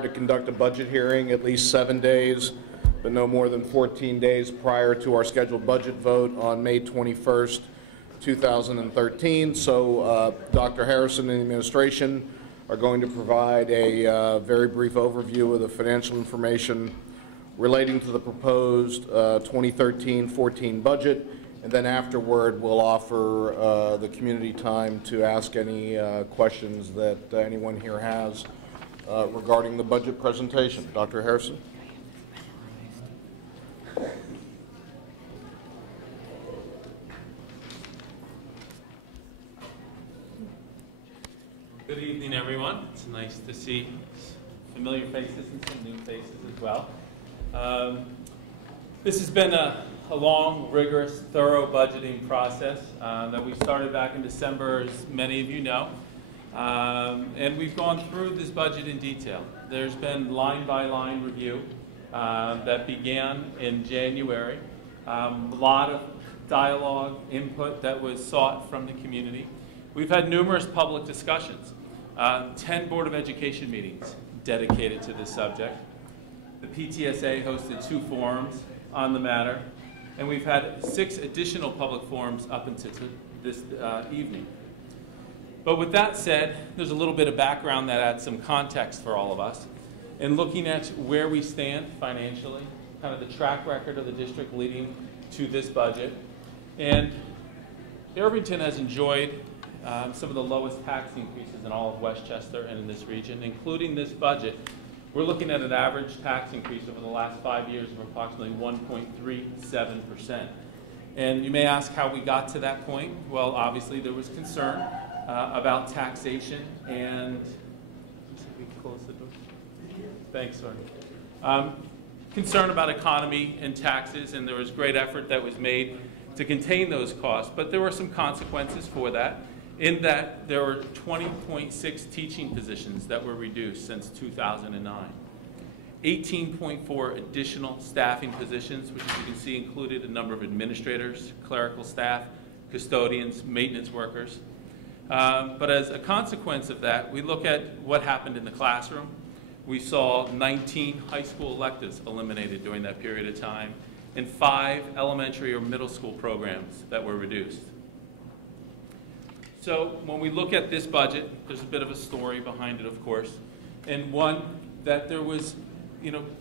to conduct a budget hearing at least 7 days, but no more than 14 days prior to our scheduled budget vote on May 21st, 2013. So Dr. Harrison and the administration are going to provide a very brief overview of the financial information relating to the proposed 2013-14 budget, and then afterward we'll offer the community time to ask any questions that anyone here has regarding the budget presentation. Dr. Harrison. Good evening, everyone. It's nice to see familiar faces and some new faces as well. This has been a long, rigorous, thorough budgeting process that we started back in December, as many of you know. And we've gone through this budget in detail. There's been line-by-line review that began in January. A lot of dialogue, input that was sought from the community. We've had numerous public discussions, 10 Board of Education meetings dedicated to this subject. The PTSA hosted 2 forums on the matter, and we've had 6 additional public forums up until this evening. But with that said, there's a little bit of background that adds some context for all of us. In looking at where we stand financially, kind of the track record of the district leading to this budget, and Irvington has enjoyed some of the lowest tax increases in all of Westchester and in this region, including this budget. We're looking at an average tax increase over the last 5 years of approximately 1.37%. And you may ask how we got to that point. Well, obviously there was concern about taxation and thanks, sorry. Concern about economy and taxes, and there was great effort that was made to contain those costs, but there were some consequences for that, in that there were 20.6 teaching positions that were reduced since 2009. 18.4 additional staffing positions, which, as you can see, included a number of administrators, clerical staff, custodians, maintenance workers. But as a consequence of that, we look at what happened in the classroom. We saw 19 high school electives eliminated during that period of time, and 5 elementary or middle school programs that were reduced. So when we look at this budget, there's a bit of a story behind it, of course, and one that there was,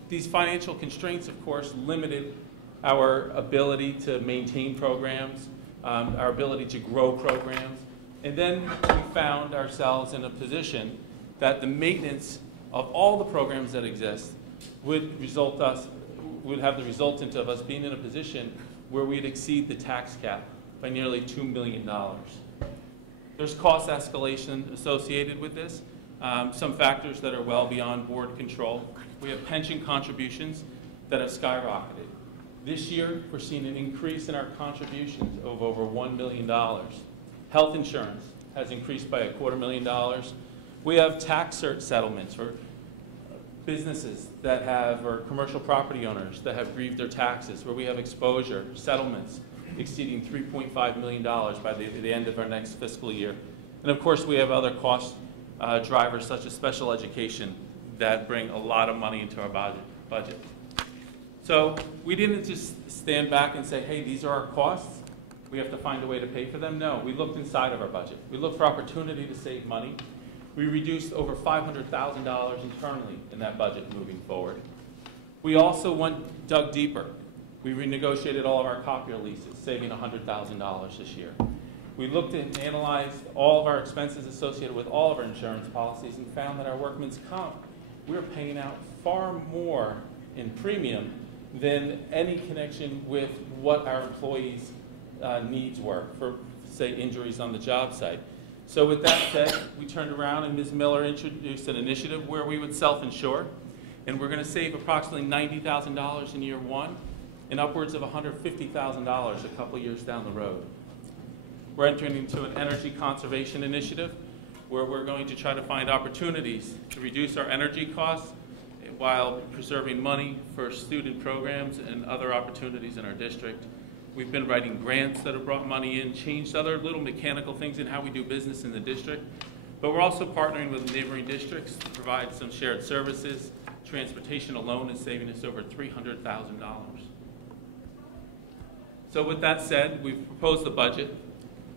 these financial constraints, of course, limited our ability to maintain programs, our ability to grow programs. And then we found ourselves in a position that the maintenance of all the programs that exist would have the resultant of us being in a position where we'd exceed the tax cap by nearly $2 million. There's cost escalation associated with this, some factors that are well beyond board control. We have pension contributions that have skyrocketed. This year, we're seeing an increase in our contributions of over $1 million. Health insurance has increased by $250,000. We have tax cert settlements for businesses that have, or commercial property owners that have grieved their taxes, where we have exposure settlements exceeding $3.5 million by the end of our next fiscal year. And of course, we have other cost drivers such as special education that bring a lot of money into our budget. So we didn't just stand back and say, hey, these are our costs, we have to find a way to pay for them. No, we looked inside of our budget. We looked for opportunity to save money. We reduced over $500,000 internally in that budget moving forward. We also dug deeper. We renegotiated all of our copier leases, saving $100,000 this year. We looked and analyzed all of our expenses associated with all of our insurance policies and found that our workman's comp, we were paying out far more in premium than any connection with what our employees' needs were for, say, injuries on the job site. So with that said, we turned around and Ms. Miller introduced an initiative where we would self-insure, and we're going to save approximately $90,000 in year 1 and upwards of $150,000 a couple years down the road. We're entering into an energy conservation initiative where we're going to try to find opportunities to reduce our energy costs while preserving money for student programs and other opportunities in our district. We've been writing grants that have brought money in, changed other little mechanical things in how we do business in the district. But we're also partnering with neighboring districts to provide some shared services. Transportation alone is saving us over $300,000. So with that said, we've proposed a budget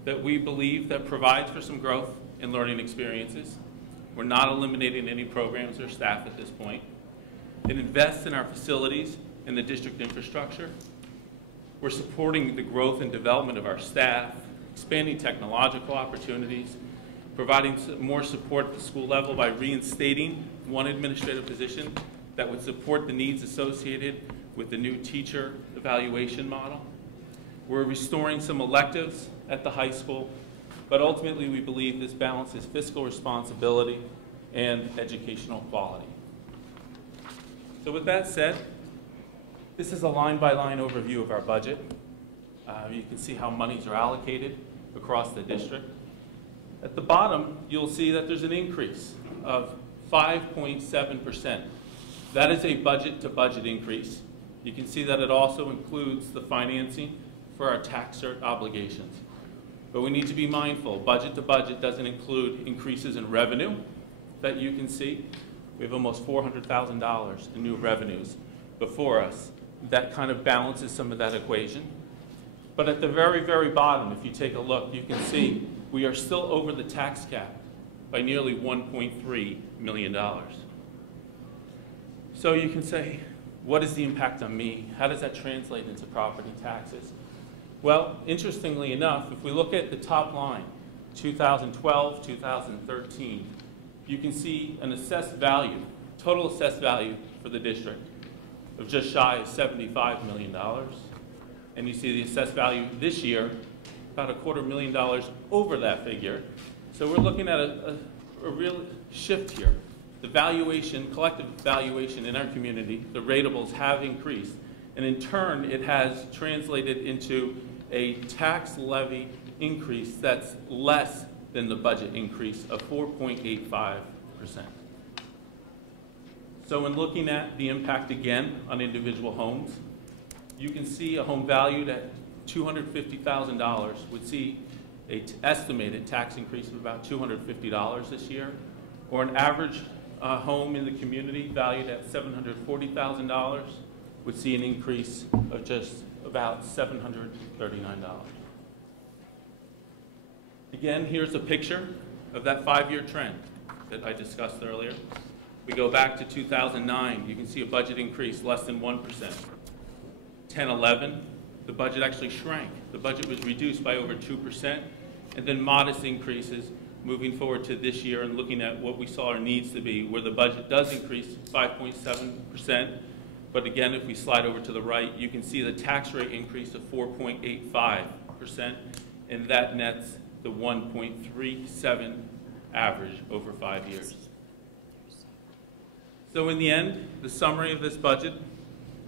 that we believe that provides for some growth in learning experiences. We're not eliminating any programs or staff at this point. It invests in our facilities and the district infrastructure. We're supporting the growth and development of our staff, expanding technological opportunities, providing more support at the school level by reinstating one administrative position that would support the needs associated with the new teacher evaluation model. We're restoring some electives at the high school, but ultimately we believe this balances fiscal responsibility and educational quality. So with that said, this is a line-by-line overview of our budget. You can see how monies are allocated across the district. At the bottom, you'll see that there's an increase of 5.7%. That is a budget-to-budget increase. You can see that it also includes the financing for our tax cert obligations. But we need to be mindful, budget-to-budget doesn't include increases in revenue that you can see. We have almost $400,000 in new revenues before us. That kind of balances some of that equation. But at the very, very bottom, if you take a look, you can see we are still over the tax cap by nearly $1.3 million. So you can say, what is the impact on me? How does that translate into property taxes? Well, interestingly enough, if we look at the top line, 2012, 2013, you can see an assessed value, total assessed value for the district of just shy of $75 million. And you see the assessed value this year, about $250,000 over that figure. So we're looking at a real shift here. The valuation, collective valuation in our community, the ratables have increased. And in turn, it has translated into a tax levy increase that's less than the budget increase of 4.85%. So in looking at the impact again on individual homes, you can see a home valued at $250,000 would see an estimated tax increase of about $250 this year, or an average home in the community valued at $740,000 would see an increase of just about $739. Again, here's a picture of that 5-year trend that I discussed earlier. We go back to 2009, you can see a budget increase less than 1%. 10-11, the budget actually shrank. The budget was reduced by over 2%, and then modest increases moving forward to this year and looking at what we saw our needs to be, where the budget does increase 5.7%. But again, if we slide over to the right, you can see the tax rate increase of 4.85%, and that nets the 1.37 average over 5 years. So in the end, the summary of this budget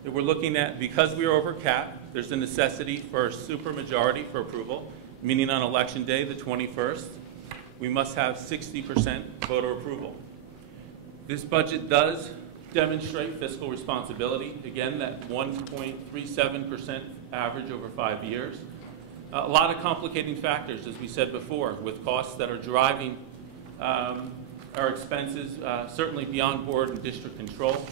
that we're looking at, because we are over cap, there's a necessity for a supermajority for approval, meaning on election day, the 21st, we must have 60% voter approval. This budget does demonstrate fiscal responsibility. Again, that 1.37% average over 5 years. A lot of complicating factors, as we said before, with costs that are driving our expenses certainly beyond board and district control.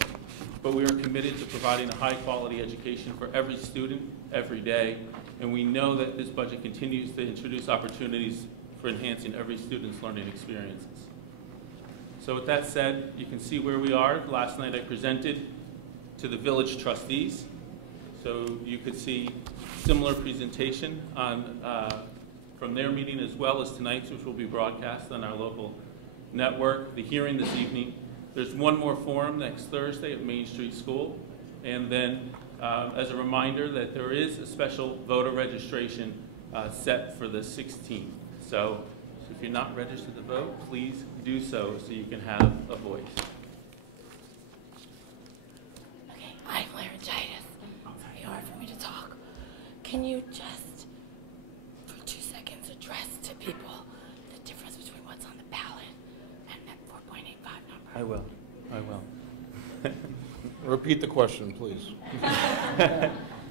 But we are committed to providing a high-quality education for every student, every day. And we know that this budget continues to introduce opportunities for enhancing every student's learning experiences. So with that said, you can see where we are. Last night I presented to the village trustees. So you could see similar presentation on, from their meeting as well as tonight's, which will be broadcast on our local network. The hearing this evening. There's one more forum next Thursday at Main Street School. And then as a reminder that there is a special voter registration set for the 16th. So if you're not registered to vote, please do so you can have a voice. Okay, I have laryngitis. It's very hard for me to talk. Can you just, for 2 seconds, address to people the difference between what's on the ballot and that 4.85 number? I will. Repeat the question, please.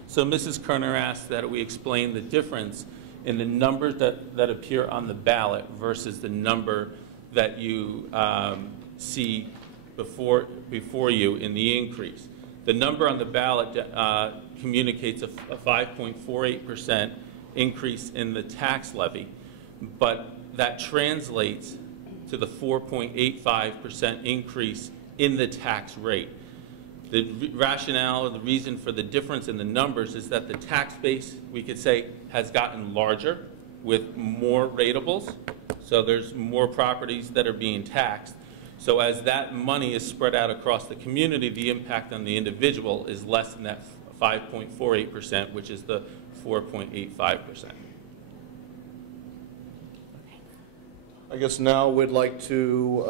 So Mrs. Kerner asked that we explain the difference in the numbers that appear on the ballot versus the number that you see before you in the increase. The number on the ballot communicates a 5.48% increase in the tax levy, but that translates to the 4.85% increase in the tax rate. The rationale and the reason for the difference in the numbers is that the tax base, we could say, has gotten larger with more ratables. So there's more properties that are being taxed. So as that money is spread out across the community, the impact on the individual is less than that 5.48%, which is the 4.85%. I guess now we'd like to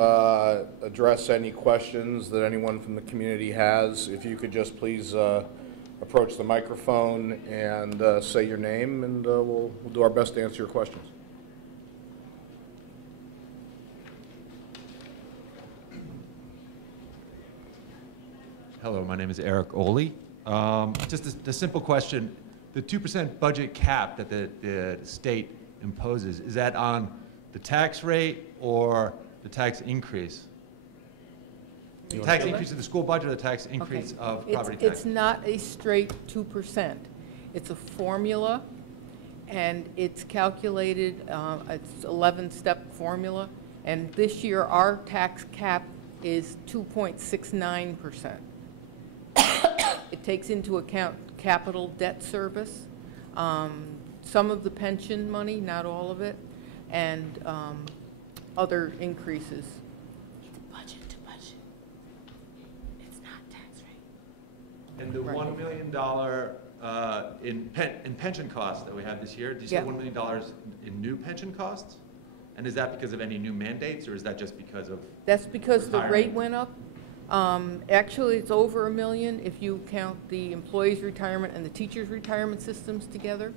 address any questions that anyone from the community has. If you could just please approach the microphone and say your name, and we'll do our best to answer your questions. Hello, my name is Eric Oley. Just a simple question. The 2% budget cap that the state imposes, is that on the tax rate or the tax increase? The tax increase of the school budget or the tax increase of property tax? It's not a straight 2%. It's a formula, and it's calculated, it's 11-step formula, and this year our tax cap is 2.69%. It takes into account capital debt service, some of the pension money, not all of it, and other increases. It's budget to budget. It's not tax rate. And the $1 million in pension costs that we have this year, did you say $1 million in new pension costs? And is that because of any new mandates, or is that just because of That's because retirement? the rate went up. Actually, it's over $1 million if you count the employees' retirement and the teachers' retirement systems together.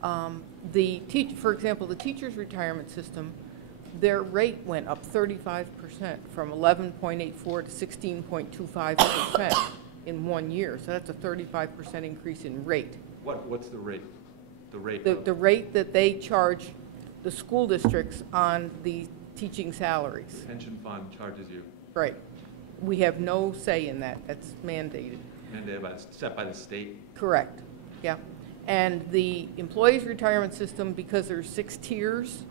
For example, the teachers' retirement system, their rate went up 35% from 11.84 to 16.25% in 1 year. So that's a 35% increase in rate. What's the rate? The rate that they charge the school districts on the teaching salaries. The pension fund charges you. Right. We have no say in that. That's mandated. Mandated set by the state? Correct. Yeah. And the employees' retirement system, because there's 6 tiers,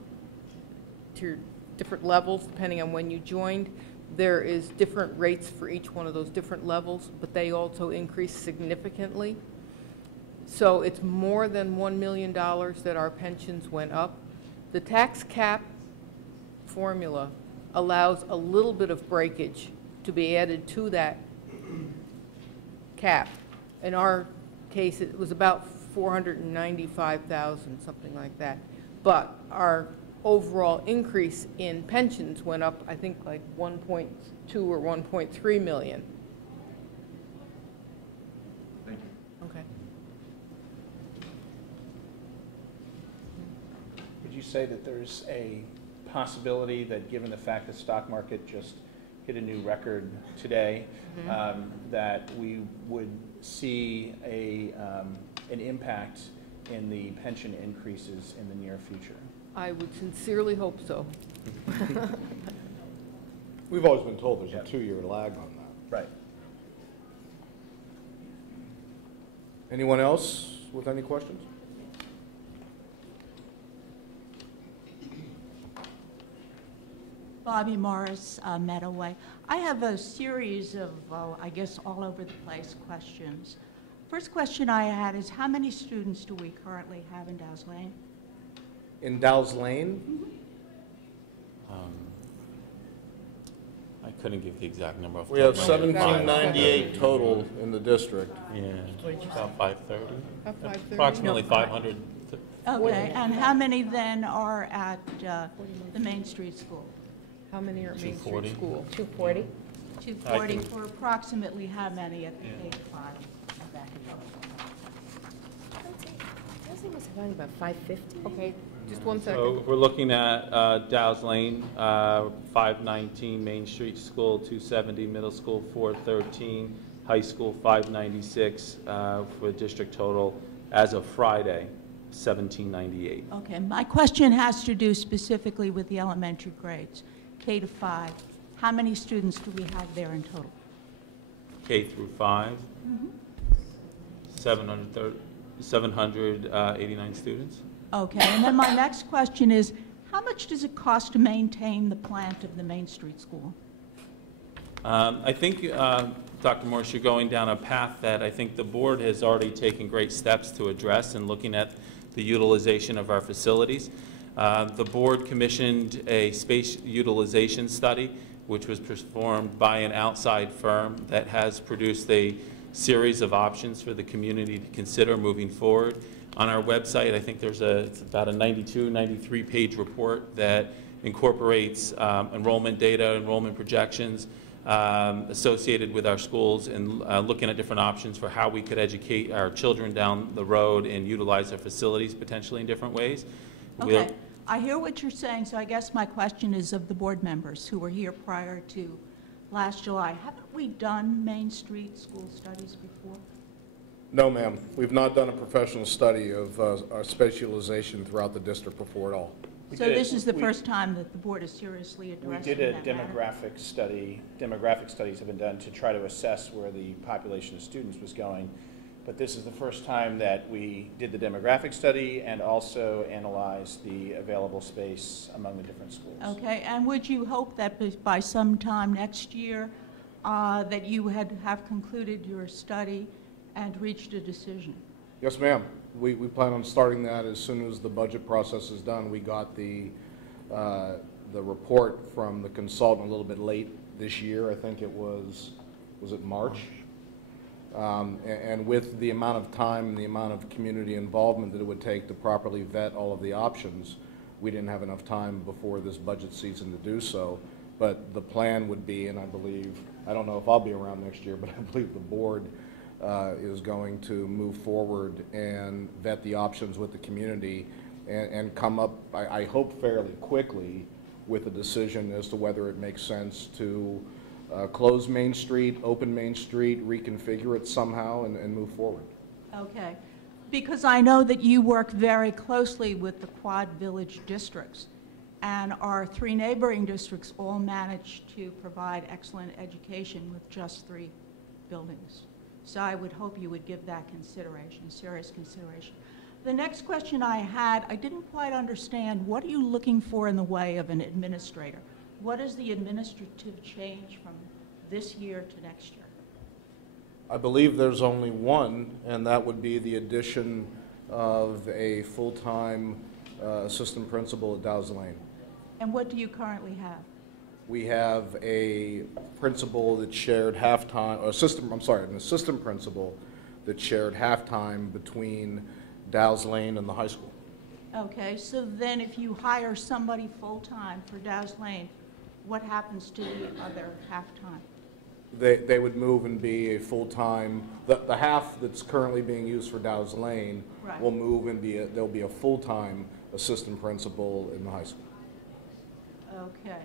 different levels depending on when you joined, there is different rates for each one of those different levels, but they also increase significantly. So it's more than $1 million that our pensions went up. The tax cap formula allows a little bit of breakage to be added to that cap. In our case, it was about $495,000, something like that. But our overall increase in pensions went up, I think, like 1.2 or 1.3 million. Thank you. Okay. Would you say that there's a possibility that, given the fact the stock market just hit a new record today, that we would see an impact in the pension increases in the near future? I would sincerely hope so. We've always been told there's a 2-year lag on that. Right. Anyone else with any questions? Bobby Morris, Meadowway. I have a series of, I guess, all over the place questions. First question I had is, how many students do we currently have in Dow's Lane? In Dow's Lane? I couldn't give the exact number. We have 1798 total in the district. Yeah, about 530. About 530? Approximately No, 500. Okay, and how many then are at the Main Street School? How many are at Main 240. Street School? 240? 240 for approximately how many at the K-5? I was almost talking about 550. Okay, just 1 second. So we're looking at Dow's Lane, 519, Main Street School, 270, Middle School, 413, High School, 596, for a district total, as of Friday, 1798. Okay, my question has to do specifically with the elementary grades. K to 5, how many students do we have there in total? K through 5, 789 students. Okay, and then my next question is, how much does it cost to maintain the plant of the Main Street School? I think, Dr. Morse, you're going down a path that I think the board has already taken great steps to address in looking at the utilization of our facilities. The board commissioned a space utilization study, which was performed by an outside firm that has produced a series of options for the community to consider moving forward. On our website, I think there's it's about a 92, 93-page report that incorporates enrollment data, enrollment projections associated with our schools, and looking at different options for how we could educate our children down the road and utilize our facilities potentially in different ways. Okay, I hear what you're saying, so I guess my question is of the board members who were here prior to last July. Haven't we done Main Street school studies before? No, ma'am. We've not done a professional study of our specialization throughout the district before at all. So this is the first time that the board is seriously addressing We did a that matter? demographic study. Demographic studies have been done to try to assess where the population of students was going. But this is the first time that we did the demographic study and also analyzed the available space among the different schools. Okay, and would you hope that by sometime next year that you have concluded your study and reached a decision? Yes, ma'am. We plan on starting that as soon as the budget process is done. We got the report from the consultant a little bit late this year. I think it was it March? And with the amount of time and the amount of community involvement that it would take to properly vet all of the options, we didn't have enough time before this budget season to do so. But the plan would be, and I believe, I don't know if I'll be around next year, but I believe the board is going to move forward and vet the options with the community and come up, I hope fairly quickly, with a decision as to whether it makes sense to close Main Street, open Main Street, reconfigure it somehow, and move forward. Okay, because I know that you work very closely with the Quad Village districts, and our 3 neighboring districts all manage to provide excellent education with just 3 buildings. So I would hope you would give that consideration, serious consideration. The next question I had, I didn't quite understand, what are you looking for in the way of an administrator? What is the administrative change from this year to next year? I believe there's only one, and that would be the addition of a full-time assistant principal at Dow's Lane. And what do you currently have? We have a principal that shared half-time, an assistant principal that shared half-time between Dow's Lane and the high school. Okay, so then if you hire somebody full-time for Dow's Lane, what happens to the other half-time? They would move and be a full-time, the half that's currently being used for Dow's Lane Right. will move and there'll be a full-time assistant principal in the high school. Okay,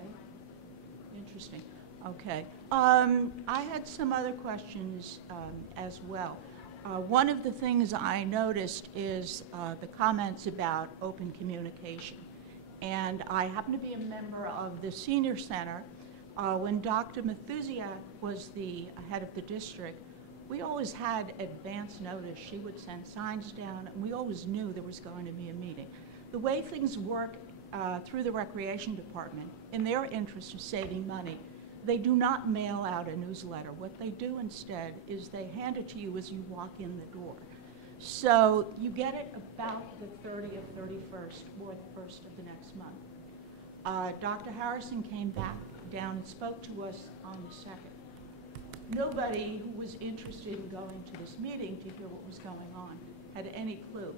interesting. Okay, I had some other questions as well. One of the things I noticed is the comments about open communication. And I happen to be a member of the Senior Center. When Dr. Mathusiak was the head of the district, we always had advance notice. She would send signs down, and we always knew there was going to be a meeting. The way things work through the Recreation Department, in their interest of saving money, they do not mail out a newsletter. What they do instead is they hand it to you as you walk in the door. So you get it about the 30th, 31st, or the 1st of the next month. Dr. Harrison came back down and spoke to us on the 2nd. Nobody who was interested in going to this meeting to hear what was going on had any clue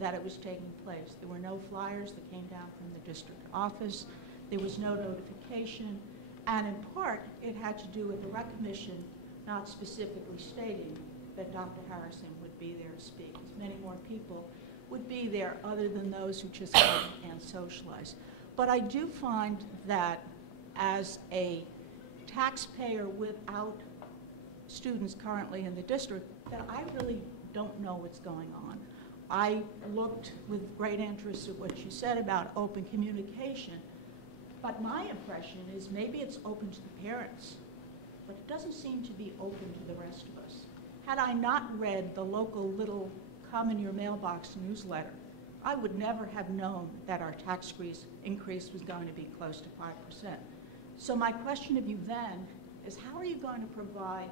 that it was taking place. There were no flyers that came down from the district office. There was no notification. And in part, it had to do with the rec commission not specifically stating that Dr. Harrison would be there to speak. As many more people would be there other than those who just come and socialize. But I do find that as a taxpayer without students currently in the district, that I really don't know what's going on. I looked with great interest at what you said about open communication, But my impression is maybe it's open to the parents, but it doesn't seem to be open to the rest of us. Had I not read the local little come in your mailbox newsletter, I would never have known that our tax increase was going to be close to 5%. So my question of you then is, how are you going to provide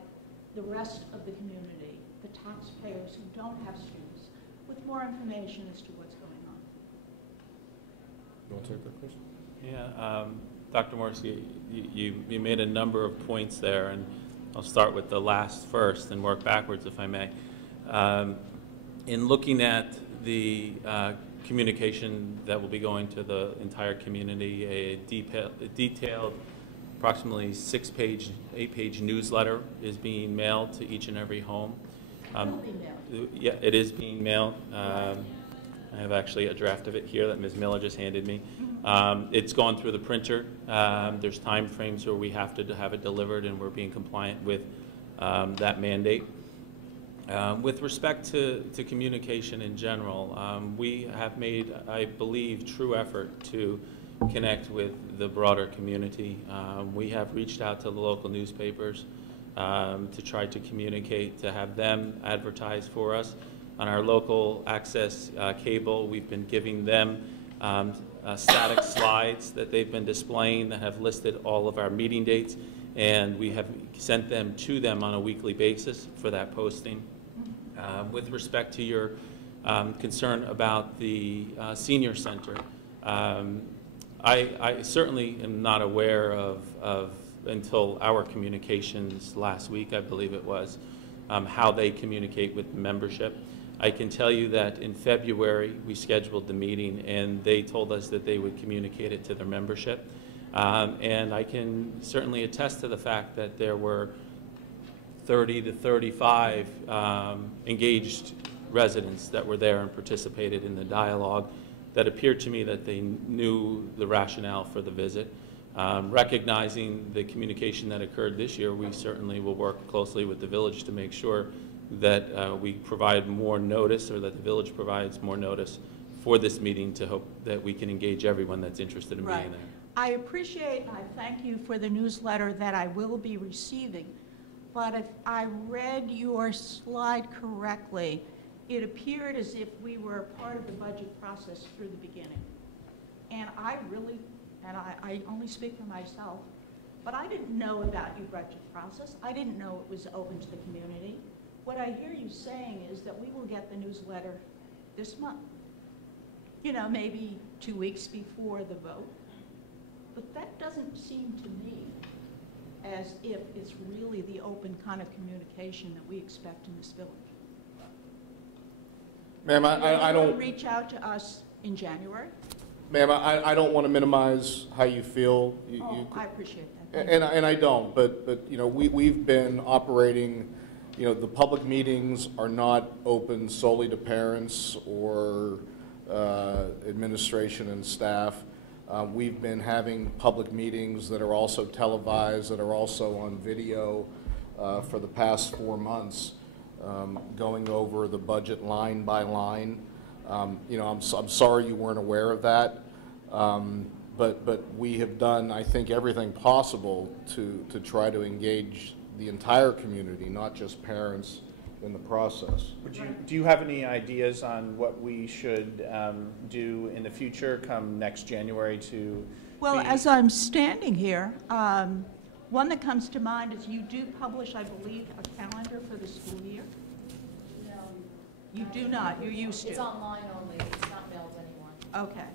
the rest of the community, the taxpayers who don't have students, with more information as to what's going on? You want to take that question? Yeah, Dr. Morris, you made a number of points there, and I'll start with the last first and work backwards, if I may. In looking at the communication that will be going to the entire community, a detailed, approximately 6-page, 8-page newsletter is being mailed to each and every home. Yeah, it is being mailed. I have actually a draft of it here that Ms. Miller just handed me. It's gone through the printer. There's time frames where we have to have it delivered, and we're being compliant with that mandate. With respect to communication in general, we have made, I believe, true effort to connect with the broader community. We have reached out to the local newspapers to try to communicate, to have them advertise for us. On our local access cable, we've been giving them static slides that they've been displaying that have listed all of our meeting dates, and we have sent them to them on a weekly basis for that posting. With respect to your concern about the senior center, I certainly am not aware of until our communications last week, I believe it was, how they communicate with the membership. I can tell you that in February we scheduled the meeting, and they told us that they would communicate it to their membership. And I can certainly attest to the fact that there were 30 to 35 engaged residents that were there and participated in the dialogue that appeared to me that they knew the rationale for the visit. Recognizing the communication that occurred this year, we certainly will work closely with the village to make sure that we provide more notice, or that the village provides more notice for this meeting, to hope that we can engage everyone that's interested in being there. I appreciate and I thank you for the newsletter that I will be receiving. But if I read your slide correctly, it appeared as if we were part of the budget process through the beginning. And I really, and I only speak for myself, but I didn't know about your budget process. I didn't know it was open to the community. What I hear you saying is that we will get the newsletter this month. You know, maybe 2 weeks before the vote. But that doesn't seem to me as if it's really the open kind of communication that we expect in this village. Ma'am, I don't reach out to us in January. Ma'am, I don't want to minimize how you feel. I appreciate that. And I don't, but you know, we've been operating. You know, the public meetings are not open solely to parents or administration and staff. We've been having public meetings that are also televised, that are also on video for the past 4 months, going over the budget line by line. You know, I'm sorry you weren't aware of that, but we have done, I think, everything possible to try to engage the entire community, not just parents, in the process. Do you have any ideas on what we should do in the future come next January to Well, as I'm standing here, one that comes to mind is you do publish, I believe, a calendar for the school year? No. You do not. You used to. It's online only. It's not mailed anymore. Okay.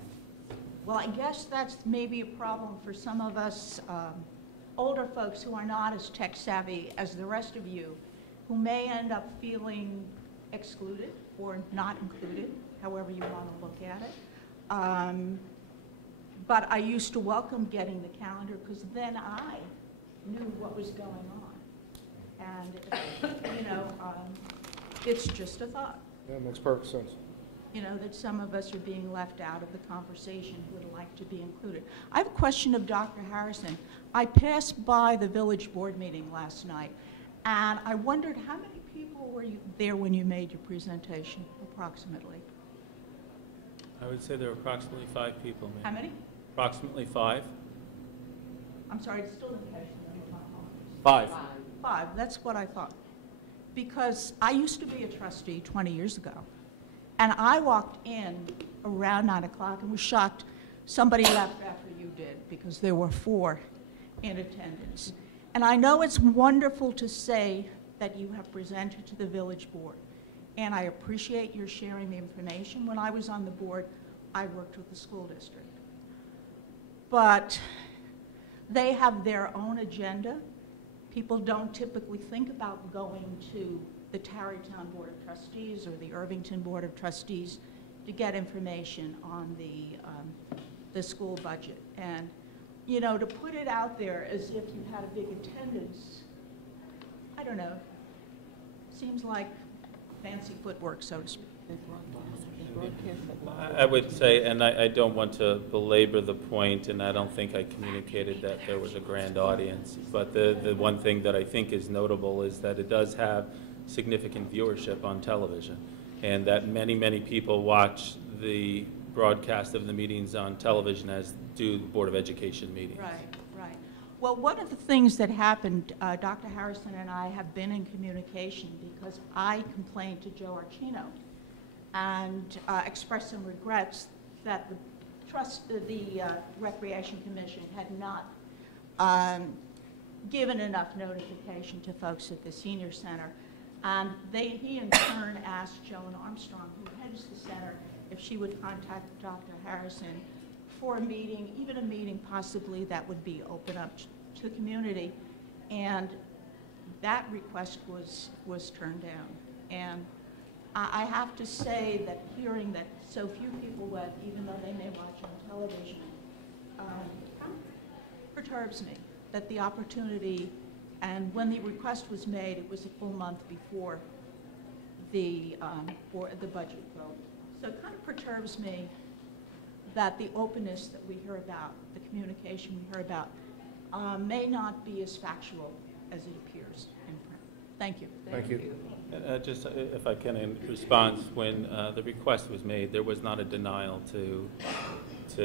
Well, I guess that's maybe a problem for some of us older folks who are not as tech savvy as the rest of you, who may end up feeling excluded or not included, however you want to look at it. But I used to welcome getting the calendar because then I knew what was going on. And, you know, it's just a thought. Yeah, it makes perfect sense. You know, that some of us are being left out of the conversation who would like to be included. I have a question of Dr. Harrison. I passed by the village board meeting last night, and I wondered how many people were there when you made your presentation, approximately? I would say there were approximately 5 people, ma'am. How many? Approximately 5. I'm sorry, it's still indication. 5. 5, that's what I thought. Because I used to be a trustee 20 years ago, and I walked in around 9 o'clock and was shocked somebody left after you did, because there were 4 in attendance. And I know it's wonderful to say that you have presented to the village board, and I appreciate your sharing the information. When I was on the board, I worked with the school district. But they have their own agenda. People don't typically think about going to the Tarrytown Board of Trustees or the Irvington Board of Trustees to get information on the school budget. And, you know, to put it out there as if you had a big attendance, I don't know, seems like fancy footwork, so to speak. I would say, and I don't want to belabor the point, and I don't think I communicated that there was a grand audience, but the one thing that I think is notable is that it does have significant viewership on television, and that many, many people watch the broadcast of the meetings on television, as do the Board of Education meetings. Right, right. Well, one of the things that happened, Dr. Harrison and I have been in communication because I complained to Joe Archino and expressed some regrets that the Recreation Commission had not given enough notification to folks at the Senior Center. And he in turn asked Joan Armstrong, who heads the center, if she would contact Dr. Harrison for a meeting, even a meeting possibly that would be open up to the community. And that request was turned down. And I have to say that hearing that so few people went, even though they may watch on television, perturbs me, that the opportunity, and when the request was made, it was a full month before the budget vote. So it kind of perturbs me that the openness that we hear about, the communication we hear about, may not be as factual as it appears in print. Thank you. Thank you. Just if I can, in response, when the request was made, there was not a denial to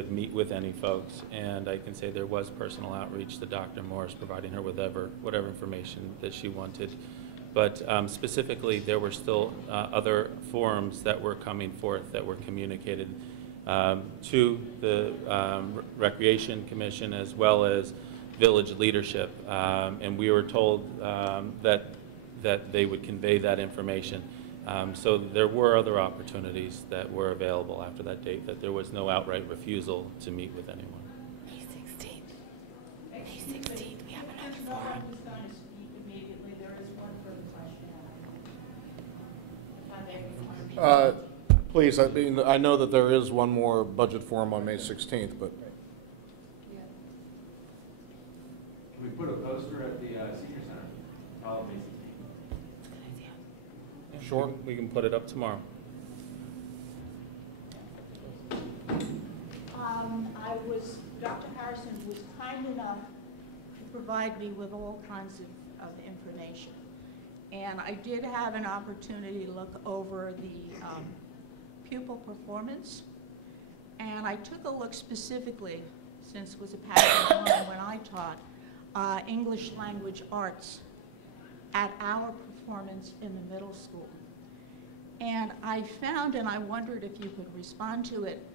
meet with any folks, and I can say there was personal outreach to Dr. Morris, providing her with whatever information that she wanted. But specifically, there were still other forums that were coming forth that were communicated to the Recreation Commission as well as village leadership, and we were told that they would convey that information. So there were other opportunities that were available after that date, that there was no outright refusal to meet with anyone. May 16th. May 16th, we have another forum. Who's going to speak immediately? There is one further question. Please, I know that there is one more budget forum on May 16th, but Can we put a poster at the Senior Center? May 16th. Sure, we can put it up tomorrow. Dr. Harrison was kind enough to provide me with all kinds of information. And I did have an opportunity to look over the pupil performance. And I took a look specifically, since it was a past time when I taught English language arts, at our performance in the middle school. And I found, and I wondered if you could respond to it,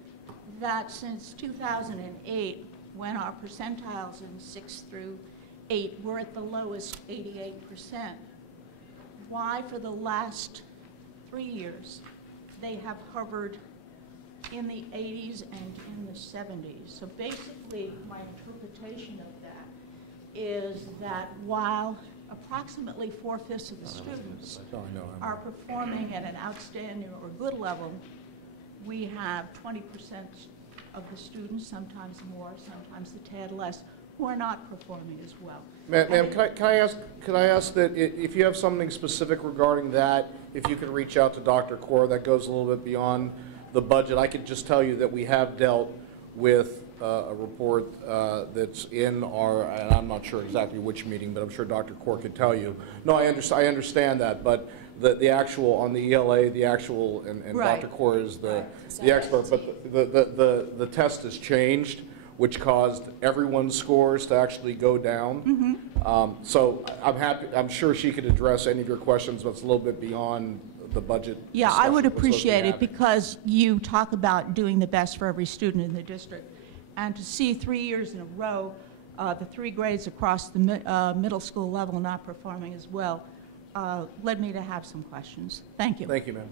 that since 2008, when our percentiles in 6 through 8 were at the lowest, 88%, why for the last 3 years they have hovered in the 80s and in the 70s. So basically, my interpretation of that is that while approximately 4/5 of the students are performing at an outstanding or good level, we have 20% of the students, sometimes more, sometimes a tad less, who are not performing as well. Ma'am, could I ask that if you have something specific regarding that, if you could reach out to Dr. Kaur, that goes a little bit beyond the budget. I could just tell you that we have dealt with a report that's in our, and I'm not sure exactly which meeting, but I'm sure Dr. Kaur could tell you. No, I understand that, but the actual, on the ELA, the actual, and Right. Dr. Kaur is the expert, but the test has changed. which caused everyone's scores to actually go down. So I'm sure she could address any of your questions, but it's a little bit beyond the budget. Yeah, I would discussion we're supposed to be appreciate it having. because you talk about doing the best for every student in the district. And to see 3 years in a row, the 3 grades across the middle school level not performing as well, led me to have some questions. Thank you. Thank you, ma'am.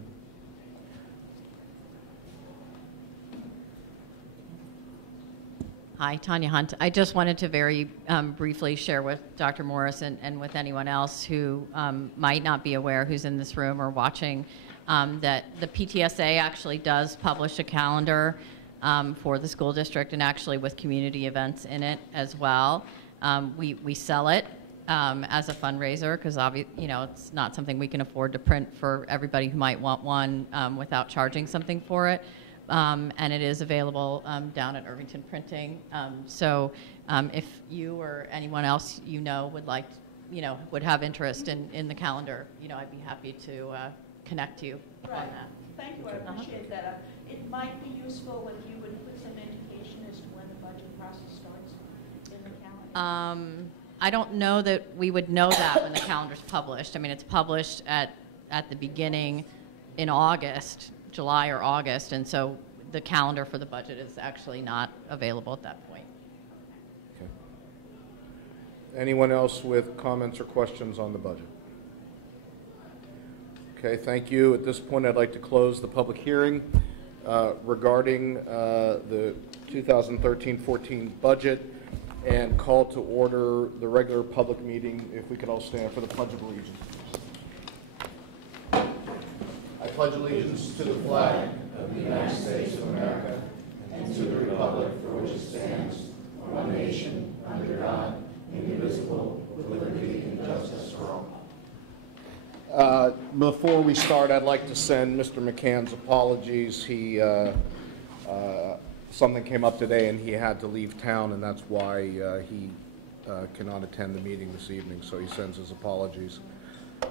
Hi, Tanya Hunt. I just wanted to very briefly share with Dr. Morris and with anyone else who might not be aware, who's in this room or watching, that the PTSA actually does publish a calendar for the school district, and actually with community events in it as well. We sell it as a fundraiser because it's not something we can afford to print for everybody who might want one without charging something for it. And it is available down at Irvington Printing. So if you or anyone else would like, would have interest in the calendar, I'd be happy to connect you on that. Thank you, I appreciate that. It might be useful if you would put some indication as to when the budget process starts in the calendar. I don't know that we would know that when the calendar's published. I mean, it's published at the beginning in August, July or August, and so the calendar for the budget is actually not available at that point. Okay. Anyone else with comments or questions on the budget? Okay, thank you. At this point, I'd like to close the public hearing regarding the 2013-14 budget and call to order the regular public meeting. If we could all stand for the Pledge of Allegiance. I pledge allegiance to the flag of the United States of America and to the republic for which it stands, one nation, under God, indivisible, with liberty and justice for all. Before we start, I'd like to send Mr. McCann's apologies. Something came up today and he had to leave town, and that's why he cannot attend the meeting this evening, so he sends his apologies.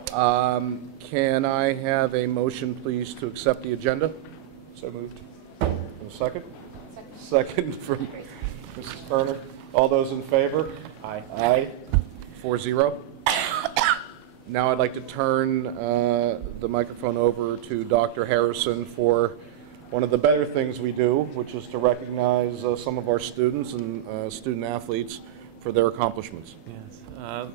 Can I have a motion, please, to accept the agenda? So moved. And a second? Second from Mrs. Kerner. All those in favor? Aye. Aye. 4-0. Now I'd like to turn the microphone over to Dr. Harrison for one of the better things we do, which is to recognize some of our students and student athletes for their accomplishments. Yes.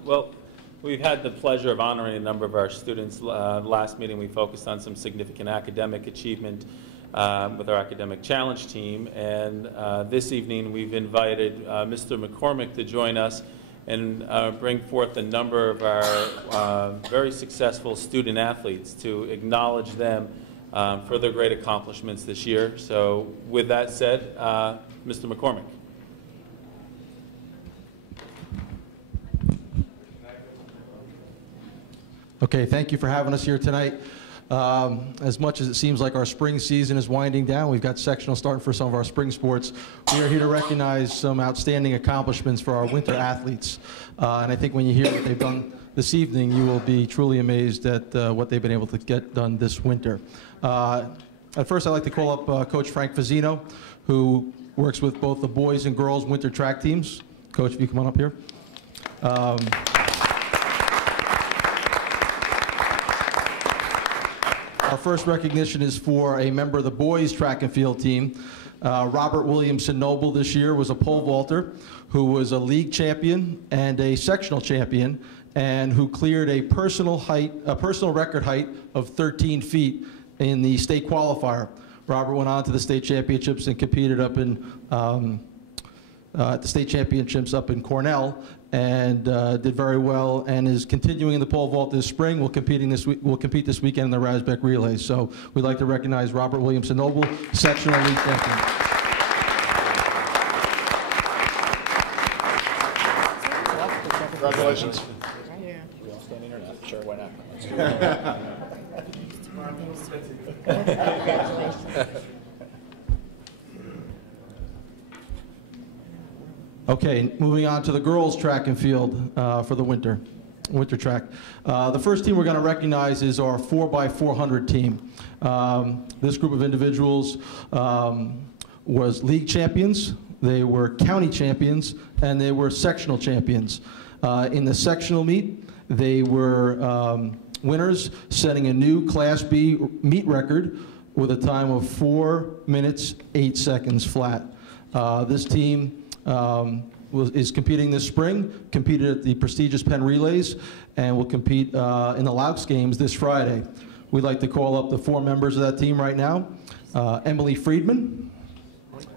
Well, we've had the pleasure of honoring a number of our students. Last meeting we focused on some significant academic achievement with our academic challenge team, and this evening we've invited Mr. McCormick to join us and bring forth a number of our very successful student athletes to acknowledge them for their great accomplishments this year. So with that said, Mr. McCormick. Okay, thank you for having us here tonight. As much as it seems like our spring season is winding down, we've got sectional starting for some of our spring sports. We are here to recognize some outstanding accomplishments for our winter athletes. And I think when you hear what they've done this evening, you will be truly amazed at what they've been able to get done this winter. At first, I'd like to call up Coach Frank Fazzino, who works with both the boys and girls winter track teams. Coach, if you come on up here. Our first recognition is for a member of the boys track and field team. Robert Williamson Noble this year was a pole vaulter who was a league champion and a sectional champion, and who cleared a personal record height of 13 feet in the state qualifier. Robert went on to the state championships and competed up in at the state championships up in Cornell, and did very well, and is continuing in the pole vault this spring. We'll compete this weekend in the Rasbeck Relays. So we'd like to recognize Robert Williamson Noble, sectional league champion. Congratulations. We all standing or not? Sure, why not? Let's do it. Okay, moving on to the girls track and field for the winter track. The first team we're going to recognize is our 4x400 team. This group of individuals was league champions they were county champions, and they were sectional champions. In the sectional meet, they were winners, setting a new Class B meet record with a time of 4 minutes, 8 seconds flat. This team is competing this spring, competed at the prestigious Penn Relays, and will compete in the Laux Games this Friday. We'd like to call up the 4 members of that team right now. Emily Friedman,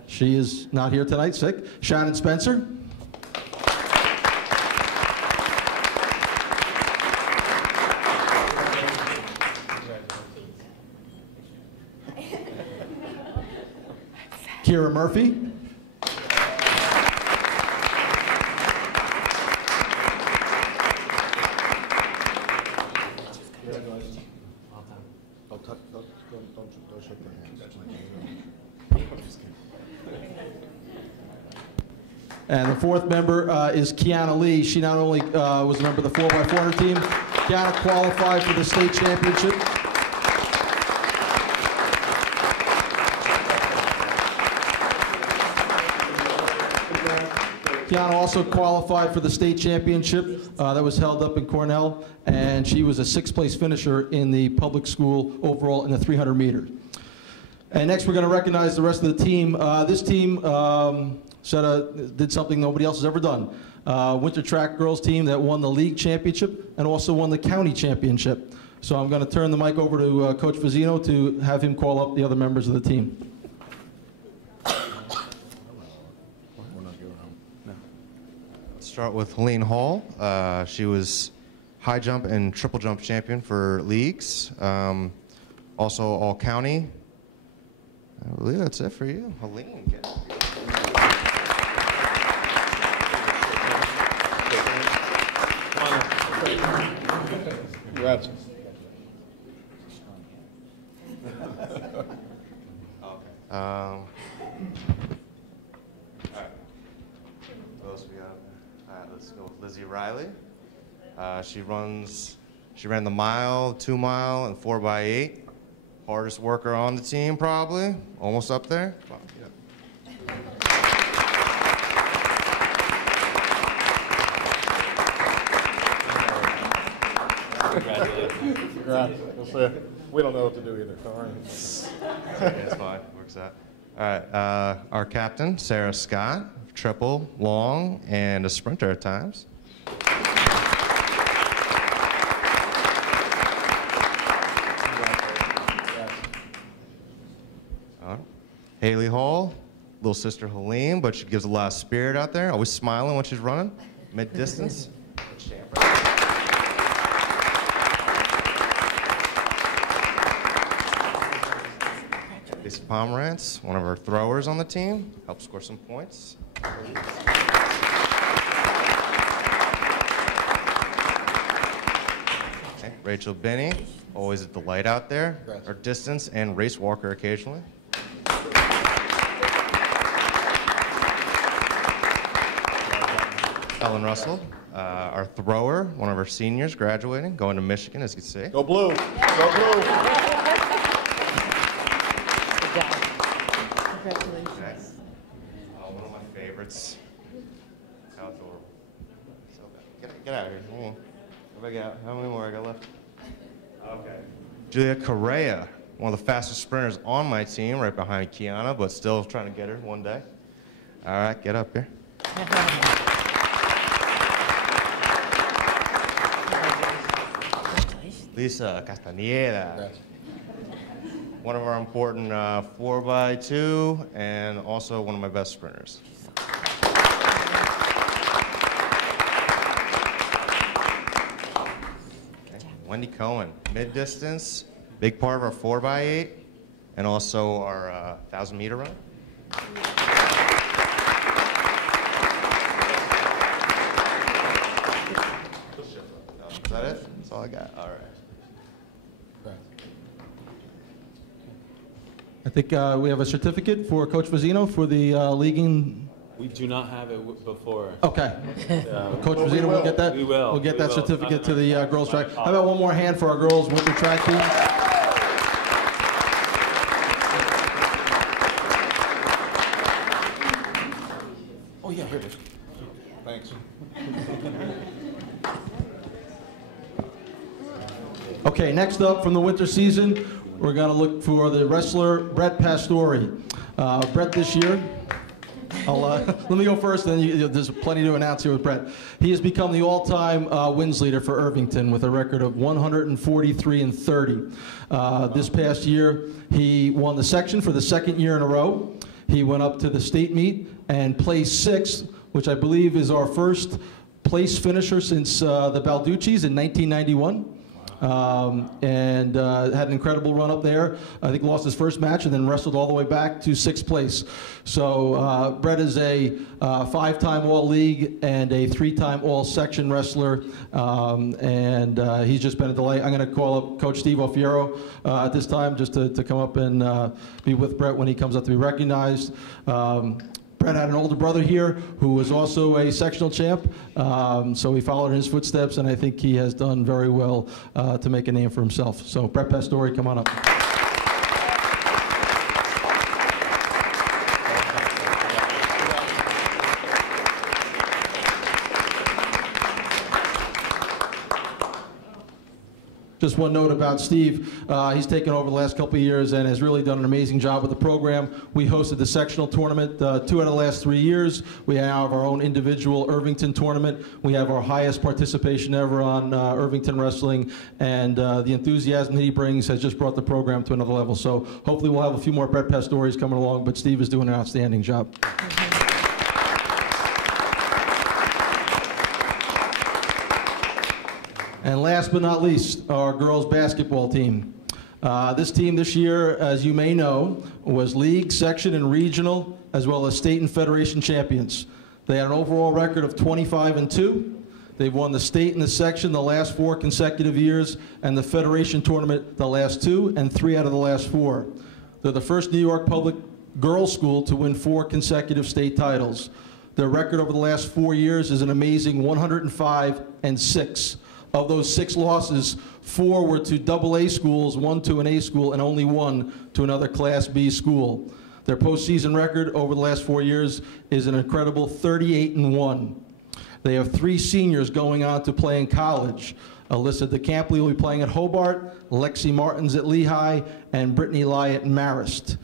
she is not here tonight, sick. Shannon Spencer. Kira Murphy. And the 4th member is Kiana Lee. She not only was a member of the 4x400 team, Kiana qualified for the state championship. Kiana also qualified for the state championship that was held up in Cornell, and she was a 6th place finisher in the public school overall in the 300 meter. And next we're going to recognize the rest of the team. This team did something nobody else has ever done. Winter track girls team that won the league championship and also won the county championship. So I'm going to turn the mic over to Coach Fazzino to have him call up the other members of the team. Start with Helene Hall. She was high jump and triple jump champion for leagues. Also all county. I believe that's it for you, Helene. Get it. Congrats. All right. What else we got? All right, let's go with Lizzie Riley. She ran the mile, 2 mile, and 4x8. Hardest worker on the team, probably. Almost up there. Congrats. We don't know what to do either. Sorry. It's fine. Works out. All right. Our captain, Sarah Scott, triple, long, and a sprinter at times. Haley Hall, little sister Helene, but she gives a lot of spirit out there, always smiling when she's running, mid-distance. Lisa Pomerantz, one of our throwers on the team, helps score some points. Okay. Rachel Binney, always a delight out there, our distance and race walker occasionally. Ellen Russell, our thrower, one of our seniors graduating, going to Michigan, as you can see. Go blue. Go blue. Congratulations. Okay. One of my favorites. Outdoor. So, get out of here. How many more I got left? Okay. Julia Correa, one of the fastest sprinters on my team, right behind Kiana, but still trying to get her one day. All right, get up here. Lisa Castañeda, one of our important 4x2 and also one of my best sprinters. Okay. Wendy Cohen, mid-distance, big part of our 4x8 and also our 1,000-meter run. Is that it? That's all I got. All right. I think we have a certificate for Coach Fazzino for the leaguing. We do not have it before. Okay. Coach Fazzino will get that. We will. We'll get that certificate to the girls track. How about one more hand for our girls winter track team? Okay, next up from the winter season, we're going to look for the wrestler Brett Pastore. Brett this year, let me go first, then there's plenty to announce here with Brett. He has become the all-time wins leader for Irvington with a record of 143-30. This past year, he won the section for the second year in a row. He went up to the state meet and placed 6th, which I believe is our first place finisher since the Balducci's in 1991. And had an incredible run up there. I think lost his first match and then wrestled all the way back to 6th place. So Brett is a 5-time All-League and a 3-time All-Section wrestler, and he's just been a delight. I'm going to call up Coach Steve Alfiero at this time just to come up and be with Brett when he comes up to be recognized. Brett had an older brother here who was also a sectional champ, so we followed in his footsteps, and I think he has done very well to make a name for himself. So Brett Pastore, come on up. Just one note about Steve. He's taken over the last couple of years and has really done an amazing job with the program. We hosted the sectional tournament 2 out of the last 3 years. We now have our own individual Irvington tournament. We have our highest participation ever on Irvington wrestling, and the enthusiasm that he brings has just brought the program to another level. So hopefully we'll have a few more Brett Pastores coming along, but Steve is doing an outstanding job. And last but not least, our girls basketball team. This team this year, as you may know, was league, section, and regional, as well as state and federation champions. They had an overall record of 25-2. They've won the state and the section the last 4 consecutive years, and the federation tournament the last 2, and 3 out of the last 4. They're the first New York public girls' school to win 4 consecutive state titles. Their record over the last 4 years is an amazing 105-6. Of those 6 losses, 4 were to AA schools, 1 to an A school, and only 1 to another Class B school. Their postseason record over the last 4 years is an incredible 38-1. They have 3 seniors going on to play in college. Alyssa DeCampley will be playing at Hobart, Lexi Martins at Lehigh, and Brittany Lai at Marist.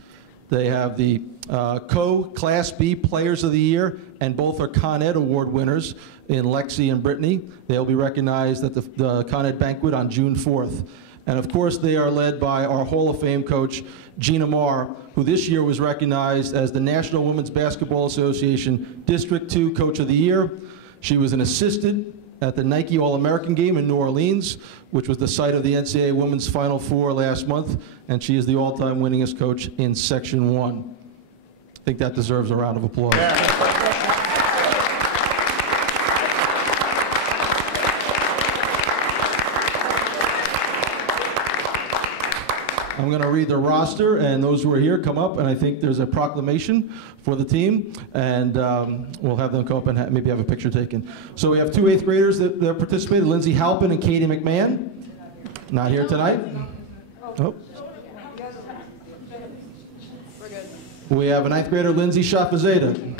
They have the Co-Class B Players of the Year, and both are Con Ed Award winners in Lexi and Brittany. They'll be recognized at the Con Ed banquet on June 4th. And of course, they are led by our Hall of Fame coach, Gina Marr, who this year was recognized as the National Women's Basketball Association District 2 Coach of the Year. She was an assistant at the Nike All-American game in New Orleans, which was the site of the NCAA Women's Final Four last month, and she is the all-time winningest coach in Section 1. I think that deserves a round of applause. Yeah. I'm going to read the roster, and those who are here come up, and I think there's a proclamation for the team, and we'll have them come up and maybe have a picture taken. So we have 2 8th graders that participated, Lindsay Halpin and Katie McMahon. Not here tonight. Oh. We have a 9th grader, Lindsay Shafazeda.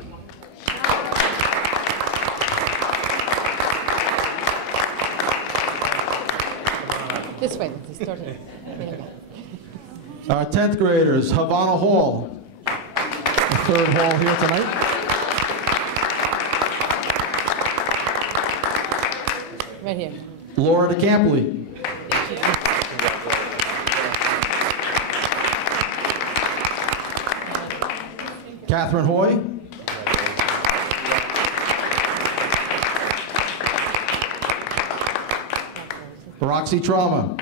This way, Lindsay, start here. Our 10th graders, Havana Hall, the 3rd hall here tonight. Right here. Laura DeCampley. Catherine Hoy. Roxy Trauma.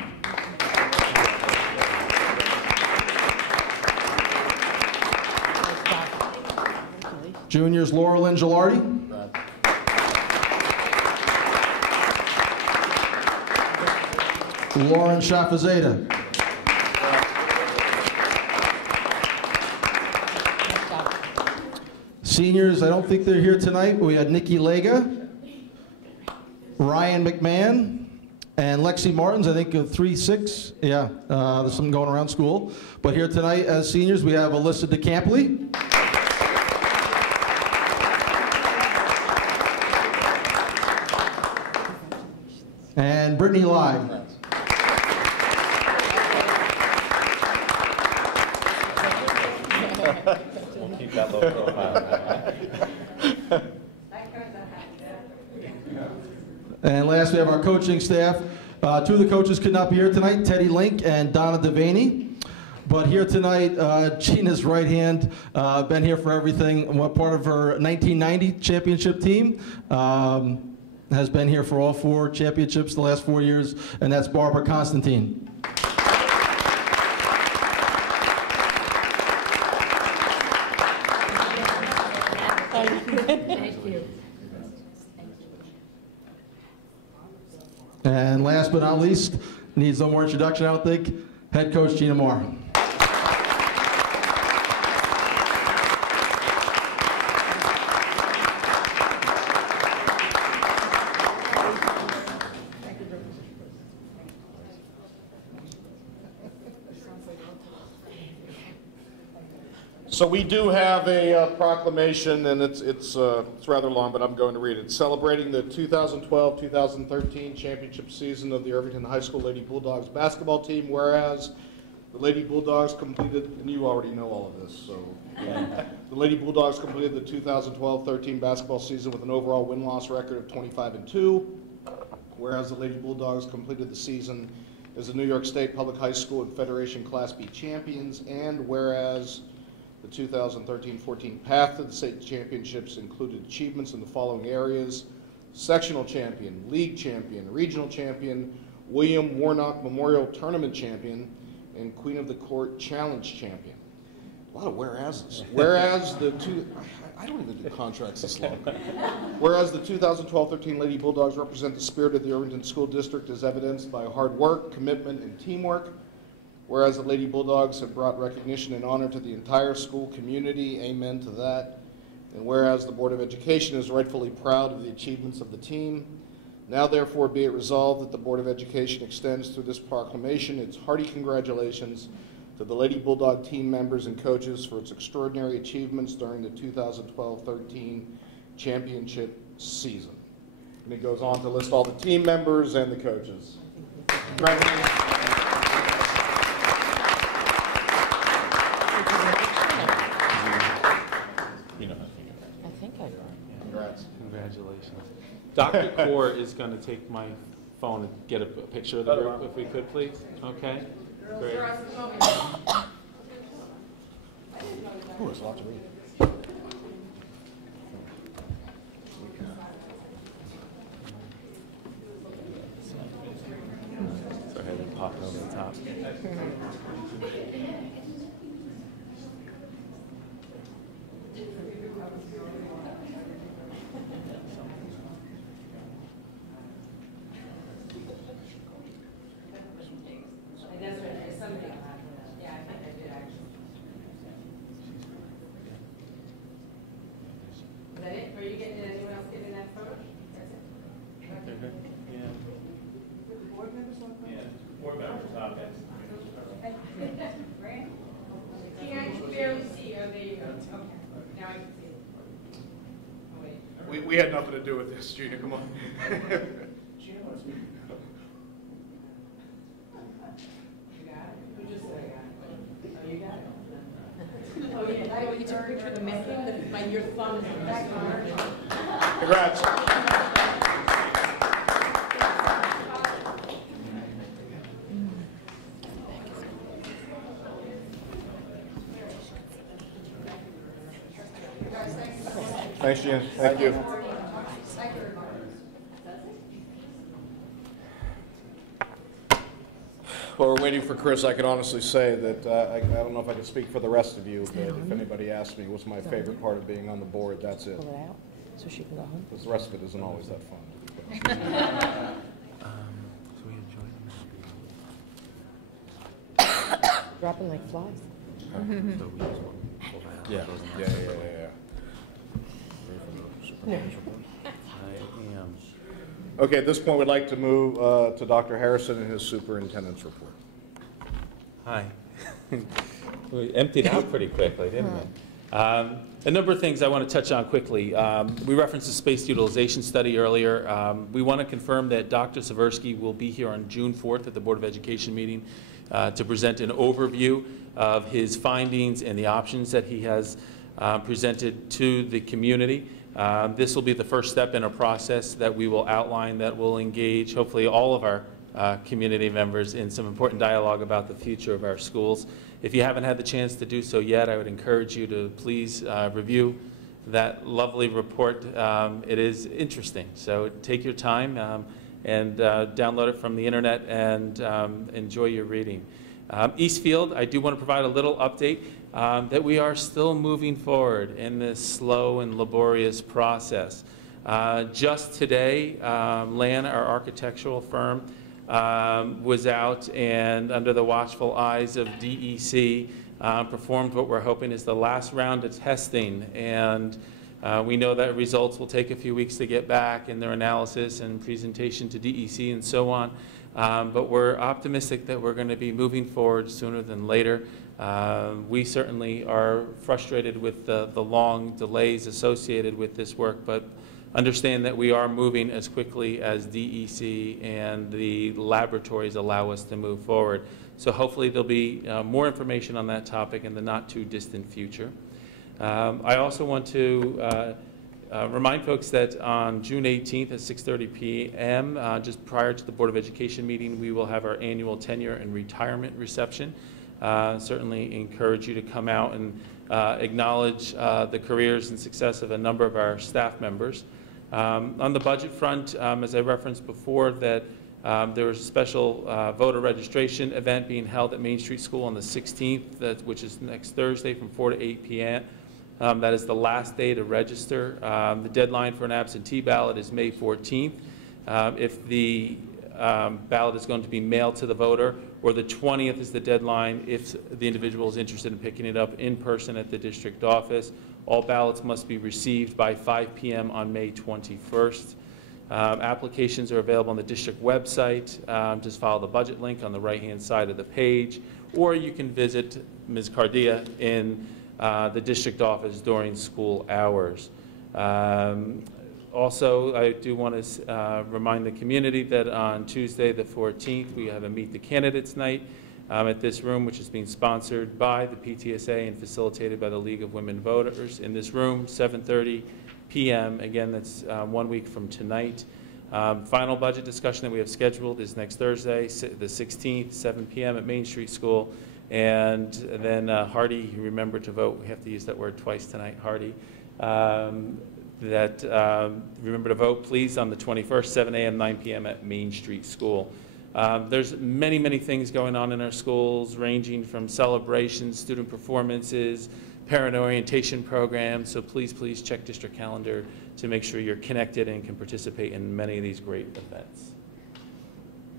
Juniors, Laurel and Gilardi. Lauren Shafazeda. Seniors, I don't think they're here tonight, but we had Nikki Lega, Ryan McMahon, and Lexi Martins, I think 3-6. Yeah, there's something going around school. But here tonight as seniors, we have Alyssa DeCampley. And Brittany Lai. We'll keep that low profile. And last, we have our coaching staff. Two of the coaches could not be here tonight, Teddy Link and Donna Devaney. But here tonight, Gina's right hand, been here for everything. What part of her 1990 championship team, has been here for all 4 championships the last 4 years, and that's Barbara Constantine. Thank you. And last but not least, needs no more introduction, I don't think, head coach Gina Moore. So we do have a proclamation, and it's rather long, but I'm going to read it. Celebrating the 2012-2013 championship season of the Irvington High School Lady Bulldogs basketball team, whereas the Lady Bulldogs completed, and you already know all of this, so the Lady Bulldogs completed the 2012-13 basketball season with an overall win-loss record of 25-2, whereas the Lady Bulldogs completed the season as the New York State Public High School and Federation Class B champions, and whereas the 2013-14 path to the state championships included achievements in the following areas: sectional champion, league champion, regional champion, William Warnock Memorial Tournament champion, and Queen of the Court Challenge champion. A lot of whereases. Whereas I don't even do contracts this long. Whereas the 2012-13 Lady Bulldogs represent the spirit of the Irvington School District as evidenced by hard work, commitment, and teamwork. Whereas the Lady Bulldogs have brought recognition and honor to the entire school community, amen to that. And whereas the Board of Education is rightfully proud of the achievements of the team, now therefore be it resolved that the Board of Education extends through this proclamation its hearty congratulations to the Lady Bulldog team members and coaches for its extraordinary achievements during the 2012-13 championship season. And it goes on to list all the team members and the coaches. Congratulations. Congratulations. Dr. Kaur is going to take my phone and get a picture of the group, if we could, please. Okay? Great. Ooh, it's a lot to read. Go ahead and pop it over the top. We had nothing to do with this, Gina, come on. Gina wants me. You got it? Who just said I got it? Oh, you got it? Oh, yeah, I want you to picture the making, your thumb is in the back corner. Congrats. Thanks, Gina. Thank you. While we're waiting for Chris, I can honestly say that I don't know if I can speak for the rest of you, but if anybody asks me what's my favorite part of being on the board, that's it. Pull it out so she can go home. Because the rest of it isn't always that fun. So we enjoyed Dropping like flies. Yeah. I am. Okay, at this point, we'd like to move to Dr. Harrison and his superintendent's report. Hi. We emptied out pretty quickly, didn't we? A number of things I want to touch on quickly. We referenced the space utilization study earlier. We want to confirm that Dr. Seversky will be here on June 4th at the Board of Education meeting to present an overview of his findings and the options that he has presented to the community. This will be the first step in a process that we will outline that will engage hopefully all of our community members in some important dialogue about the future of our schools. If you haven't had the chance to do so yet, I would encourage you to please review that lovely report. It is interesting, so take your time and download it from the internet and enjoy your reading. Eastfield, I do want to provide a little update that we are still moving forward in this slow and laborious process. Just today, Lan, our architectural firm, was out and under the watchful eyes of DEC performed what we're hoping is the last round of testing, and we know that results will take a few weeks to get back in their analysis and presentation to DEC and so on, but we're optimistic that we're going to be moving forward sooner than later. We certainly are frustrated with the long delays associated with this work, but understand that we are moving as quickly as DEC and the laboratories allow us to move forward. So hopefully there'll be more information on that topic in the not too distant future. I also want to remind folks that on June 18th at 6:30 p.m., just prior to the Board of Education meeting, we will have our annual tenure and retirement reception. Certainly encourage you to come out and acknowledge the careers and success of a number of our staff members. On the budget front, as I referenced before, that there was a special voter registration event being held at Main Street School on the 16th, which is next Thursday from 4 to 8 p.m. That is the last day to register. The deadline for an absentee ballot is May 14th. If the ballot is going to be mailed to the voter, or the 20th is the deadline if the individual is interested in picking it up in person at the district office. All ballots must be received by 5 p.m. on May 21st. Applications are available on the district website. Just follow the budget link on the right-hand side of the page, or you can visit Ms. Cardia in the district office during school hours. Also, I do want to remind the community that on Tuesday the 14th, we have a Meet the Candidates night at this room, which is being sponsored by the PTSA and facilitated by the League of Women Voters. In this room, 7:30 p.m. Again, that's 1 week from tonight. Final budget discussion that we have scheduled is next Thursday, the 16th, 7 p.m. at Main Street School. And then Hardy, remember to vote. We have to use that word twice tonight, Hardy. Remember to vote, please, on the 21st, 7 a.m., 9 p.m. at Main Street School. There's many, many things going on in our schools, ranging from celebrations, student performances, parent orientation programs. So please, please check district calendar to make sure you're connected and can participate in many of these great events.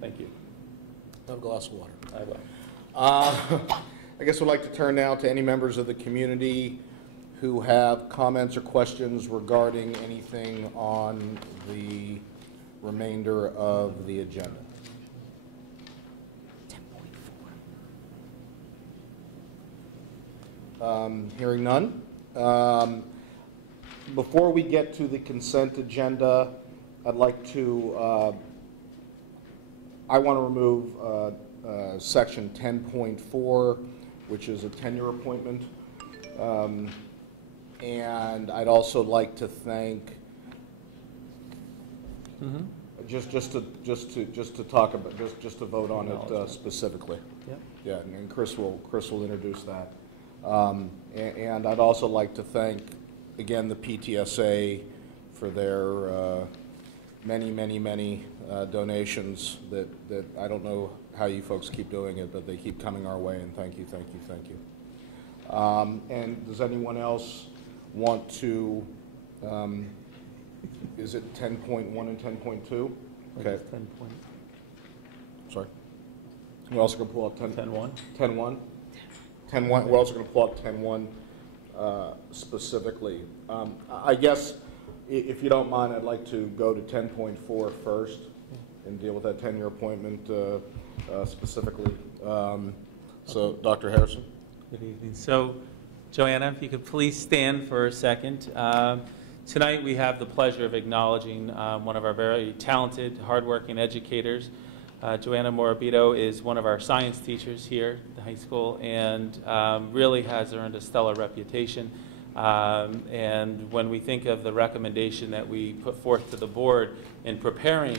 Thank you. Have a glass of water. I will. I guess we'd like to turn now to any members of the community who have comments or questions regarding anything on the remainder of the agenda. 10.4. Hearing none. Before we get to the consent agenda, I'd like to, I want to remove section 10.4, which is a tenure appointment. And I'd also like to thank, just to talk about, just to vote on it specifically. Yep. Yeah, and Chris will introduce that. And I'd also like to thank, again, the PTSA for their many donations that I don't know how you folks keep doing it, but they keep coming our way, and thank you. And does anyone else want to, is it 10.1 and 10.2? Okay. 10 point. Sorry. We're also going to pull up 10.1. 10.1. 10.1. We're also going to pull up 10.1 specifically. I guess, if you don't mind, I'd like to go to 10.4 first and deal with that tenure appointment specifically. So, Dr. Harrison. Good evening. So, Joanna, if you could please stand for a second. Tonight we have the pleasure of acknowledging one of our very talented, hardworking educators. Joanna Morabito is one of our science teachers here at the high school and really has earned a stellar reputation. And when we think of the recommendation that we put forth to the board in preparing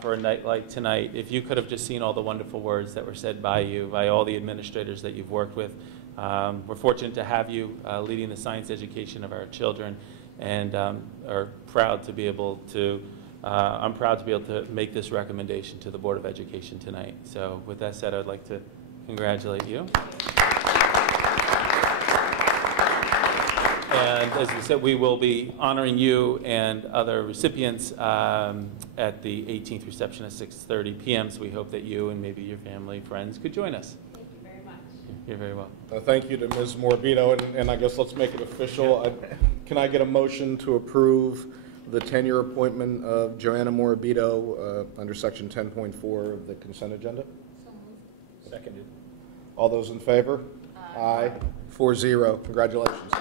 for a night like tonight, if you could have just seen all the wonderful words that were said by you, by all the administrators that you've worked with. We're fortunate to have you leading the science education of our children, and are proud to be able to, I'm proud to be able to make this recommendation to the Board of Education tonight. So with that said, I'd like to congratulate you. And as we said, we will be honoring you and other recipients at the 18th reception at 6:30 p.m. So we hope that you and maybe your family, friends could join us. Thank you very much. You're very welcome. Thank you to Ms. Morabito, and I guess let's make it official. Can I get a motion to approve the tenure appointment of Joanna Morabito under Section 10.4 of the consent agenda? So moved. Seconded. All those in favor? Aye. 4-0. Congratulations.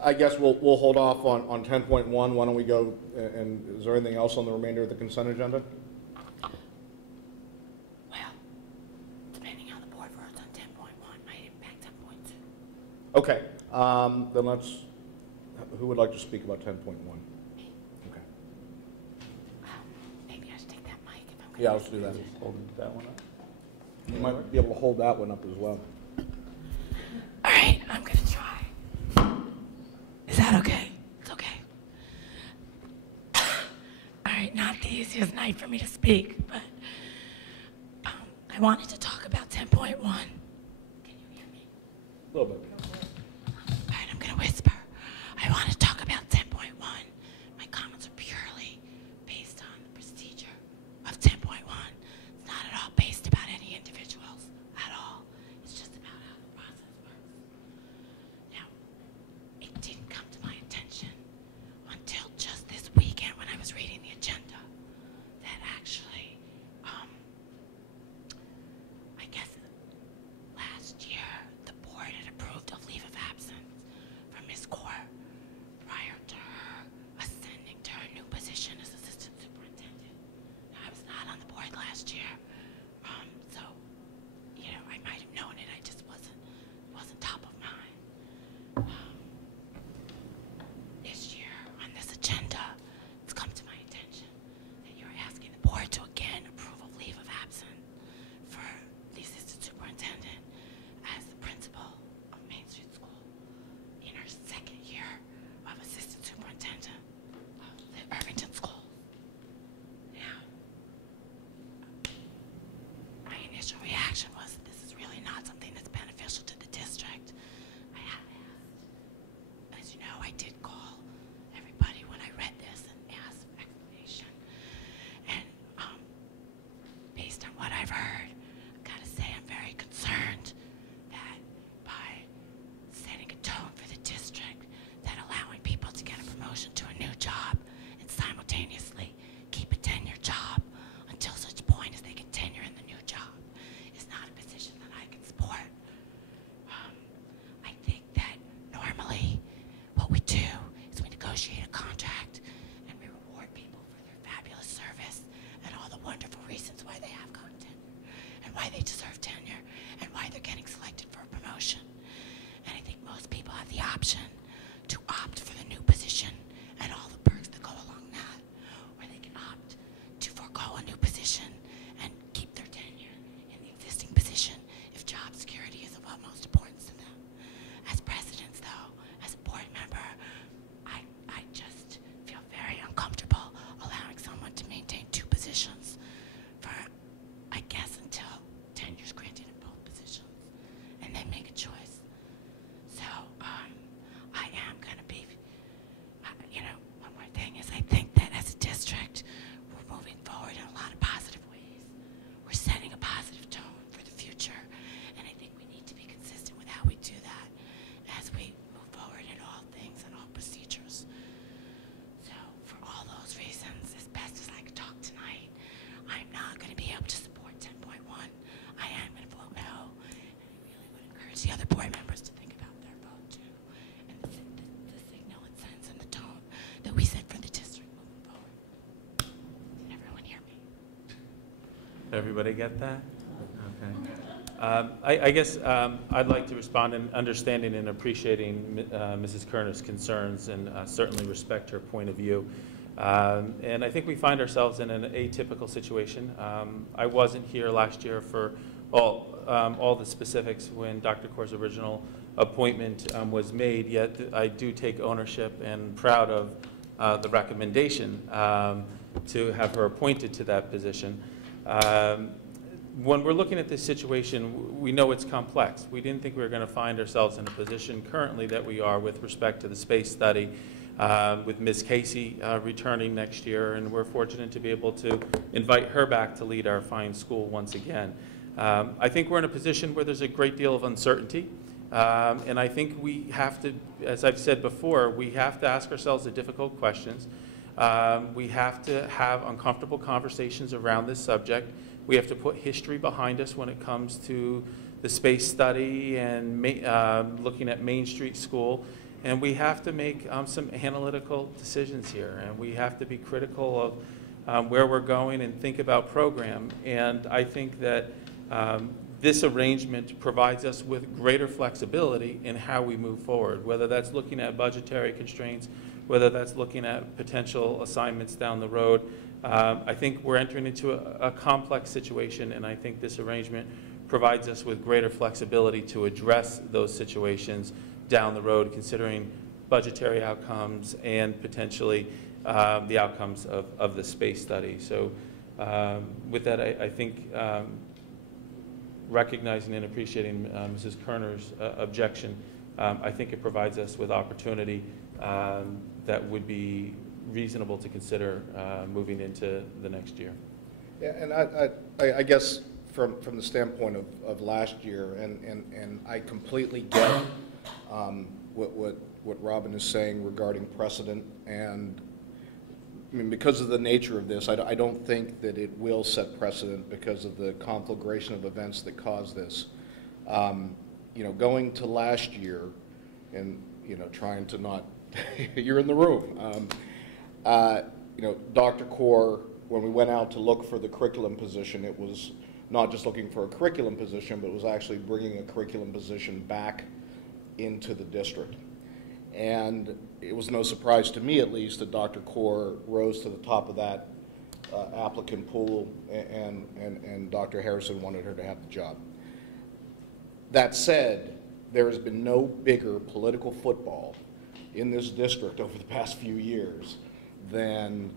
I guess we'll hold off on 10.1. Why don't we go, and is there anything else on the remainder of the consent agenda? Well, depending how the board votes on 10.1, might impact 10.2. Okay, then let's, who would like to speak about 10.1? Okay. Maybe I should take that mic if I'm going to. Yeah, let's do that. Hold that one up. You might be able to hold that one up as well. All right, I'm going to try. Is that okay? It's okay. All right, not the easiest night for me to speak, but I wanted to talk about 10.1. Can you hear me? A little bit. All right, I'm going to whisper. I want to talk about 10.1. My comments are purely based on the procedure of 10.1. It's not at all based about any individuals at all. It's just about how the process works. Now, it didn't come to my attention until just this weekend when I was reading the agenda that actually, I guess last year the board had approved a leave of absence for Ms. Kaur prior to her ascending to her new position as assistant superintendent. Now, I was not on the board last year, so you know, I might have known it. I just wasn't top of mind. This year on this agenda, it's come to my attention that you're asking the board to again approve a leave of absence for the assistant superintendent as the principal of Main Street School in her second year of assistant superintendent of the Irvington School. Now, my initial reaction was this is really not something that's beneficial to the district. I have asked. As you know, I did call everybody when I read this and asked for explanation. And based on what I've heard, I've got to say I'm very concerned that by setting a tone for the district, that allowing people to get a promotion to a new job and simultaneously keep a tenure job until such point as they get tenure in the new job is not a position that I can support. I think that normally what we do is we negotiate a contract and we reward people for their fabulous service and all the wonderful reasons why they have gotten tenure and why they deserve tenure and why they're getting selected for a promotion. And I think most people have the option to opt for the new position and all the perks that go along that, or they can opt to forego a new position and keep their tenure in the existing position if job security is of utmost importance to them. As presidents, though, as a board member, I just feel very uncomfortable allowing someone to maintain two positions for, I guess, until tenure is granted in both positions, and then make a choice. So, I am going to be, you know, one more thing is I think that as a district, we're moving forward in a lot of positive ways. We're setting a positive tone for the future, and I think we need to be consistent with how we do that as we move forward in all things and all procedures. So, for all those reasons, as best as I can talk tonight, I'm not going to be able to support 10.1. I am going to vote no, and I really would encourage the other board members to think about their vote too, and the signal it sends and the tone that we set for the district moving forward. Did everyone hear me? Everybody get that? Okay. I guess I'd like to respond in understanding and appreciating Mrs. Kerner's concerns and certainly respect her point of view. And I think we find ourselves in an atypical situation. I wasn't here last year for all the specifics when Dr. Kaur's original appointment was made, yet I do take ownership and proud of the recommendation to have her appointed to that position. When we're looking at this situation, we know it's complex. We didn't think we were going to find ourselves in a position currently that we are with respect to the space study, with Ms. Casey returning next year, and we're fortunate to be able to invite her back to lead our fine school once again. I think we're in a position where there's a great deal of uncertainty, and I think we have to, as I've said before, we have to ask ourselves the difficult questions. We have to have uncomfortable conversations around this subject. We have to put history behind us when it comes to the space study and looking at Main Street School. And we have to make some analytical decisions here. And we have to be critical of where we're going and think about program. And I think that this arrangement provides us with greater flexibility in how we move forward, whether that's looking at budgetary constraints, whether that's looking at potential assignments down the road. I think we're entering into a complex situation, and I think this arrangement provides us with greater flexibility to address those situations down the road, considering budgetary outcomes and potentially the outcomes of the space study. So with that, I think recognizing and appreciating Mrs. Kerner's objection, I think it provides us with opportunity that would be reasonable to consider moving into the next year. Yeah, and I guess from the standpoint of last year, and I completely get what Robin is saying regarding precedent, and I mean, because of the nature of this, I don't think that it will set precedent because of the conflagration of events that caused this. You know, going to last year and, you know, trying to not, you're in the room. You know, Dr. Kaur, when we went out to look for the curriculum position, it was not just looking for a curriculum position, but it was actually bringing a curriculum position back into the district. And it was no surprise to me, at least, that Dr. Kaur rose to the top of that applicant pool, and Dr. Harrison wanted her to have the job. That said, there has been no bigger political football in this district over the past few years than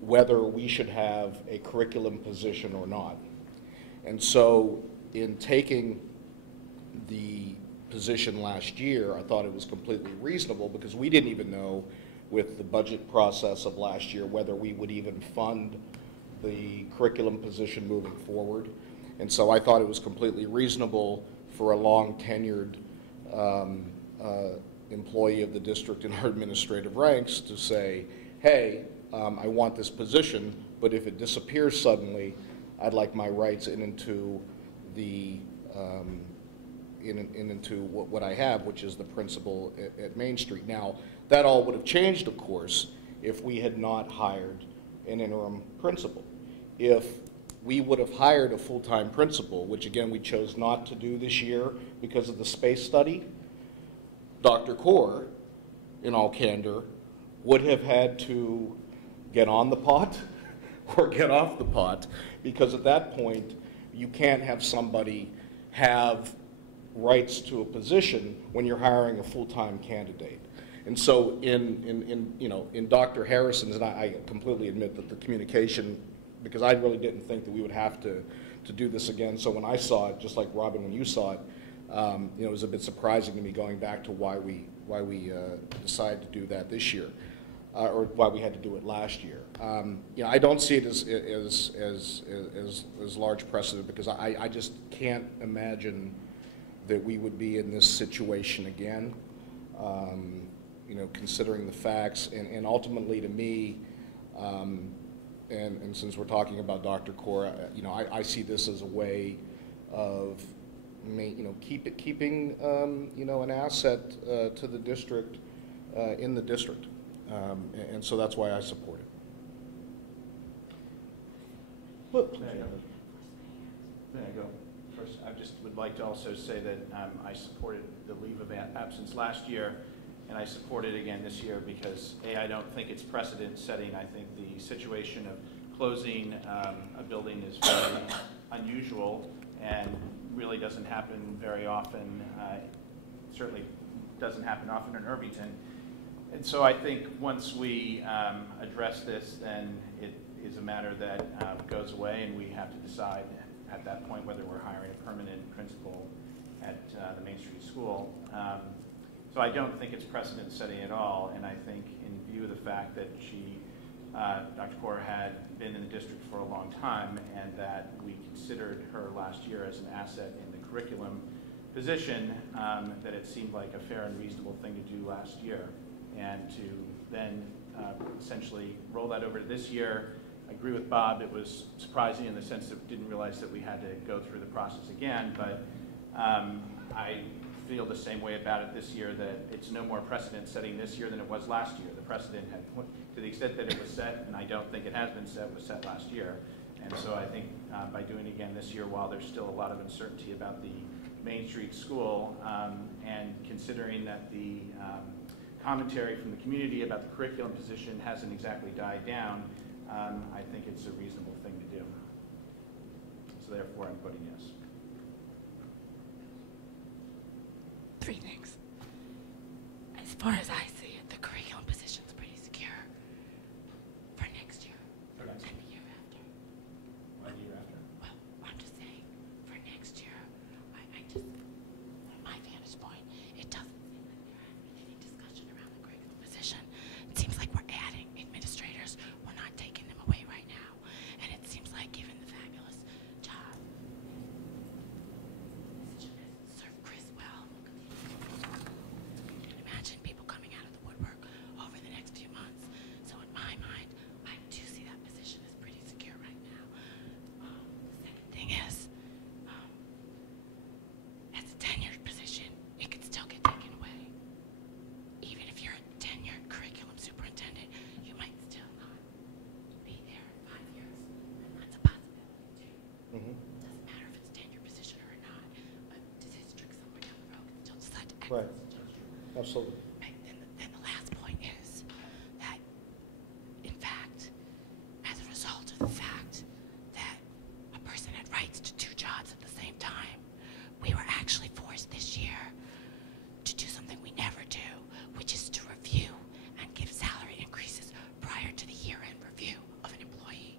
whether we should have a curriculum position or not. And so in taking the position last year, I thought it was completely reasonable because we didn't even know with the budget process of last year whether we would even fund the curriculum position moving forward. And so I thought it was completely reasonable for a long tenured employee of the district in our administrative ranks to say, hey, I want this position, but if it disappears suddenly, I'd like my rights into the into what I have, which is the principal at Main Street. Now, that all would have changed, of course, if we had not hired an interim principal. If we would have hired a full-time principal, which again we chose not to do this year because of the space study, Dr. Kaur, in all candor, would have had to get on the pot or get off the pot, because at that point you can't have somebody have rights to a position when you're hiring a full-time candidate. And so in Dr. Harrison's, and I completely admit that the communication, because I really didn't think that we would have to do this again. So when I saw it, just like Robin, when you saw it, it was a bit surprising to me going back to why we decided to do that this year, or why we had to do it last year. I don't see it as large precedent, because I just can't imagine that we would be in this situation again. Considering the facts, and ultimately to me, and since we're talking about Dr. Kaur, I see this as a way of keeping an asset to the district in the district, and so that's why I support it. Well, there you go. First, I just would like to also say that I supported the leave of absence last year, and I support it again this year because, A, I don't think it's precedent setting. I think the situation of closing a building is very unusual and really doesn't happen very often. Certainly doesn't happen often in Irvington. And so I think once we address this, then it is a matter that goes away, and we have to decide at that point whether we're hiring a permanent principal at the Main Street School. So I don't think it's precedent setting at all, and I think in view of the fact that Dr. Kaur had been in the district for a long time, and that we considered her last year as an asset in the curriculum position, that it seemed like a fair and reasonable thing to do last year. And to then essentially roll that over to this year, I agree with Bob, it was surprising in the sense that we didn't realize that we had to go through the process again, but I feel the same way about it this year, that it's no more precedent setting this year than it was last year. The precedent had, to the extent that it was set, and I don't think it has been set, was set last year. And so I think by doing it again this year, while there's still a lot of uncertainty about the Main Street School, and considering that the commentary from the community about the curriculum position hasn't exactly died down, I think it's a reasonable thing to do. So therefore, I'm voting yes. 3 things. As far as I see it, the curriculum position's pretty secure for next year and the year after. Why the year after? Well, I'm just saying, for next year, I just, from my vantage point, it doesn't seem like there has been any discussion around the curriculum position. It seems like we're adding administrators. We're not taking them away right now. And it seems like, given the fabulous job this position has served Chris well, imagine people coming out of the woodwork over the next few months. So in my mind, I do see that position as pretty secure right now. The second thing is, as a tenured position, it could still get taken away. Even if you're a tenured curriculum superintendent, you might still not be there in 5 years. And that's a possibility too. Doesn't matter if it's a tenured position or not. A district somewhere down the road can still decide to exit. Right. Absolutely. Right. Then the last point is that, in fact, as a result of the fact that a person had rights to 2 jobs at the same time, we were actually forced this year to do something we never do, which is to review and give salary increases prior to the year-end review of an employee.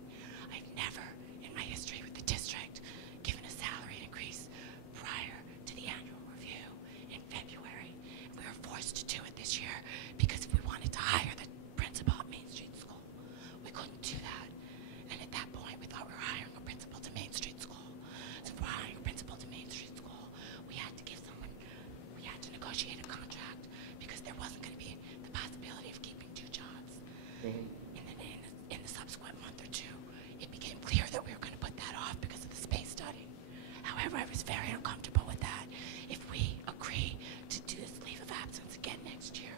I've never, in my history with the district, given a salary increase prior to the annual review in February. We were forced to do it this year because if we wanted to hire the principal at Main Street School, we couldn't do that. And at that point, we thought we were hiring a principal to Main Street School. So if we're hiring a principal to Main Street School, we had to negotiate a contract because there wasn't going to be the possibility of keeping 2 jobs. In the subsequent month or 2, it became clear that we were going to put that off because of the space study. However, I was very uncomfortable with that. If we agree to do this leave of absence again next year,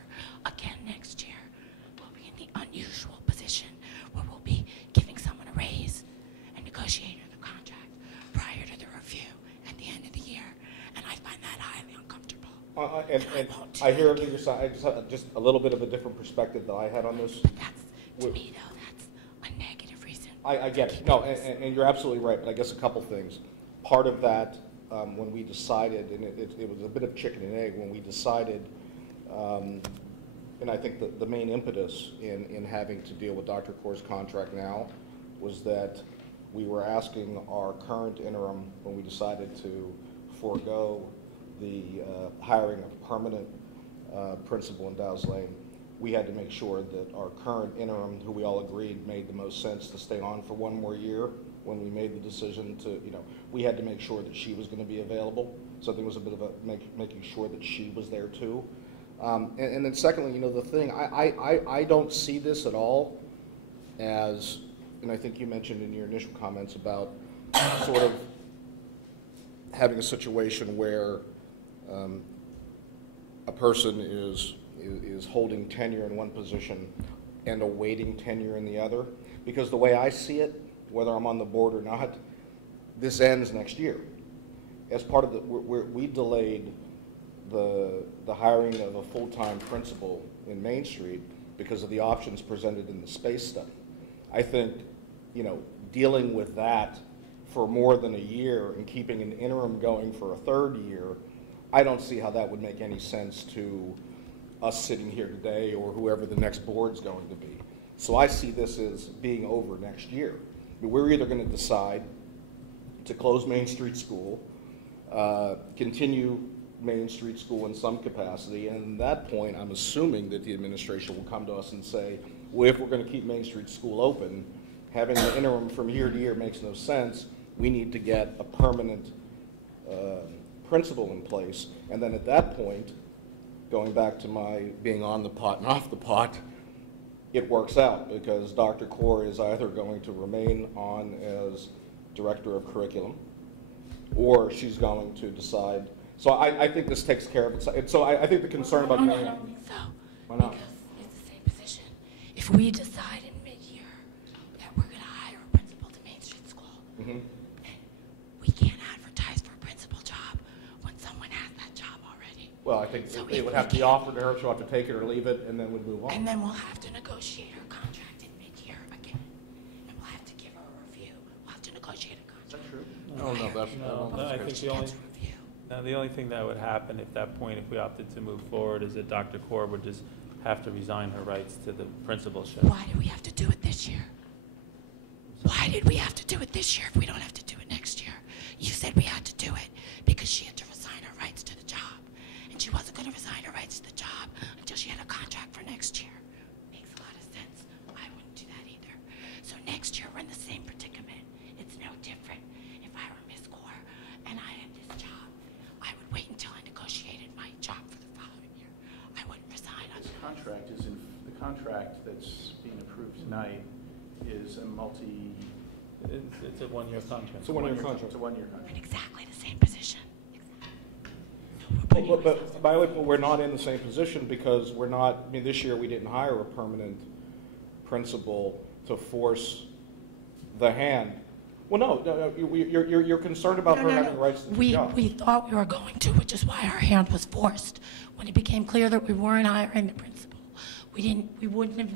we'll be in the unusual position where we'll be giving someone a raise and negotiating the contract prior to the review at the end of the year. And I find that highly uncomfortable. And I hear everything you're saying. I just have just a little bit of a different perspective that I had on this. To me, though, that's a negative reason. I get it. No, and you're absolutely right, but I guess a couple things. Part of that, when we decided, and it was a bit of chicken and egg, when we decided, and I think the main impetus in having to deal with Dr. Kaur's contract now was that we were asking our current interim, when we decided to forego the hiring of a permanent principal in Dow's Lane, we had to make sure that our current interim, who we all agreed made the most sense to stay on for 1 more year, when we made the decision to, we had to make sure that she was going to be available. So I think it was a bit of a making sure that she was there too. And then secondly, the thing, I don't see this at all as, and I think you mentioned in your initial comments about sort of having a situation where a person is holding tenure in one position and awaiting tenure in the other. Because the way I see it, whether I'm on the board or not, this ends next year. as part of the, we delayed the hiring of a full-time principal in Main Street because of the options presented in the space study. I think, you know, dealing with that for more than a year and keeping an interim going for a third year, I don't see how that would make any sense to us sitting here today or whoever the next board's going to be. So I see this as being over next year. We're either going to decide to close Main Street School, continue Main Street School in some capacity, and at that point, I'm assuming that the administration will come to us and say, well, if we're going to keep Main Street School open, having the interim from year to year makes no sense. We need to get a permanent principal in place, and then at that point, going back to my being on the pot and off the pot, it works out because Dr. Kaur is either going to remain on as director of curriculum, or she's going to decide. So I think this takes care of it. So I think the concern about I don't think so. Why not? Because it's the same position. If we decide in mid-year that we're going to hire a principal to Main Street School, we can't advertise for a principal job when someone has that job already. Well, I think So it would have to be offered to her. She'll have to take it or leave it, and then we'd move on. And then we'll have to negotiate her contract in mid-year again. And we'll have to give her a review. We'll have to negotiate a contract. Is that true? No, I think the only thing that would happen at that point, if we opted to move forward, is that Dr. Kaur would just have to resign her rights to the principalship. Why did we have to do it this year? Why did we have to do it this year if we don't have to do it next year? You said we had to do it because she had to resign her rights to the job. And she wasn't going to resign her rights to the job until she had a contract for next year. Makes a lot of sense. I wouldn't do that either. So next year we're in the same predicament. It's no different. If I were Ms. Kaur and I had this job, I would wait until I negotiated my job for the following year. I wouldn't resign on This contract is in, the contract that's being approved tonight is a It's a one-year contract. It's a one-year contract. It's a one-year contract. in exactly the same position. But by the way, we're not in the same position because we're not, I mean, this year we didn't hire a permanent principal to force the hand. Well, no, you're concerned about her having rights to the job. We thought we were going to, which is why our hand was forced. When it became clear that we weren't hiring the principal, we wouldn't have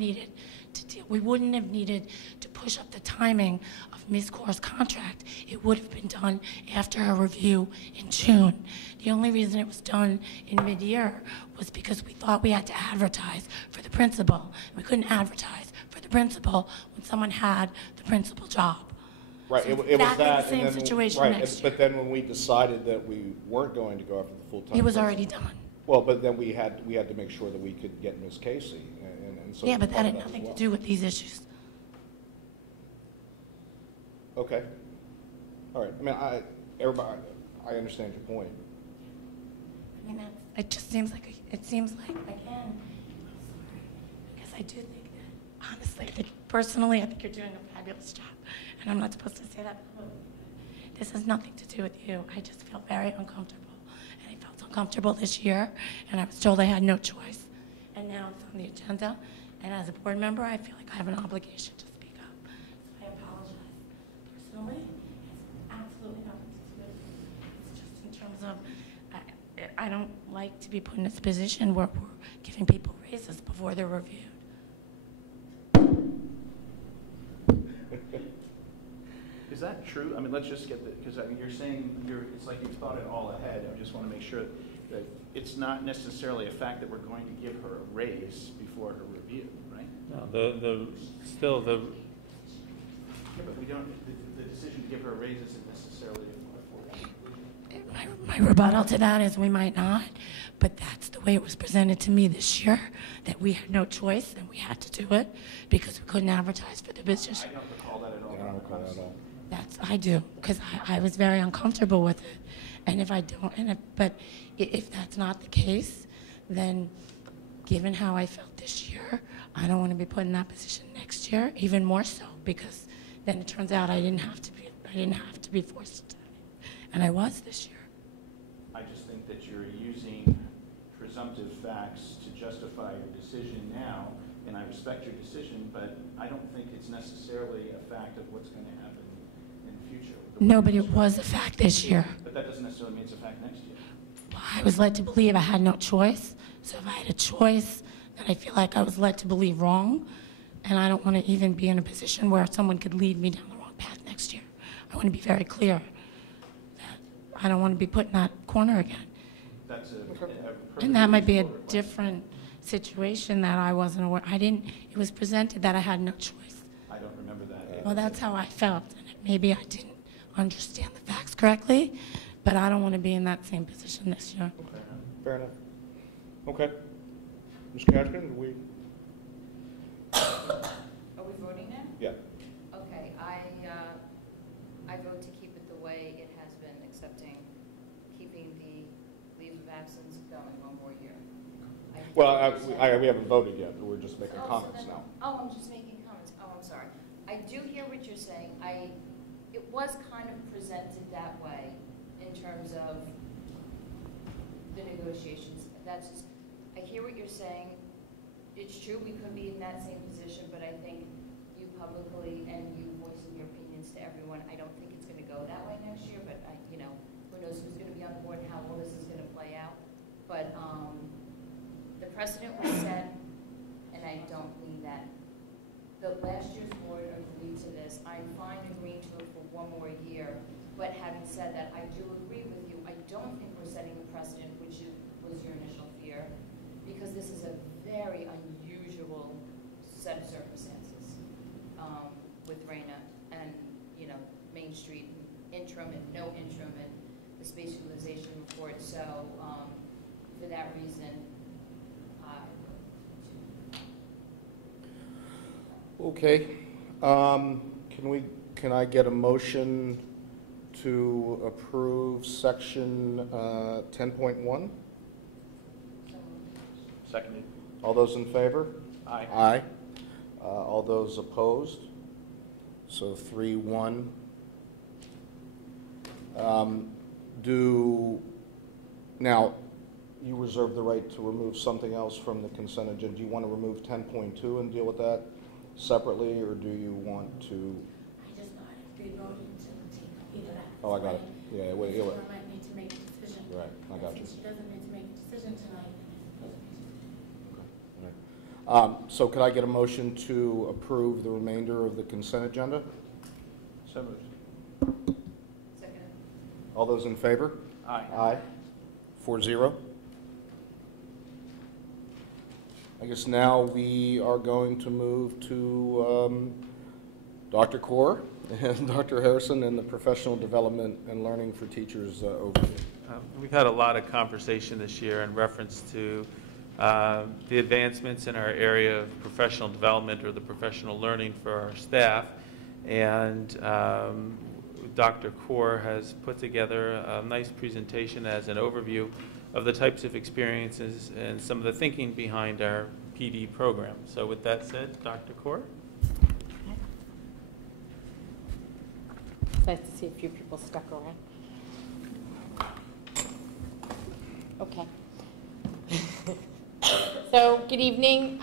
needed to push up the timing of Ms. Kaur's contract. It would have been done after her review in June. The only reason it was done in mid-year was because we thought we had to advertise for the principal. We couldn't advertise for the principal when someone had the principal job. Right, So it was exactly that. the same and then, situation right, next year. But then when we decided that we weren't going to go after the full-time It was principal- already done. Well, but then we had to make sure that we could get Ms. Casey. And so Yeah, but that part had of as nothing to well. do with these issues. Okay. All right. I mean, I understand your point. I mean, it just seems like, again, because I do think that, honestly, personally, I think you're doing a fabulous job. And I'm not supposed to say that. This has nothing to do with you. I just feel very uncomfortable. And I felt uncomfortable this year, and I was told I had no choice. And now it's on the agenda. And as a board member, I feel like I have an obligation to speak up. So I apologize. Personally, it's absolutely nothing to do with it. It's just in terms of, I don't like to be put in this position where we're giving people raises before they're reviewed. Is that true? I mean, let's just get the, because I mean, you're saying it's like you've thought it all ahead. I just want to make sure that it's not necessarily a fact that we're going to give her a raise before her review, right? No, Yeah, but we don't, the decision to give her a raise isn't necessarily a foregone conclusion. My rebuttal to that is we might not, but that's the way it was presented to me this year, that we had no choice and we had to do it because we couldn't advertise for the position. I don't recall that at all. I don't recall that at all. I do, because I was very uncomfortable with it. And if I don't, but if that's not the case, then given how I felt this year, I don't want to be put in that position next year, even more so, because then it turns out I didn't have to be forced to, and I was this year. I just think that you're using presumptive facts to justify your decision now, and I respect your decision, but I don't think it's necessarily a fact of what's going to happen in the future. No, but it was a fact this year. But that doesn't necessarily necessarily means the fact next year. I was led to believe I had no choice. So if I had a choice, then I feel like I was led to believe wrong. And I don't want to even be in a position where someone could lead me down the wrong path next year. I want to be very clear that I don't want to be put in that corner again. That's And that might be a different situation that I wasn't aware. It was presented that I had no choice. I don't remember that. Well, that's how I felt. And maybe I didn't understand the facts correctly, but I don't want to be in that same position this year. Okay, fair enough. Okay. Ms. Kashkin, do we? Are we voting now? Yeah. Okay, I vote to keep it the way it has been, accepting, keeping the leave of absence going one more year. Well, we haven't voted yet. We're just making comments now. Oh, I'm just making comments. Oh, I'm sorry. I do hear what you're saying. It was kind of presented that way in terms of the negotiations. That's just, I hear what you're saying. It's true, we could be in that same position, but I think you publicly and you voicing your opinions to everyone, I don't think it's going to go that way next year, but who knows who's going to be on board and how all this is going to play out. But the precedent was set, and I don't need that. The last year's board agreed to this. I'm fine agreeing to it for one more year, but having said that, I do agree with you. I don't think we're setting the precedent, which was your initial fear, because this is a very unusual set of circumstances with Raina and Main Street, interim and no interim, and the space utilization report. So for that reason, Okay. Can I get a motion to approve section 10.1? Seconded. All those in favor? Aye. Aye. All those opposed? So 3-1. Now, you reserve the right to remove something else from the consent agenda. Do you want to remove 10.2 and deal with that separately, or do you want to? I just thought if they voted to either that. Oh, I got it. Yeah, wait. I might need to make a decision. Right, I got you. Since she doesn't need to make a decision tonight. So could I get a motion to approve the remainder of the consent agenda? So moved. second. All those in favor? Aye. Aye. 4-0. I guess now we are going to move to Dr. Kaur and Dr. Harrison and the Professional Development and Learning for Teachers overview. We've had a lot of conversation this year in reference to the advancements in our area of professional development or the professional learning for our staff. And Dr. Kaur has put together a nice presentation as an overview of the types of experiences and some of the thinking behind our PD program. So with that said, Dr. Kaur. It's nice to see a few people stuck around. Okay. So, good evening.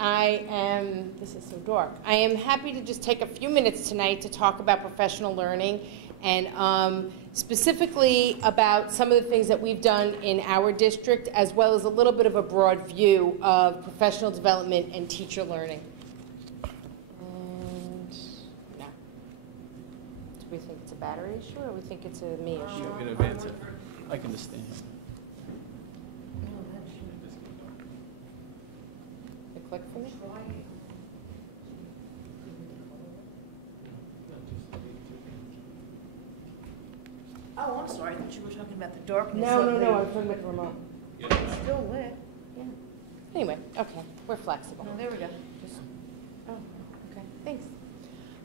This is so dark. I am happy to just take a few minutes tonight to talk about professional learning and specifically about some of the things that we've done in our district, as well as a little bit of a broad view of professional development and teacher learning. And no. Do we think it's a battery issue or we think it's a me issue? You can advance it. I can just stand here. Click for me? Oh, I'm sorry. I thought you were talking about the darkness. No, of no, the- no, I was talking about the remote. It's still lit. Yeah. Anyway, okay, we're flexible. Oh, there we go. Oh, okay, thanks.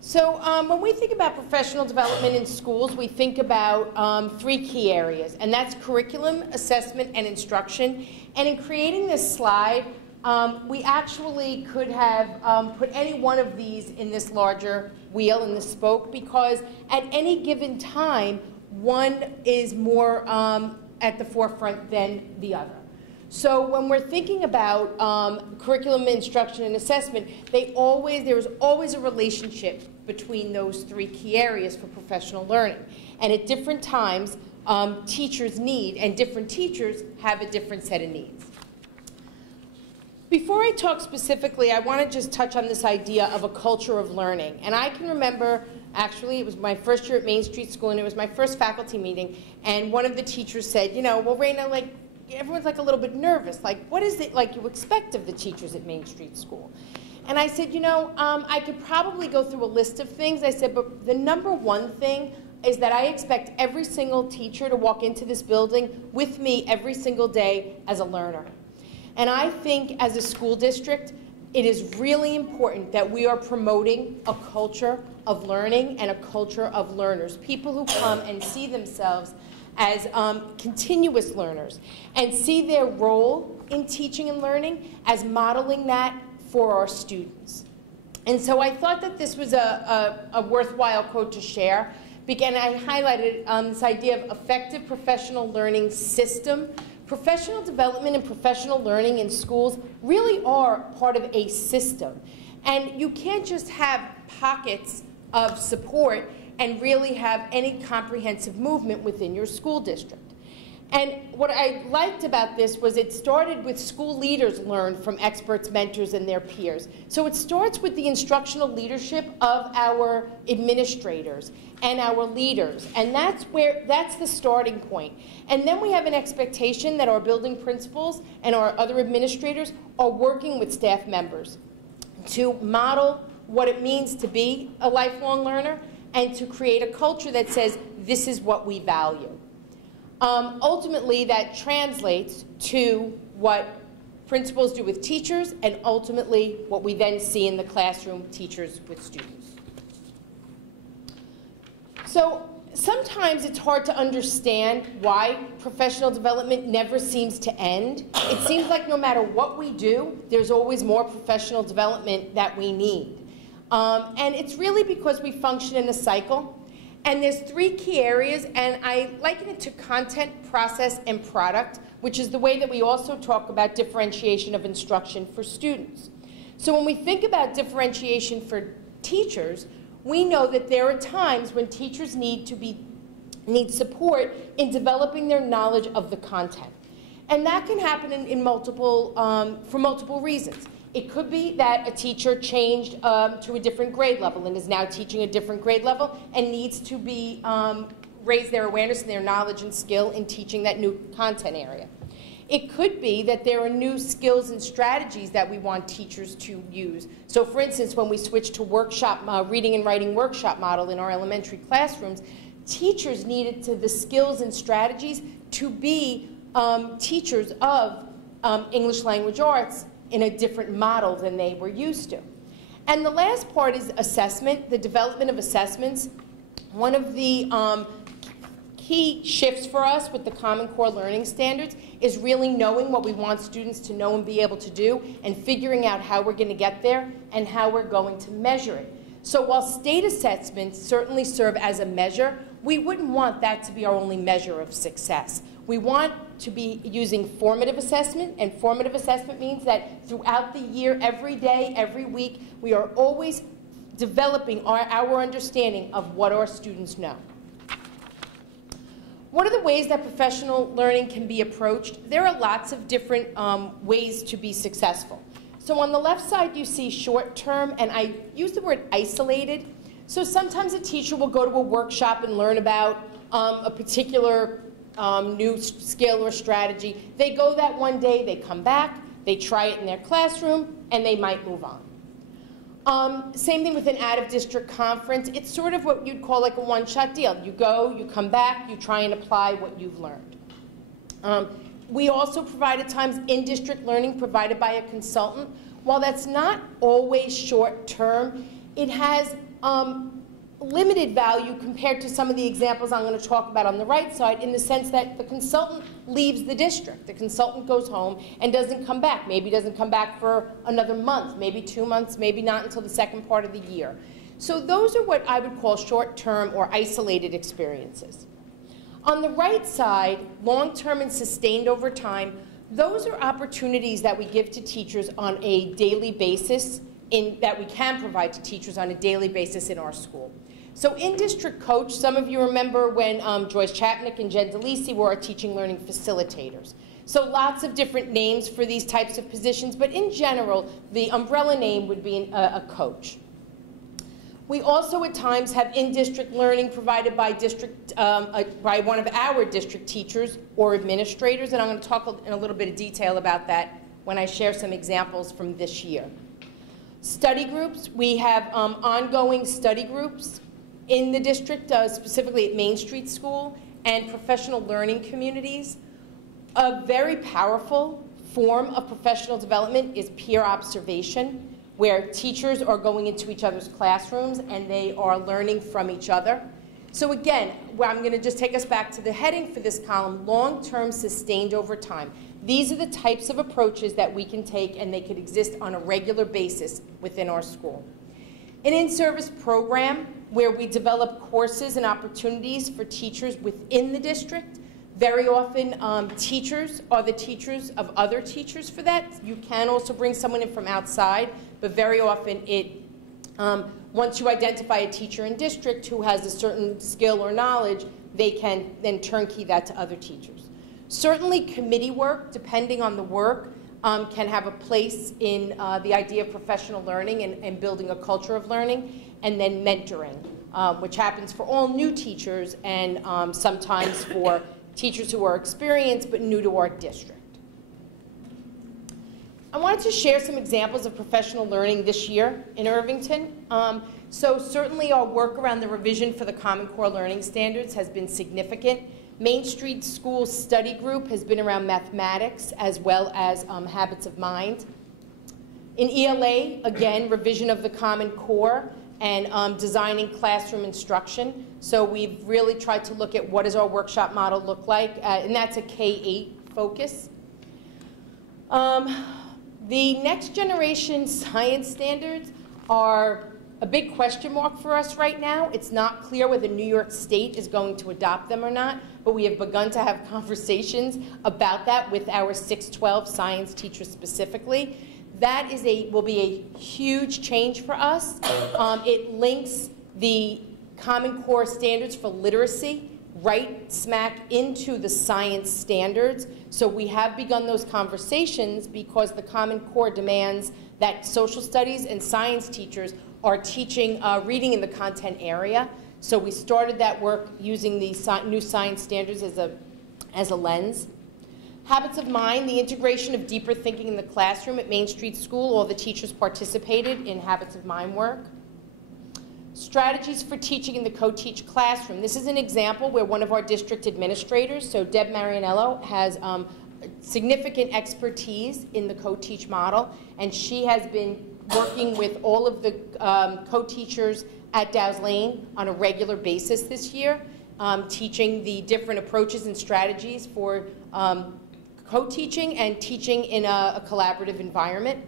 So when we think about professional development in schools, we think about three key areas, and that's curriculum, assessment, and instruction. And in creating this slide, we actually could have put any one of these in this larger wheel, in this spoke, because at any given time, one is more at the forefront than the other. So when we're thinking about curriculum, instruction, and assessment, there is always a relationship between those three key areas for professional learning. And at different times, teachers need, and different teachers have a different set of needs. Before I talk specifically, I want to just touch on this idea of a culture of learning. And I can remember, actually, it was my first year at Main Street School, and it was my first faculty meeting, and one of the teachers said, you know, well, Raina, like, everyone's like a little bit nervous. Like, what is it like you expect of the teachers at Main Street School? And I said, you know, I could probably go through a list of things. I said, but the number one thing is that I expect every single teacher to walk into this building with me every single day as a learner. And I think as a school district, it is really important that we are promoting a culture of learning and a culture of learners, people who come and see themselves as continuous learners and see their role in teaching and learning as modeling that for our students. And so I thought that this was a worthwhile quote to share. And I highlighted this idea of effective professional learning system. Professional development and professional learning in schools really are part of a system. And you can't just have pockets of support and really have any comprehensive movement within your school district. And what I liked about this was it started with school leaders learn from experts, mentors, and their peers. So it starts with the instructional leadership of our administrators and our leaders. And that's the starting point. And then we have an expectation that our building principals and our other administrators are working with staff members to model what it means to be a lifelong learner and to create a culture that says, this is what we value. Ultimately, that translates to what principals do with teachers and ultimately what we then see in the classroom, teachers with students. So sometimes it's hard to understand why professional development never seems to end. It seems like no matter what we do, there's always more professional development that we need. And it's really because we function in a cycle. And there's three key areas, and I liken it to content, process, and product, which is the way that we also talk about differentiation of instruction for students. So when we think about differentiation for teachers, we know that there are times when teachers need support in developing their knowledge of the content. And that can happen for multiple reasons. It could be that a teacher changed to a different grade level and is now teaching a different grade level and needs to be raise their awareness and their knowledge and skill in teaching that new content area. It could be that there are new skills and strategies that we want teachers to use. So for instance, when we switched to reading and writing workshop model in our elementary classrooms, teachers needed the skills and strategies to be teachers of English language arts in a different model than they were used to. And the last part is assessment, the development of assessments. One of the key shifts for us with the Common Core Learning Standards is really knowing what we want students to know and be able to do and figuring out how we're going to get there and how we're going to measure it. So while state assessments certainly serve as a measure, we wouldn't want that to be our only measure of success. We want to be using formative assessment, and formative assessment means that throughout the year, every day, every week, we are always developing our understanding of what our students know. What are the ways that professional learning can be approached? There are lots of different ways to be successful. So on the left side, you see short-term, and I use the word isolated. So sometimes a teacher will go to a workshop and learn about a particular new skill or strategy. They go that one day, they come back, they try it in their classroom, and they might move on. Same thing with an out-of-district conference. It's sort of what you'd call like a one-shot deal. You go, you come back, you try and apply what you've learned. We also provide at times in-district learning provided by a consultant. While that's not always short-term, it has limited value compared to some of the examples I'm going to talk about on the right side, in the sense that the consultant leaves the district. The consultant goes home and doesn't come back. Maybe doesn't come back for another month, maybe 2 months, maybe not until the second part of the year. So those are what I would call short-term or isolated experiences. On the right side, long-term and sustained over time, those are opportunities that we give to teachers on a daily basis, that we can provide to teachers on a daily basis in our school. So in-district coach, some of you remember when Joyce Chapnick and Jen DeLisi were our teaching learning facilitators. So lots of different names for these types of positions, but in general, the umbrella name would be a coach. We also at times have in-district learning provided by by one of our district teachers or administrators, and I'm going to talk in a little bit of detail about that when I share some examples from this year. Study groups, we have ongoing study groups in the district, specifically at Main Street School, and professional learning communities. A very powerful form of professional development is peer observation, where teachers are going into each other's classrooms and they are learning from each other. So again, I'm going to just take us back to the heading for this column, long-term, sustained over time. These are the types of approaches that we can take, and they could exist on a regular basis within our school. An in-service program where we develop courses and opportunities for teachers within the district. Very often, teachers are the teachers of other teachers for that. You can also bring someone in from outside, but very often once you identify a teacher in district who has a certain skill or knowledge, they can then turnkey that to other teachers. Certainly committee work, depending on the work, can have a place in the idea of professional learning and building a culture of learning, and then mentoring, which happens for all new teachers and sometimes for teachers who are experienced but new to our district. I wanted to share some examples of professional learning this year in Irvington. So certainly our work around the revision for the Common Core Learning Standards has been significant. Main Street School Study Group has been around mathematics as well as habits of mind. In ELA, again, revision of the Common Core and designing classroom instruction. So we've really tried to look at what does our workshop model look like, and that's a K-8 focus. The next generation science standards are a big question mark for us right now. It's not clear whether New York State is going to adopt them or not, but we have begun to have conversations about that with our 612 science teachers specifically. That will be a huge change for us. It links the Common Core standards for literacy right smack into the science standards. So we have begun those conversations because the Common Core demands that social studies and science teachers are teaching reading in the content area. So we started that work using the new science standards as a lens. Habits of mind, the integration of deeper thinking in the classroom at Main Street School. All the teachers participated in Habits of Mind work. Strategies for teaching in the co-teach classroom. This is an example where one of our district administrators, so Deb Marianello, has significant expertise in the co-teach model, and she has been working with all of the co-teachers at Dow's Lane on a regular basis this year, teaching the different approaches and strategies for co-teaching and teaching in a collaborative environment.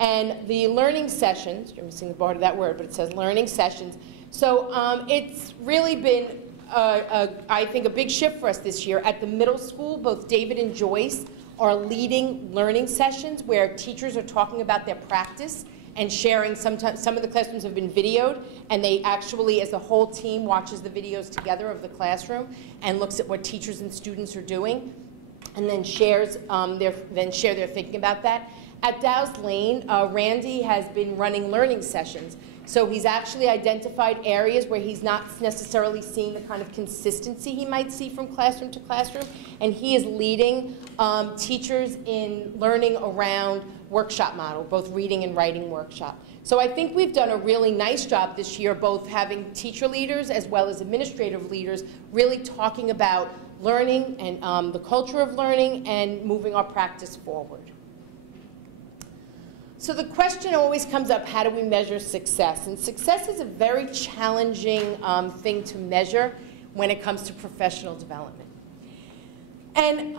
And the learning sessions, you're missing the part of that word, but it says learning sessions. So it's really been, I think, a big shift for us this year. At the middle school, both David and Joyce are leading learning sessions where teachers are talking about their practice and sharing. Sometimes some of the classrooms have been videoed, and they actually, as the whole team, watches the videos together of the classroom and looks at what teachers and students are doing, and then share their thinking about that. At Dow's Lane, Randy has been running learning sessions. So he's actually identified areas where he's not necessarily seeing the kind of consistency he might see from classroom to classroom, and he is leading teachers in learning around workshop model, both reading and writing workshop. So I think we've done a really nice job this year, both having teacher leaders as well as administrative leaders really talking about learning and the culture of learning and moving our practice forward. So the question always comes up, how do we measure success? And success is a very challenging thing to measure when it comes to professional development. And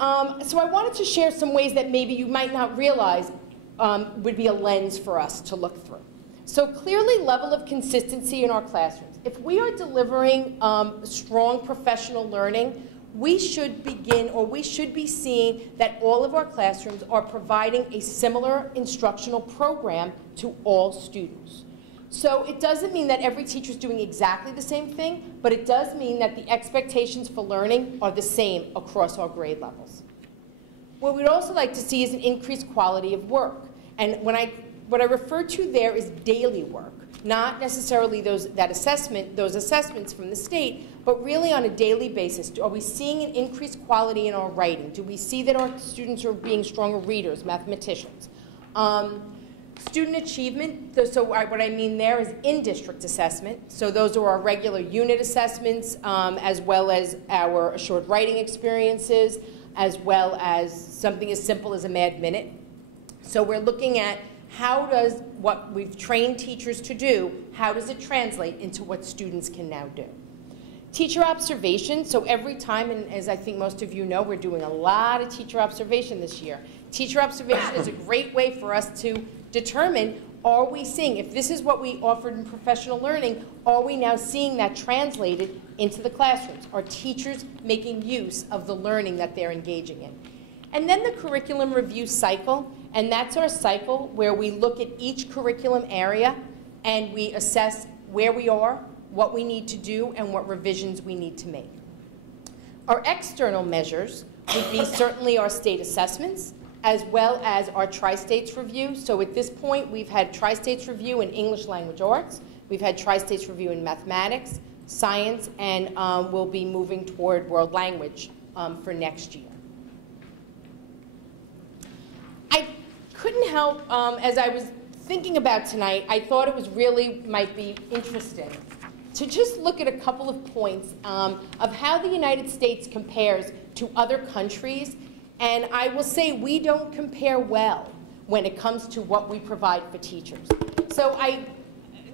so I wanted to share some ways that maybe you might not realize would be a lens for us to look through. So clearly, level of consistency in our classrooms. If we are delivering strong professional learning, we should begin, or we should be seeing that all of our classrooms are providing a similar instructional program to all students. So it doesn't mean that every teacher is doing exactly the same thing, but it does mean that the expectations for learning are the same across all grade levels. What we'd also like to see is an increased quality of work. And what I refer to there is daily work, not necessarily those assessments from the state, but really on a daily basis. Are we seeing an increased quality in our writing? Do we see that our students are being stronger readers, mathematicians? Student achievement, so what I mean there is in-district assessment. So those are our regular unit assessments, as well as our assured writing experiences, as well as something as simple as a Mad Minute. So we're looking at how does what we've trained teachers to do, how does it translate into what students can now do? Teacher observation, so every time, and as I think most of you know, we're doing a lot of teacher observation this year. Teacher observation is a great way for us to determine, are we seeing, if this is what we offered in professional learning, are we now seeing that translated into the classrooms? Are teachers making use of the learning that they're engaging in? And then the curriculum review cycle, and that's our cycle where we look at each curriculum area and we assess where we are, what we need to do, and what revisions we need to make. Our external measures would be certainly our state assessments, as well as our Tri-States review. So at this point, we've had Tri-States review in English Language Arts, we've had Tri-States review in mathematics, science, and we'll be moving toward world language for next year. I couldn't help, as I was thinking about tonight, I thought it was really might be interesting to just look at a couple of points of how the United States compares to other countries. And I will say we don't compare well when it comes to what we provide for teachers. So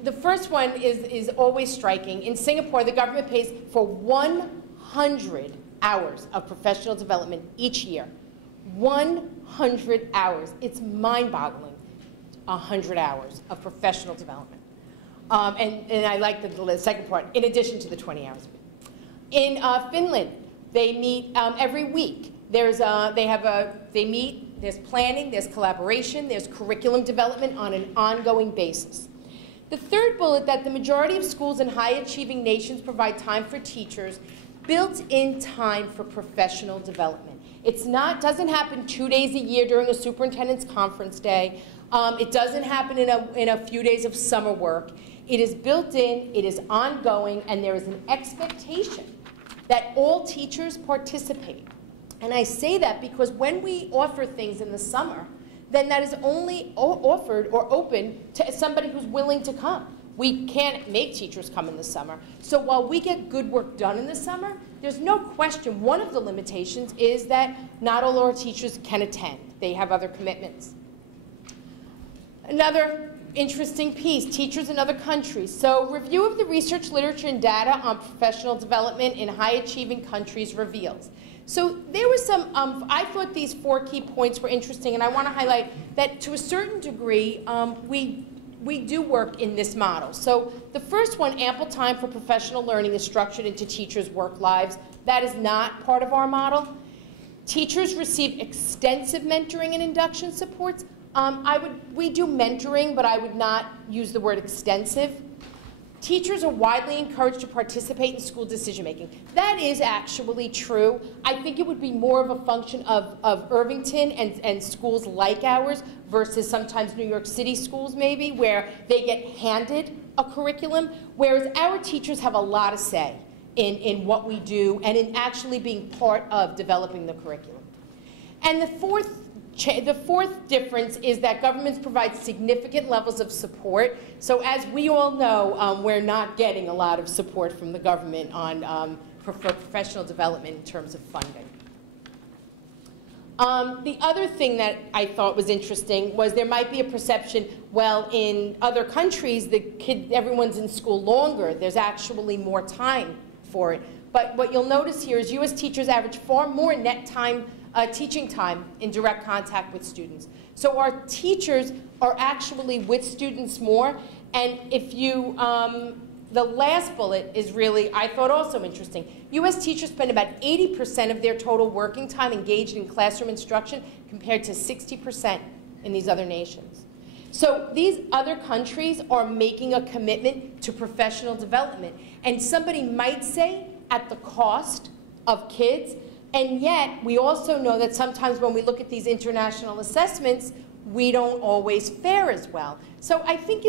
the first one is always striking. In Singapore, the government pays for 100 hours of professional development each year. 100 hours. It's mind-boggling, 100 hours of professional development. And I like the second part, in addition to the 20 hours. In Finland, they meet every week. They meet, there's planning, there's collaboration, there's curriculum development on an ongoing basis. The third bullet, that the majority of schools in high-achieving nations provide time for teachers, built-in time for professional development. Doesn't happen 2 days a year during a superintendent's conference day. It doesn't happen in a few days of summer work. It is built in, it is ongoing, and there is an expectation that all teachers participate. And I say that because when we offer things in the summer, then that is only offered or open to somebody who's willing to come. We can't make teachers come in the summer. So while we get good work done in the summer, there's no question one of the limitations is that not all our teachers can attend. They have other commitments. Another interesting piece, teachers in other countries. So review of the research literature and data on professional development in high-achieving countries reveals. So there was some, I thought these 4 key points were interesting, and I want to highlight that to a certain degree, we do work in this model. So the first one, ample time for professional learning, is structured into teachers' work lives. That is not part of our model. Teachers receive extensive mentoring and induction supports. We do mentoring, but I would not use the word extensive. Teachers are widely encouraged to participate in school decision-making. That is actually true. I think it would be more of a function of Irvington and schools like ours versus sometimes New York City schools maybe, where they get handed a curriculum, whereas our teachers have a lot of say in what we do and in actually being part of developing the curriculum. And the fourth difference is that governments provide significant levels of support. So as we all know, we're not getting a lot of support from the government on for professional development in terms of funding. The other thing that I thought was interesting was there might be a perception, well, in other countries, everyone's in school longer. There's actually more time for it. But what you'll notice here is U.S. teachers average far more net time teaching time in direct contact with students. So our teachers are actually with students more. And if you, the last bullet is really, I thought also interesting. U.S. teachers spend about 80% of their total working time engaged in classroom instruction compared to 60% in these other nations. So these other countries are making a commitment to professional development. And somebody might say at the cost of kids, and yet we also know that sometimes when we look at these international assessments, we don't always fare as well. So I think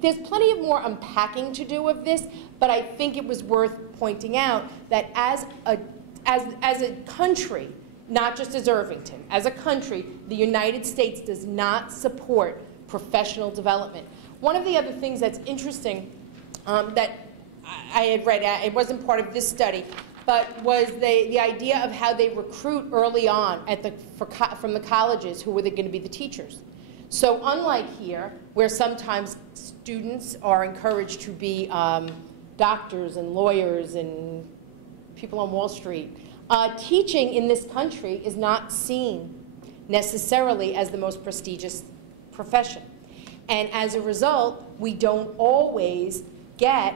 there's plenty of more unpacking to do of this, but I think it was worth pointing out that as a country, not just as Irvington, as a country, the United States does not support professional development. One of the other things that's interesting that I had read, it wasn't part of this study, but was the idea of how they recruit early on from the colleges who were going to be the teachers. So unlike here, where sometimes students are encouraged to be doctors and lawyers and people on Wall Street, teaching in this country is not seen necessarily as the most prestigious profession. And as a result, we don't always get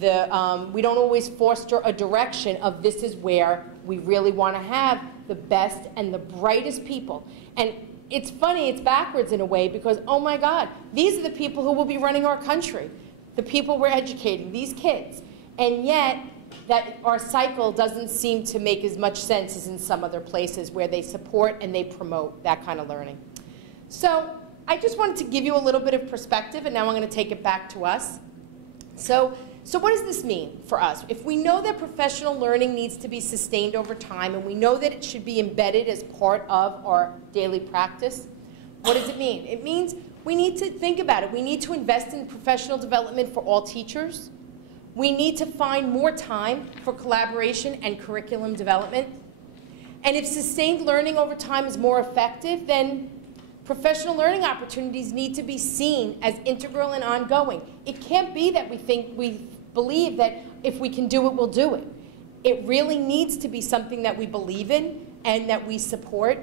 we don't always foster a direction of this is where we really want to have the best and the brightest people. And it's funny, it's backwards in a way, because, oh my God, these are the people who will be running our country, the people we're educating, these kids. And yet, that our cycle doesn't seem to make as much sense as in some other places where they support and they promote that kind of learning. So I just wanted to give you a little bit of perspective, and now I'm going to take it back to us. So what does this mean for us? If we know that professional learning needs to be sustained over time, and we know that it should be embedded as part of our daily practice, what does it mean? It means we need to think about it. We need to invest in professional development for all teachers. We need to find more time for collaboration and curriculum development. And if sustained learning over time is more effective, then professional learning opportunities need to be seen as integral and ongoing. It can't be that we believe that if we can do it, we'll do it. It really needs to be something that we believe in and that we support.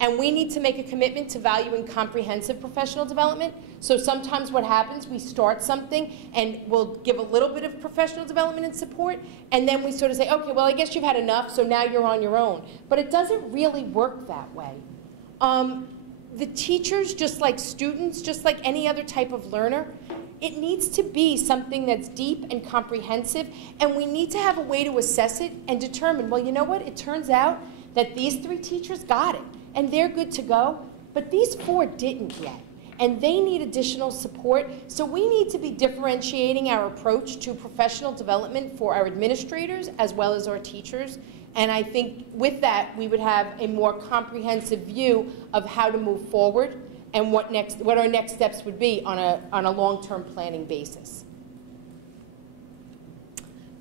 And we need to make a commitment to valuing comprehensive professional development. So sometimes what happens, we start something and we'll give a little bit of professional development and support, and then we sort of say, okay, well, I guess you've had enough, so now you're on your own. But it doesn't really work that way. The teachers, just like students, just like any other type of learner, it needs to be something that's deep and comprehensive, and we need to have a way to assess it and determine, well, you know what, it turns out that these 3 teachers got it, and they're good to go, but these 4 didn't yet, and they need additional support. So we need to be differentiating our approach to professional development for our administrators as well as our teachers. And I think with that, we would have a more comprehensive view of how to move forward and what our next steps would be on a long-term planning basis.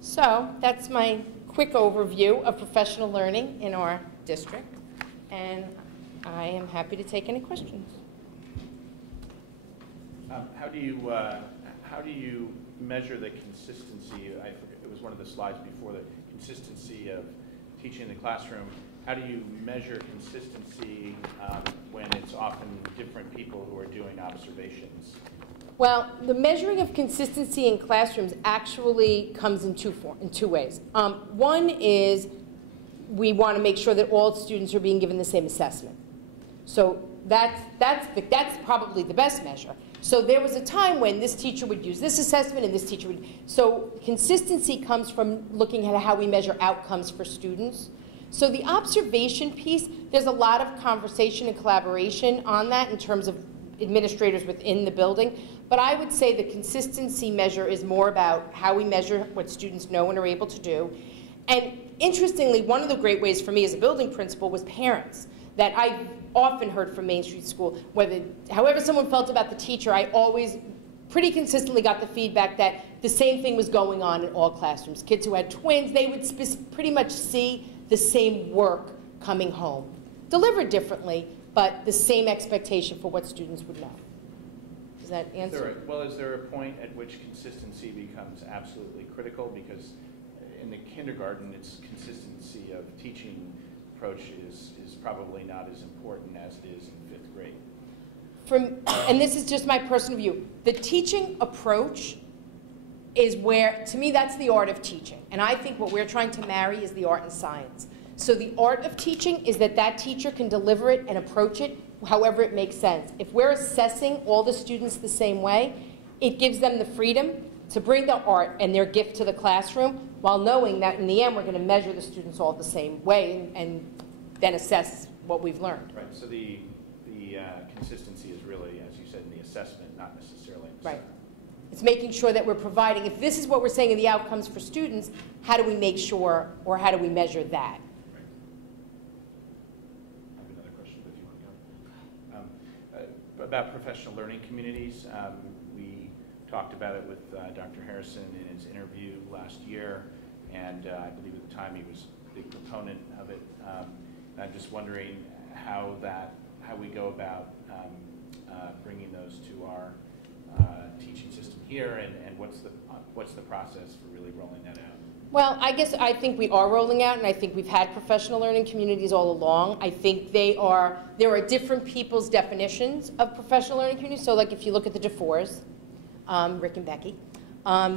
So that's my quick overview of professional learning in our district. And I am happy to take any questions. How do you measure the consistency? I forget, it was one of the slides before, the consistency of teaching in the classroom. How do you measure consistency when it's often different people who are doing observations? Well, the measuring of consistency in classrooms actually comes in two ways. One is we want to make sure that all students are being given the same assessment. So that's probably the best measure. So there was a time when this teacher would use this assessment and this teacher would. So consistency comes from looking at how we measure outcomes for students. So the observation piece, there's a lot of conversation and collaboration on that in terms of administrators within the building. But I would say the consistency measure is more about how we measure what students know and are able to do. And interestingly, one of the great ways for me as a building principal was parents. That I often heard from Main Street School, however someone felt about the teacher, I always pretty consistently got the feedback that the same thing was going on in all classrooms. Kids who had twins, they would pretty much see the same work coming home. Delivered differently, but the same expectation for what students would know. Does that answer? Well, is there a point at which consistency becomes absolutely critical? Because in the kindergarten, it's consistency of teaching approach is probably not as important as it is in 5th grade. And this is just my personal view, the teaching approach is where, to me, that's the art of teaching. And I think what we're trying to marry is the art and science. So the art of teaching is that that teacher can deliver it and approach it however it makes sense. If we're assessing all the students the same way, it gives them the freedom to bring their art and their gift to the classroom while knowing that in the end we're going to measure the students all the same way and then assess what we've learned. Right, so the consistency is really, as you said, in the assessment, not necessarily in the Right. center. It's making sure that we're providing, if this is what we're saying are the outcomes for students, how do we make sure, or how do we measure that? Right. I have another question, but if you want to go. About professional learning communities, we talked about it with Dr. Harrison in his interview last year, and I believe at the time he was a big proponent of it. I'm just wondering how we go about bringing those to our teaching system here, and what's the process for really rolling that out? Well, I think we are rolling out, and I think we've had professional learning communities all along. I think there are different people's definitions of professional learning communities. So like if you look at the DeFores, Rick and Becky,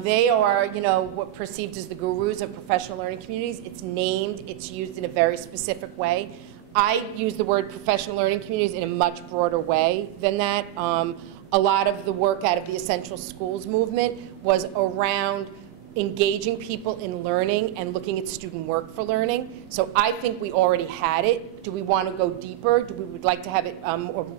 they are, what perceived as the gurus of professional learning communities. It's named, it's used in a very specific way. I use the word professional learning communities in a much broader way than that. A lot of the work out of the Essential Schools movement was around engaging people in learning and looking at student work for learning. So I think we already had it. Do we want to go deeper? Do we would like to have it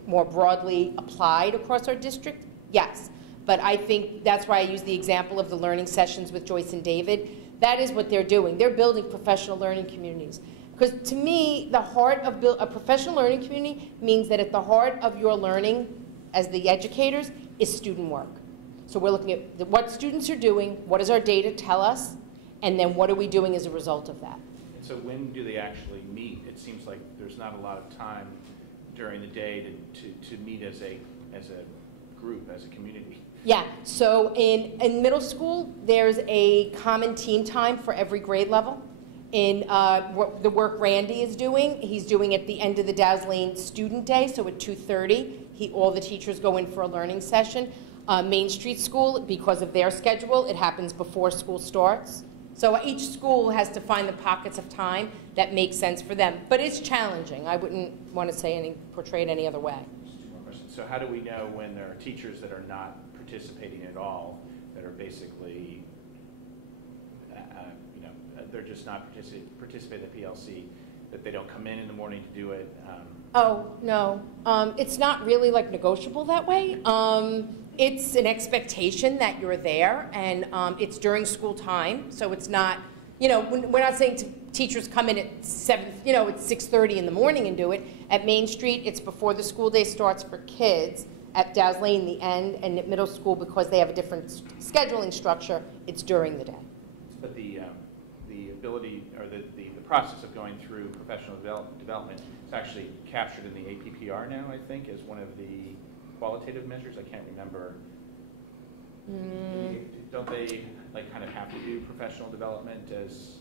more broadly applied across our district? Yes. But I think that's why I use the example of the learning sessions with Joyce and David. That is what they're doing. They're building professional learning communities. Because to me, the heart of a professional learning community means that at the heart of your learning as the educators is student work. So we're looking at what students are doing, what does our data tell us, and then what are we doing as a result of that. And so when do they actually meet? It seems like there's not a lot of time during the day to meet as a group, as a community. Yeah, so in middle school, there's a common team time for every grade level. In the work Randy is doing, he's doing at the end of the Dow's Lane Student Day, so at 2:30, all the teachers go in for a learning session. Main Street School, because of their schedule, it happens before school starts. So each school has to find the pockets of time that make sense for them. But it's challenging. I wouldn't want to portray it any other way. Just two more questions. So how do we know when there are teachers that are not participating at all, that are basically, they're just not participating in the PLC, that they don't come in the morning to do it? Oh, no. It's not really like negotiable that way. It's an expectation that you're there, and it's during school time, so it's not, we're not saying teachers come in at 6:30 in the morning and do it. At Main Street, it's before the school day starts for kids. At Dow's Lane, the end, and at middle school, because they have a different scheduling structure, it's during the day. But the ability, or the process of going through professional development is actually captured in the APPR now, I think, as one of the qualitative measures. I can't remember. Don't they kind of have to do professional development as?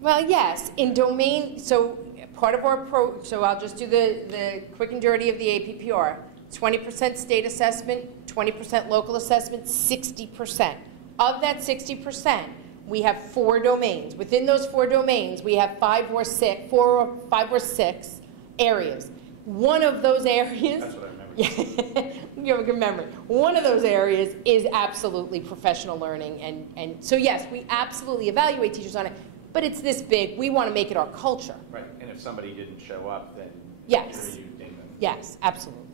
Well, yes, in domain. So part of our so I'll just do the quick and dirty of the APPR. 20% state assessment, 20% local assessment, 60%. Of that 60%, we have 4 domains. Within those 4 domains, we have 5 or 6 areas. One of those areas. That's what I remember. You have a good memory. One of those areas is absolutely professional learning, and so yes, we absolutely evaluate teachers on it. But it's this big. We want to make it our culture. Right. And if somebody didn't show up, then yes, you ding them. Yes, absolutely.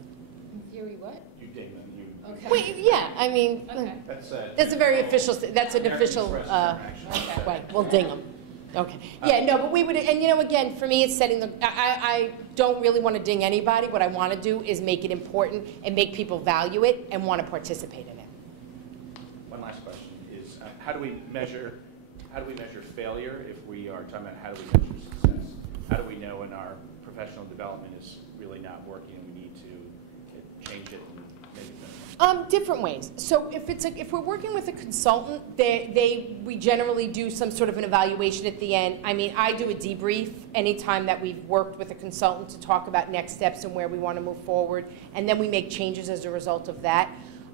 In theory, what? You ding them. Okay. Well, yeah, I mean, Okay. that's a very official. That's an American official Express term, actually. way. We'll ding them. Okay. Yeah, no, but we would, and again, for me, it's setting the. I don't really want to ding anybody. What I want to do is make it important and make people value it and want to participate in it. One last question is, how do we measure failure if we are talking about how do we measure success? How do we know when our professional development is really not working and we need to change it and make it better? Different ways. So if we're working with a consultant, we generally do some sort of an evaluation at the end. I mean, I do a debrief anytime that we've worked with a consultant to talk about next steps and where we want to move forward, and then we make changes as a result of that.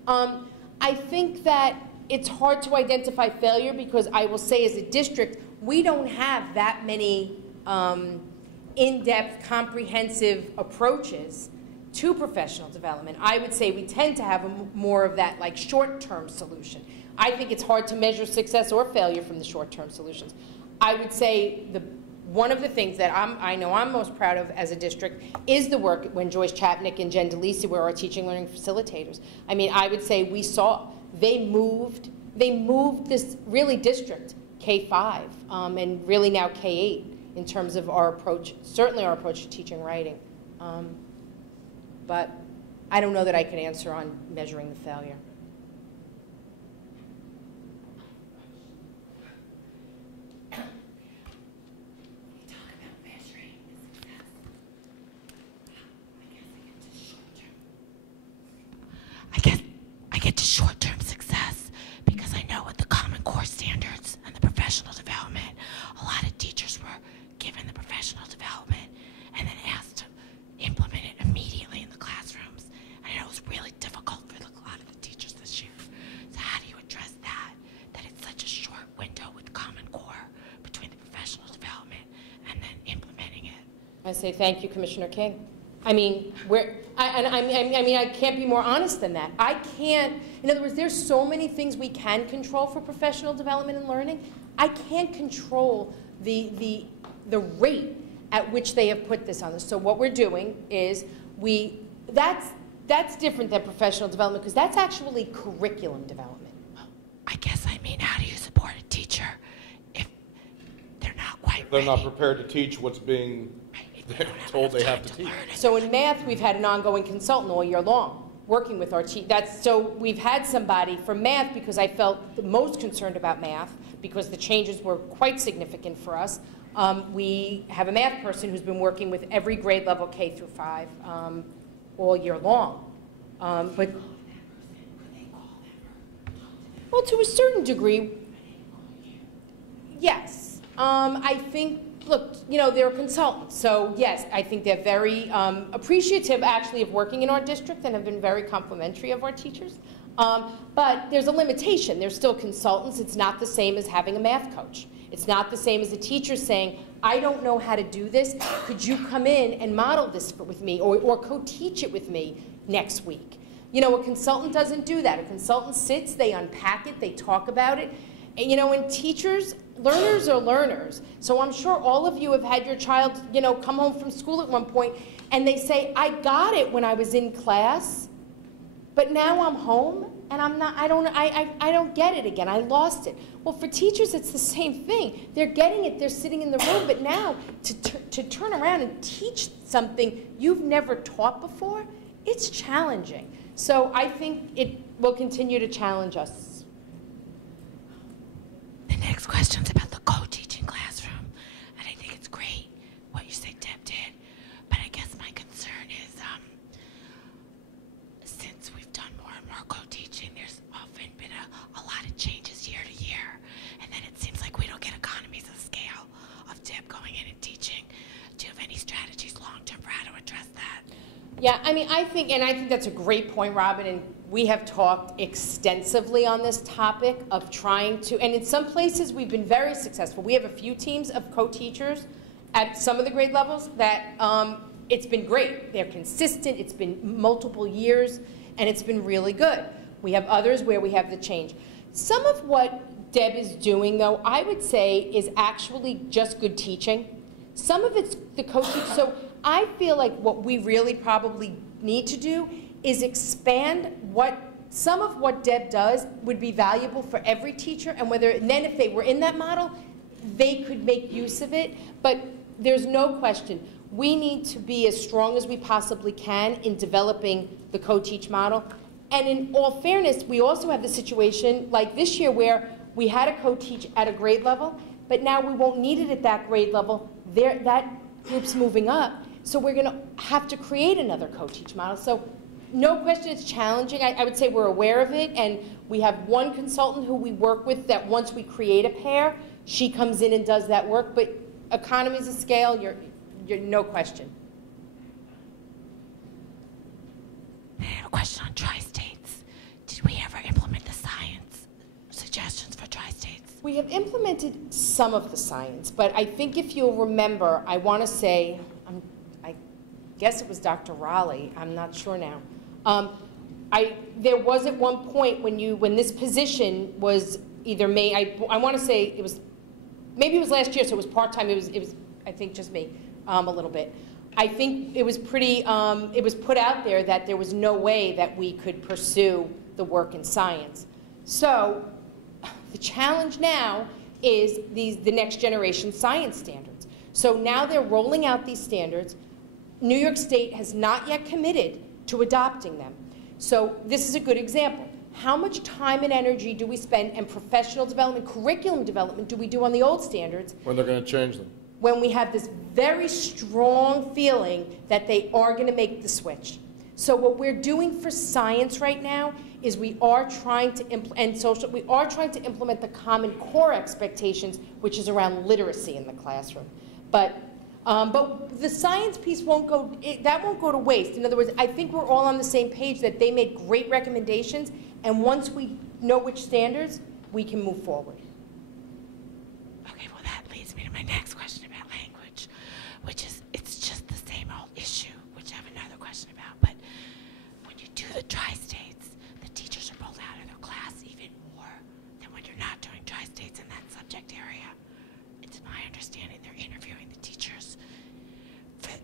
I think that it's hard to identify failure because I will say as a district, we don't have that many in-depth, comprehensive approaches to professional development. I would say we tend to have more of that like short-term solution. I think it's hard to measure success or failure from the short-term solutions. I would say one of the things that I know I'm most proud of as a district is the work when Joyce Chapnick and Jen DeLisi were our teaching learning facilitators. I mean, I would say we saw they moved this really district K-5 and really now K-8 in terms of our approach, certainly our approach to teaching and writing. But I don't know that I can answer on measuring the failure. I get to short-term success because I know with the Common Core standards and the professional development, a lot of teachers were given the professional development and then asked to implement it immediately in the classrooms. And I know it was really difficult for a lot of the teachers this year. So how do you address that? That it's such a short window with Common Core between the professional development and then implementing it. I say thank you, Commissioner King. I mean, I can't be more honest than that. I can't, in other words, there's so many things we can control for professional development and learning. I can't control the rate at which they have put this on us. So what we're doing is that's different than professional development because that's actually curriculum development. I guess I mean, how do you support a teacher if they're not quite ready? They're not prepared to teach what's being told they have to teach. So in math, we've had an ongoing consultant all year long working with our team. So we've had somebody for math because I felt the most concerned about math because the changes were quite significant for us. We have a math person who's been working with every grade level K through 5 all year long. But well, to a certain degree, yes. I think, look, you know, they're consultants. So yes, I think they're very appreciative actually of working in our district and have been very complimentary of our teachers. But there's a limitation. They're still consultants. It's not the same as having a math coach. It's not the same as a teacher saying, I don't know how to do this. Could you come in and model this with me or co-teach it with me next week? You know, a consultant doesn't do that. A consultant sits, they unpack it, they talk about it. And, you know, and teachers, learners are learners. So I'm sure all of you have had your child, you know, come home from school at one point and they say, I got it when I was in class, but now I'm home and I don't get it again. I lost it. Well, for teachers, it's the same thing. They're getting it. They're sitting in the room. But now to turn around and teach something you've never taught before, it's challenging. So I think it will continue to challenge us. The next question's about the co-teaching classroom. And I think it's great what you say Deb did. But I guess my concern is since we've done more and more co-teaching, there's often been a lot of changes year to year. And then it seems like we don't get economies of scale of Deb going in and teaching. Do you have any strategies long-term for how to address that? Yeah, I mean, I think that's a great point, Robin, and we have talked extensively on this topic of trying to, and in some places we've been very successful. We have a few teams of co-teachers at some of the grade levels that it's been great. They're consistent, it's been multiple years, and it's been really good. We have others where we have the change. Some of what Deb is doing, though, I would say is actually just good teaching. Some of it's the co-teach. So I feel like what we really probably need to do is expand some of what Deb does would be valuable for every teacher, and then if they were in that model, they could make use of it. But there's no question, we need to be as strong as we possibly can in developing the co-teach model. And in all fairness, we also have the situation like this year where we had a co-teach at a grade level, but now we won't need it at that grade level. That group's moving up. So we're going to have to create another co-teach model. So no question it's challenging. I would say we're aware of it, and we have one consultant who we work with that once we create a pair, she comes in and does that work. But economies of scale, you're no question. I have a question on tri-states. Did we ever implement the science suggestions for tri-states? We have implemented some of the science, but I think if you'll remember, I want to say, guess it was Dr. Raleigh, I'm not sure now. There was at one point when this position was either made, I want to say it was, maybe it was last year, so it was part-time, it was I think just me, a little bit. I think it was pretty, it was put out there that there was no way that we could pursue the work in science. So the challenge now is the next generation science standards. So now they're rolling out these standards. New York State has not yet committed to adopting them. So this is a good example. How much time and energy do we spend and professional development, curriculum development do we do on the old standards? When they're going to change them. When we have this very strong feeling that they are going to make the switch. So what we're doing for science right now is we are trying to implement the Common Core expectations, which is around literacy in the classroom. But the science piece won't go to waste. In other words, I think we're all on the same page that they made great recommendations, and once we know which standards, we can move forward. Okay, well that leads me to my next question about language, which is, it's just the same old issue, which I have another question about. But when you do the tri-states, the teachers are pulled out of their class even more than when you're not doing tri-states in that subject area. It's my understanding they're interviewing the teachers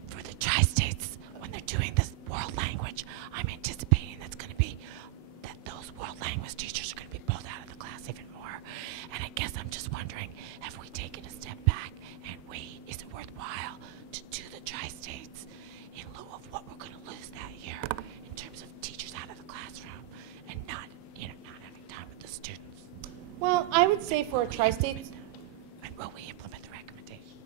for the tri-states when they're doing this world language. I'm anticipating that's going to be that those world language teachers are going to be pulled out of the class even more. And I guess I'm just wondering, have we taken a step back and wait, is it worthwhile to do the tri-states in lieu of what we're going to lose that year in terms of teachers out of the classroom and not having time with the students? Well, I would say for a tri-states, and will we implement the recommendation?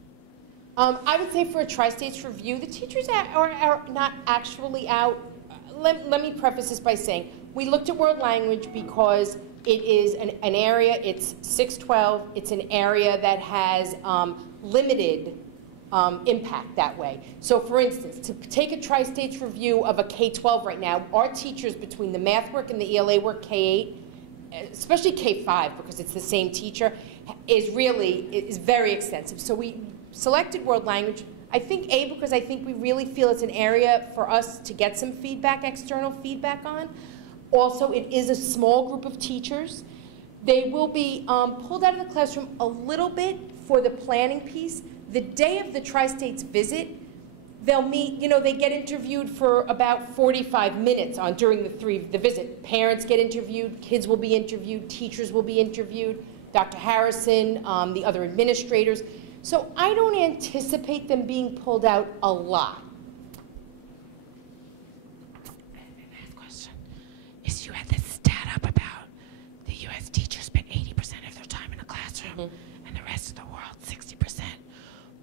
I would say for a tri-states review, the teachers are not actually out. Let me preface this by saying, we looked at world language because it is an area, it's 612, it's an area that has limited impact that way. So for instance, to take a tri-states review of a K-12 right now, our teachers between the math work and the ELA work, K-8, especially K-5 because it's the same teacher, is very extensive. So we selected world language, I think because I think we really feel it's an area for us to get some feedback, external feedback on. Also, it is a small group of teachers. They will be pulled out of the classroom a little bit for the planning piece. The day of the tri-states visit, they'll meet, they get interviewed for about 45 minutes during the visit. Parents get interviewed, kids will be interviewed, teachers will be interviewed, Dr. Harrison, the other administrators. So I don't anticipate them being pulled out a lot. Last question is, you had this stat up about the U.S. teachers spend 80% of their time in the classroom and the rest of the world 60%.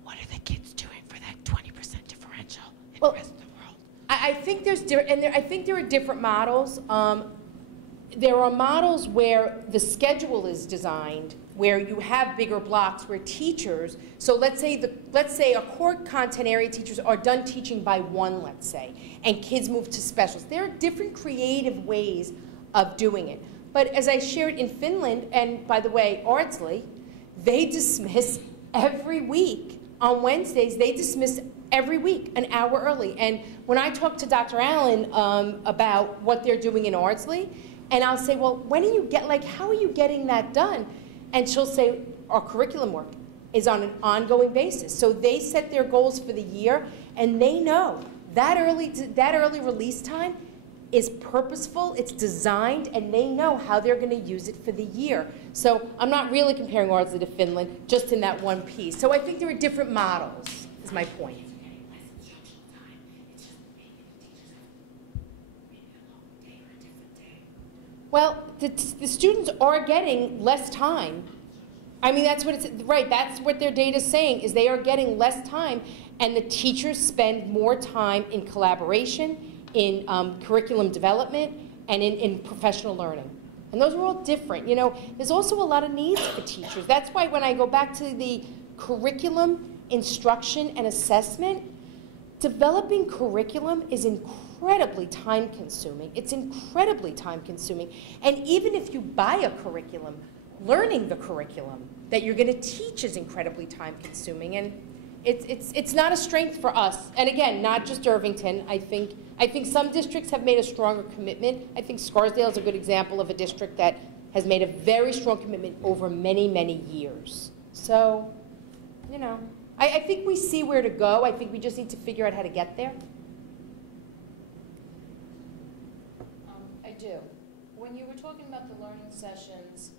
What are the kids doing for that 20% differential in the rest of the world? I think I think there are different models. There are models where the schedule is designed where you have bigger blocks where teachers, so let's say a core content area teachers are done teaching by 1, let's say, and kids move to specials. There are different creative ways of doing it. But as I shared in Finland, and by the way, Ardsley, they dismiss every week. On Wednesdays, they dismiss every week, an hour early. And when I talk to Dr. Allen about what they're doing in Ardsley, and I'll say, well, how are you getting that done? And she'll say, our curriculum work is on an ongoing basis. So they set their goals for the year, and they know that early release time is purposeful, it's designed, and they know how they're going to use it for the year. So I'm not really comparing Ardsley to Finland, just in that one piece. So I think there are different models, is my point. Well, the students are getting less time. I mean, that's what it's, right, that's what their data is saying, is they are getting less time, and the teachers spend more time in collaboration, in curriculum development, and in professional learning. And those are all different. There's also a lot of needs for teachers. That's why when I go back to the curriculum, instruction, and assessment, developing curriculum is incredibly time-consuming. It's incredibly time-consuming. And even if you buy a curriculum, learning the curriculum that you're going to teach is incredibly time-consuming. And It's not a strength for us. And again, not just Irvington. I think some districts have made a stronger commitment. I think Scarsdale is a good example of a district that has made a very strong commitment over many, many years. So, you know, I think we see where to go. I think we just need to figure out how to get there. I do. When you were talking about the learning sessions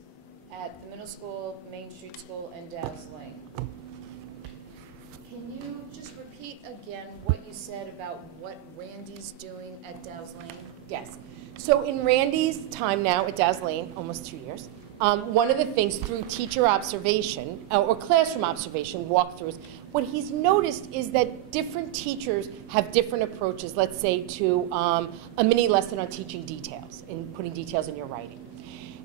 at the middle school, Main Street School, and Dow's Lane, can you just repeat again what you said about what Randy's doing at Dow's Lane? Yes. So in Randy's time now at Dow's Lane, almost 2 years, one of the things through teacher observation or classroom observation walkthroughs, what he's noticed is that different teachers have different approaches, let's say to a mini lesson on teaching details and putting details in your writing.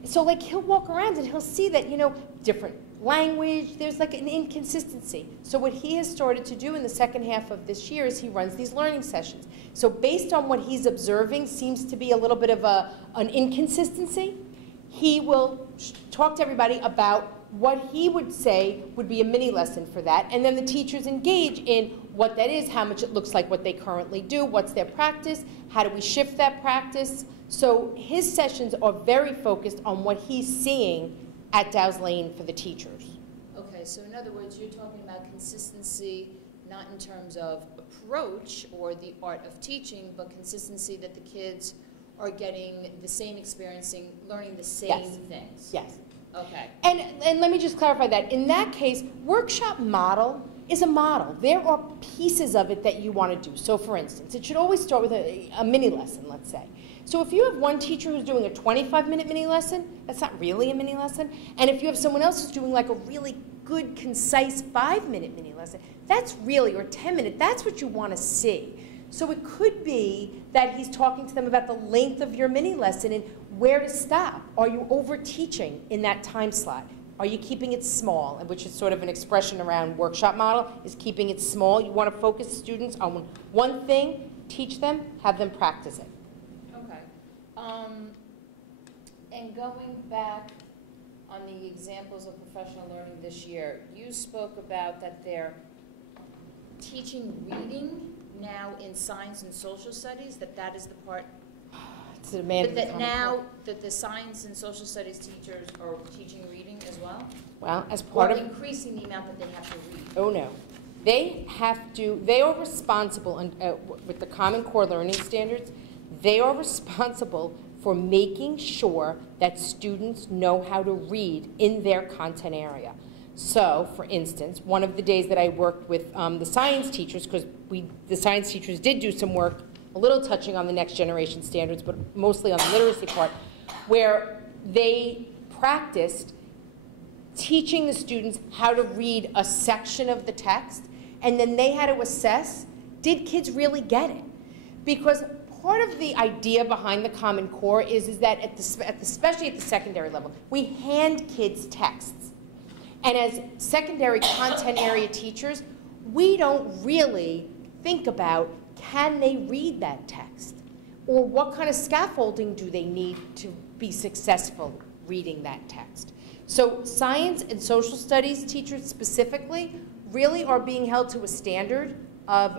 So like he'll walk around and he'll see that, you know, different language, there's like an inconsistency. So what he has started to do in the second half of this year is he runs these learning sessions. So based on what he's observing seems to be a little bit of an inconsistency. He will talk to everybody about what he would say would be a mini lesson for that, and then the teachers engage in what that is, how much it looks like what they currently do, what's their practice, how do we shift that practice. So his sessions are very focused on what he's seeing at Dow's Lane for the teachers. Okay, so in other words, you're talking about consistency, not in terms of approach or the art of teaching, but consistency that the kids are getting the same experiencing, learning the same things. Yes. Okay. And let me just clarify that. In that case, workshop model is a model. There are pieces of it that you want to do. So for instance, it should always start with a mini lesson, let's say. So if you have one teacher who's doing a 25-minute mini lesson, that's not really a mini lesson. And if you have someone else who's doing like a really good, concise 5-minute mini lesson, that's really, or 10-minute, that's what you want to see. So it could be that he's talking to them about the length of your mini lesson and where to stop. Are you over-teaching in that time slot? Are you keeping it small, which is sort of an expression around workshop model, is keeping it small. You want to focus students on one thing, teach them, have them practice it. Okay. And going back on the examples of professional learning this year, you spoke about that they're teaching reading now in science and social studies, that is the part, it's a demand that now that the science and social studies teachers are teaching reading as well? Well, as part of increasing the amount that they have to read. Oh no. They are responsible, with the Common Core Learning Standards, they are responsible for making sure that students know how to read in their content area. So, for instance, one of the days that I worked with the science teachers, because the science teachers did do some work, a little touching on the next generation standards, but mostly on the literacy part, where they practiced teaching the students how to read a section of the text, and then they had to assess, did kids really get it? Because part of the idea behind the Common Core is that, especially at the secondary level, we hand kids texts. And as secondary content area teachers, we don't really think about, can they read that text? Or what kind of scaffolding do they need to be successful reading that text? So science and social studies teachers specifically really are being held to a standard of,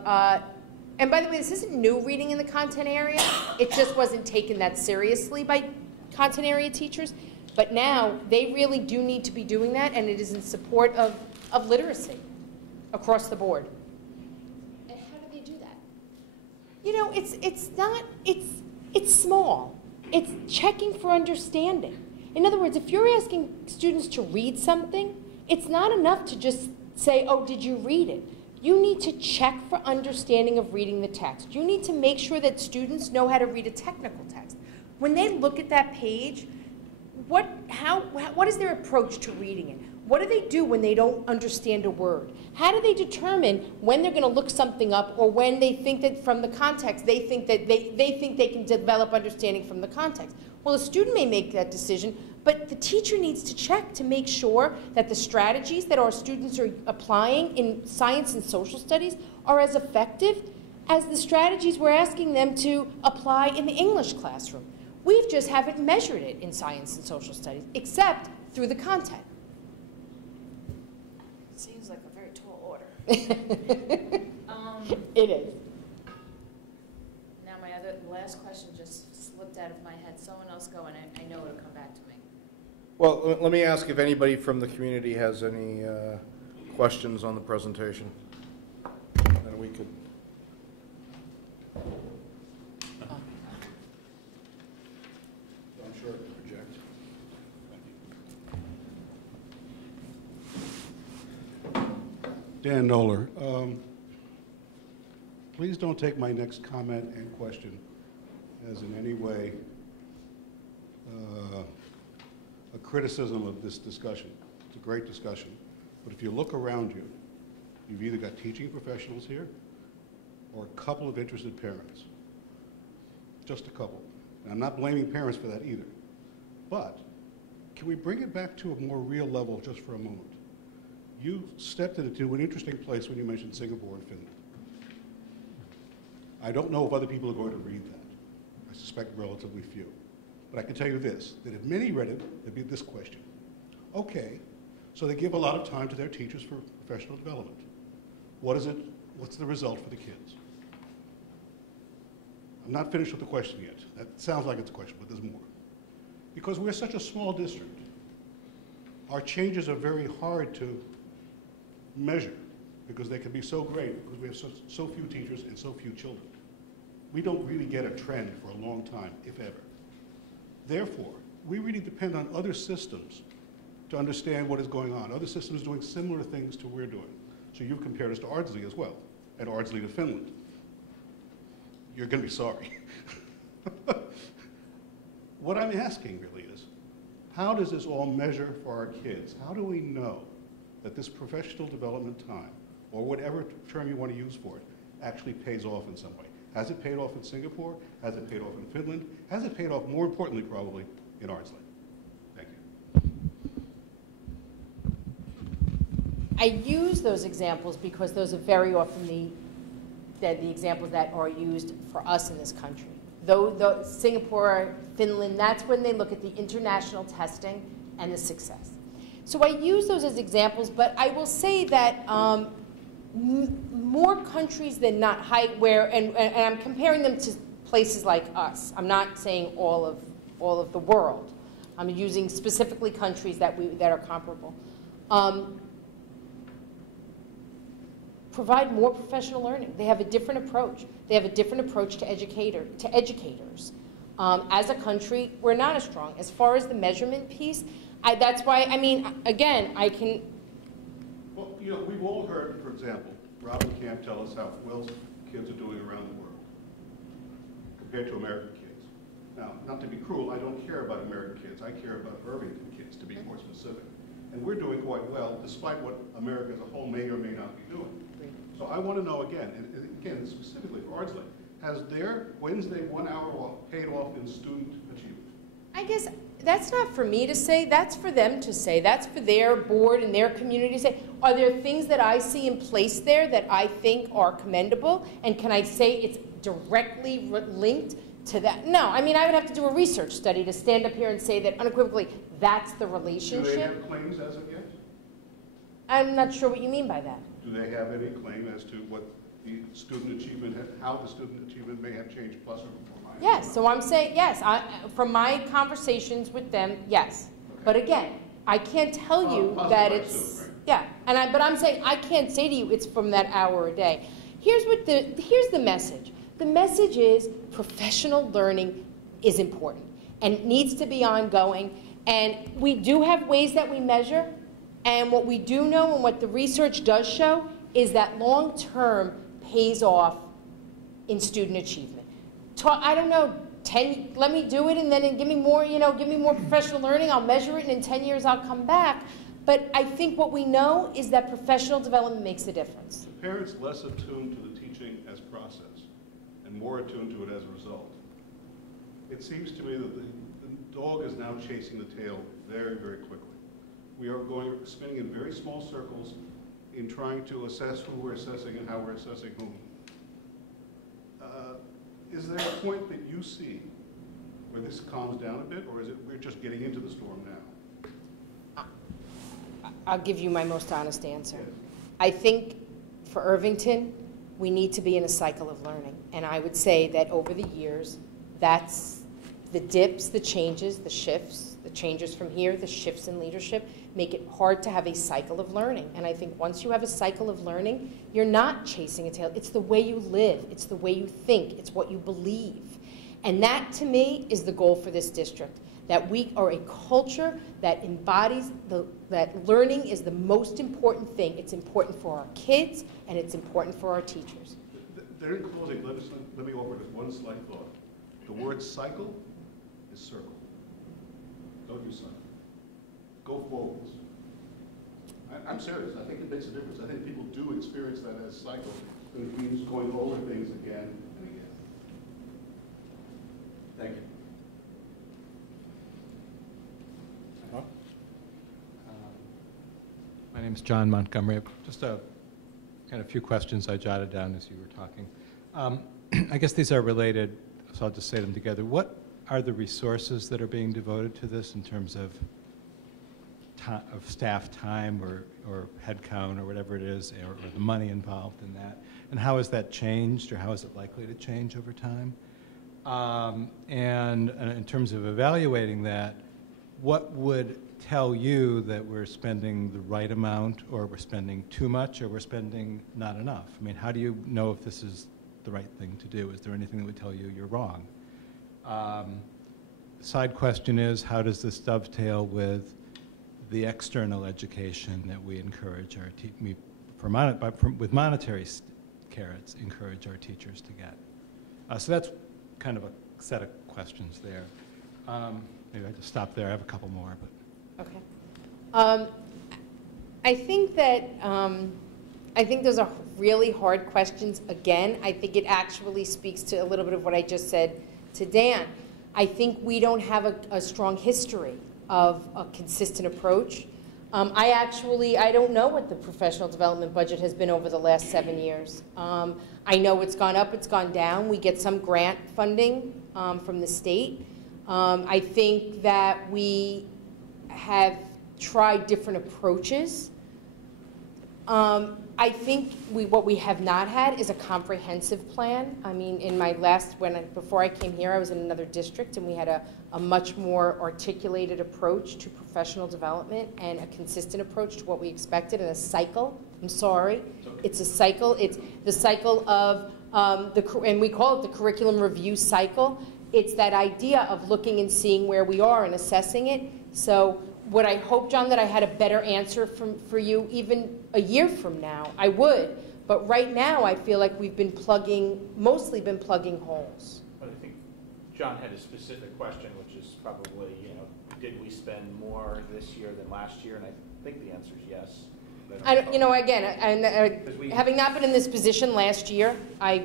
and by the way, this isn't new reading in the content area. It just wasn't taken that seriously by content area teachers. But now they really do need to be doing that, and it is in support of literacy across the board. And how do they do that? You know, it's small. It's checking for understanding. In other words, if you're asking students to read something, it's not enough to just say, oh, did you read it? You need to check for understanding of reading the text. You need to make sure that students know how to read a technical text. When they look at that page, what is their approach to reading it? What do they do when they don't understand a word? How do they determine when they're going to look something up, or when they think that from the context they think they can develop understanding from the context? Well, a student may make that decision, but the teacher needs to check to make sure that the strategies that our students are applying in science and social studies are as effective as the strategies we're asking them to apply in the English classroom. We just haven't measured it in science and social studies, except through the content. It seems like a very tall order. It is. Now, my last question just slipped out of my head. Someone else go, and I know it'll come back to me. Well, let me ask if anybody from the community has any questions on the presentation. Then we could. I'm sure I can project. Dan Noller. Please don't take my next comment and question as in any way a criticism of this discussion. It's a great discussion. But if you look around you, you've either got teaching professionals here or a couple of interested parents. Just a couple. And I'm not blaming parents for that either. But can we bring it back to a more real level just for a moment? You stepped into an interesting place when you mentioned Singapore and Finland. I don't know if other people are going to read that. I suspect relatively few. But I can tell you this, that if many read it, there'd be this question. Okay, so they give a lot of time to their teachers for professional development. What's the result for the kids? I'm not finished with the question yet. That sounds like it's a question, but there's more. Because we're such a small district, our changes are very hard to measure because they can be so great because we have so few teachers and so few children. We don't really get a trend for a long time, if ever. Therefore, we really depend on other systems to understand what is going on. Other systems doing similar things to we're doing. So you've compared us to Ardsley as well, and Ardsley to Finland. You're going to be sorry. What I'm asking really is, how does this all measure for our kids? How do we know that this professional development time, or whatever term you want to use for it, actually pays off in some way? Has it paid off in Singapore? Has it paid off in Finland? Has it paid off, more importantly, probably, in Ardsley? Thank you. I use those examples because those are very often the examples that are used for us in this country. Though Singapore, Finland, that's when they look at the international testing and the success. So I use those as examples, but I will say that more countries than not, and I'm comparing them to places like us. I'm not saying all of the world. I'm using specifically countries that are comparable. Provide more professional learning. They have a different approach. They have a different approach to educators. As a country, we're not as strong. As far as the measurement piece, that's why, I mean, again, I can... Well, you know, we've all heard, for example, Robin Camp tell us how well kids are doing around the world compared to American kids. Now, not to be cruel, I don't care about American kids. I care about Irvington kids, to be more specific. And we're doing quite well, despite what America as a whole may or may not be doing. So I want to know again, and again, specifically for Ardsley, has their Wednesday 1 hour off paid off in student achievement? I guess that's not for me to say. That's for them to say. That's for their board and their community to say. Are there things that I see in place there that I think are commendable? And can I say it's directly linked to that? No. I mean, I would have to do a research study to stand up here and say that unequivocally that's the relationship. Do they have claims as of yet? I'm not sure what you mean by that. Do they have any claim as to what the student achievement, how the student achievement may have changed plus or minus? Yes, so I'm saying, yes, from my conversations with them, yes. Okay. But again, I can't tell you that it's, right? Yeah, but I'm saying I can't say to you it's from that hour a day. Here's the message. The message is professional learning is important and needs to be ongoing. And we do have ways that we measure. And what we do know and what the research does show is that long-term pays off in student achievement. I don't know, let me do it and then give me more, give me more professional learning. I'll measure it and in 10 years I'll come back. But I think what we know is that professional development makes a difference. The parents less attuned to the teaching as process and more attuned to it as a result. It seems to me that the dog is now chasing the tail very, very quickly. We are spinning in very small circles in trying to assess who we're assessing and how we're assessing whom. Is there a point that you see where this calms down a bit, or is it we're just getting into the storm now? I'll give you my most honest answer. I think for Irvington, we need to be in a cycle of learning. And I would say that over the years, that's the dips, the changes, the shifts, the changes from here, the shifts in leadership, make it hard to have a cycle of learning. And I think once you have a cycle of learning, you're not chasing a tail. It's the way you live. It's the way you think. It's what you believe. And that, to me, is the goal for this district, that we are a culture that embodies that learning is the most important thing. It's important for our kids, and it's important for our teachers. They're in closing. Let me offer just one slight thought. The word cycle is circle. Don't use cycle. Go forwards. I'm serious. I think it makes a difference. I think people do experience that as cycle. It means going over things again and again. Thank you. My name is John Montgomery. Just a kind of few questions I jotted down as you were talking. I guess these are related, so I'll just say them together. What are the resources that are being devoted to this in terms of staff time or head count or whatever it is, or the money involved in that? And how has that changed, or how is it likely to change over time? And in terms of evaluating that, what would tell you that we're spending the right amount, or we're spending too much, or we're spending not enough? I mean, how do you know if this is the right thing to do? Is there anything that would tell you you're wrong? Side question is, how does this dovetail with the external education that we encourage our with monetary carrots, encourage our teachers to get? So that's kind of a set of questions there. Maybe I just stop there. I have a couple more, but. Okay. I think that, I think those are really hard questions. Again, I think it actually speaks to a little bit of what I just said to Dan. I think we don't have a strong history of a consistent approach. I don't know what the professional development budget has been over the last 7 years. I know it's gone up, it's gone down. We get some grant funding from the state. I think that we have tried different approaches. I think what we have not had is a comprehensive plan. I mean, in my last, before I came here, I was in another district, and we had a much more articulated approach to professional development and a consistent approach to what we expected, and a cycle. I'm sorry. It's a cycle. It's the cycle of, and we call it the curriculum review cycle. It's that idea of looking and seeing where we are and assessing it. So would I hope, John, that I had a better answer for you even a year from now? I would. But right now, I feel like we've been mostly been plugging holes. But I think John had a specific question, which is probably, did we spend more this year than last year? And I think the answer is yes. Having not been in this position last year, I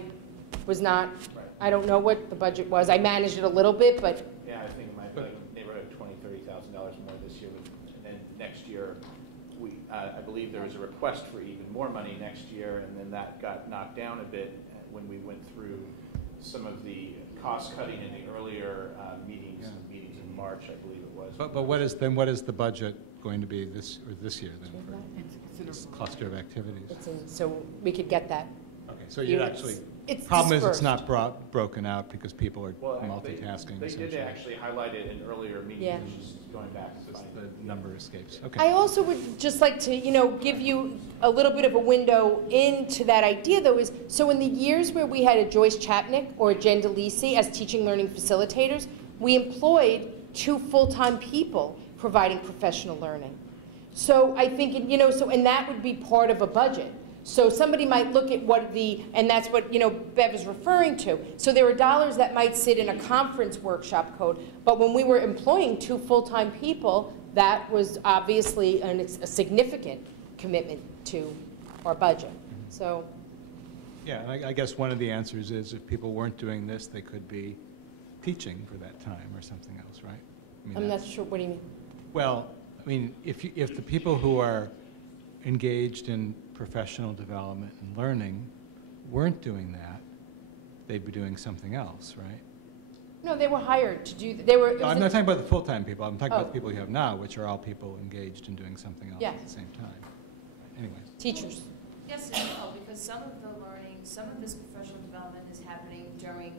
was not, right. I don't know what the budget was. I managed it a little bit, but. Yeah, I think it might be like neighborhood of $20,000, $30,000 more this year. And then next year, I believe there was a request for even more money next year, and then that got knocked down a bit when we went through some of the cost cutting in the earlier meetings in March, I believe it was. But what is the budget going to be this year then for this cluster of activities? So we could get that. Okay, so you'd actually. Problem is it's not broken out because people are multitasking. They did actually highlight it in earlier meetings, which is going back. So the number escapes. Okay. I also would just like to, give you a little bit of a window into that idea, though, is so in the years where we had a Joyce Chapnick or a Jen DeLisi as teaching learning facilitators, we employed 2 full-time people providing professional learning. So I think, and that would be part of a budget. So somebody might look at and that's what, Bev is referring to. So there are dollars that might sit in a conference workshop code, but when we were employing 2 full-time people, that was obviously a significant commitment to our budget. So. Yeah, I guess one of the answers is if people weren't doing this, they could be teaching for that time or something else, right? I'm not sure, what do you mean? Well, I mean, if the people who are engaged in professional development and learning weren't doing that, they'd be doing something else, right? No, they were hired to do, they were. it No, was I'm a- not talking about the full-time people, I'm talking Oh. about the people you have now, which are all people engaged in doing something else Yes. at the same time. Anyways. Teachers. Yes and no, because some of the learning, some of this professional development is happening during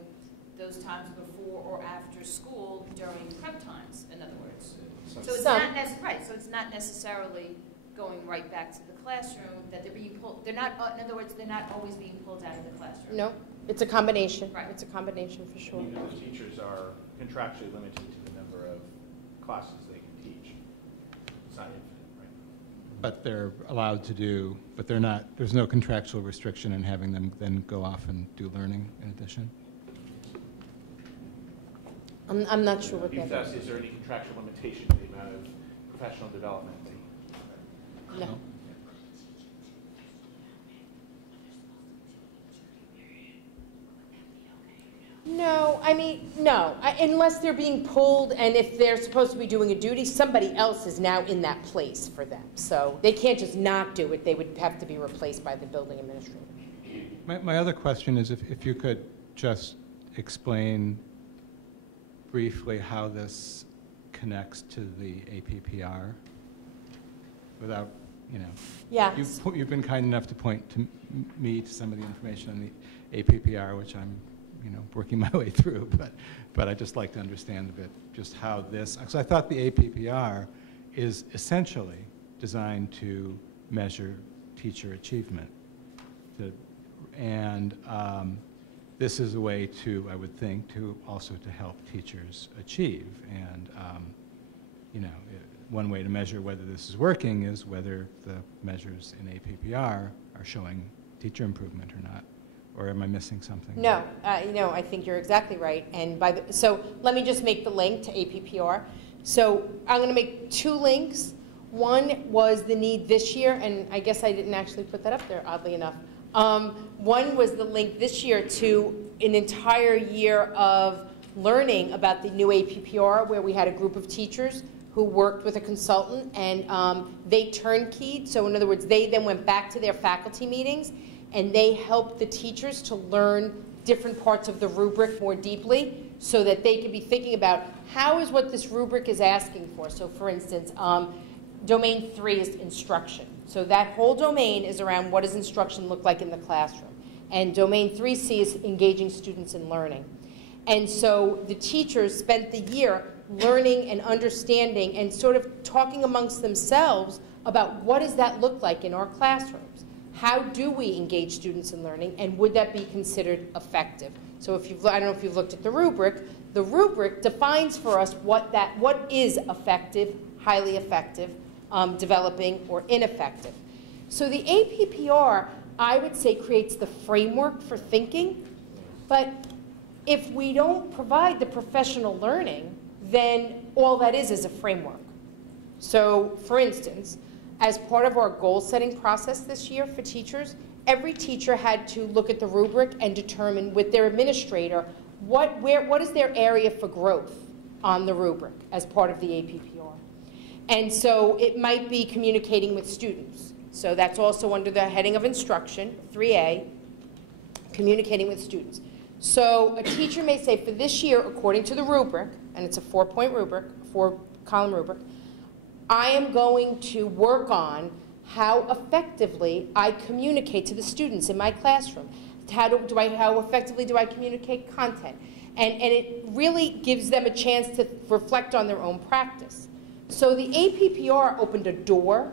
those times before or after school during prep times, in other words. So it's Some. not right, so it's not necessarily going right back to the classroom, that they're being pulled, they're not, in other words, they're not always being pulled out of the classroom. No, it's a combination. Right. It's a combination for sure. Even the teachers are contractually limited to the number of classes they can teach. It's not infinite, right? But they're allowed to do, but they're not, there's no contractual restriction in having them then go off and do learning in addition? I'm not sure what that You've asked, is. is there any contractual limitation to the amount of professional development? No. No, I mean, no, unless they're being pulled, and if they're supposed to be doing a duty, somebody else is now in that place for them. So they can't just not do it, they would have to be replaced by the building administrator. My other question is if you could just explain briefly how this connects to the APPR without, you know. Yeah. You've been kind enough to point to me to some of the information on the APPR, which I'm, you know, working my way through, but I'd just like to understand a bit just how this, because I thought the APPR is essentially designed to measure teacher achievement. And this is a way to, I would think, to also to help teachers achieve. And, you know, one way to measure whether this is working is whether the measures in APPR are showing teacher improvement or not. Or am I missing something? No, no, I think you're exactly right. And so let me just make the link to APPR. So I'm going to make two links. One was the need this year, and I guess I didn't actually put that up there, oddly enough. One was the link this year to an entire year of learning about the new APPR, where we had a group of teachers who worked with a consultant, and they turnkeyed. So in other words, they then went back to their faculty meetings, and they helped the teachers to learn different parts of the rubric more deeply so that they could be thinking about how is what this rubric is asking for. So for instance, domain 3 is instruction. So that whole domain is around what does instruction look like in the classroom. And domain 3C is engaging students in learning. And so the teachers spent the year learning and understanding and sort of talking amongst themselves about what does that look like in our classrooms. How do we engage students in learning, and would that be considered effective? So if you've, I don't know if you've looked at the rubric defines for us what is effective, highly effective, developing, or ineffective. So the APPR, I would say, creates the framework for thinking, but if we don't provide the professional learning, then all that is a framework. So for instance, as part of our goal-setting process this year for teachers, every teacher had to look at the rubric and determine with their administrator what is their area for growth on the rubric as part of the APPR. And so it might be communicating with students. So that's also under the heading of instruction, 3A, communicating with students. So a teacher may say, for this year, according to the rubric, and it's a 4-point rubric, 4-column rubric, I am going to work on how effectively I communicate to the students in my classroom. How effectively do I communicate content? And it really gives them a chance to reflect on their own practice. So the APPR opened a door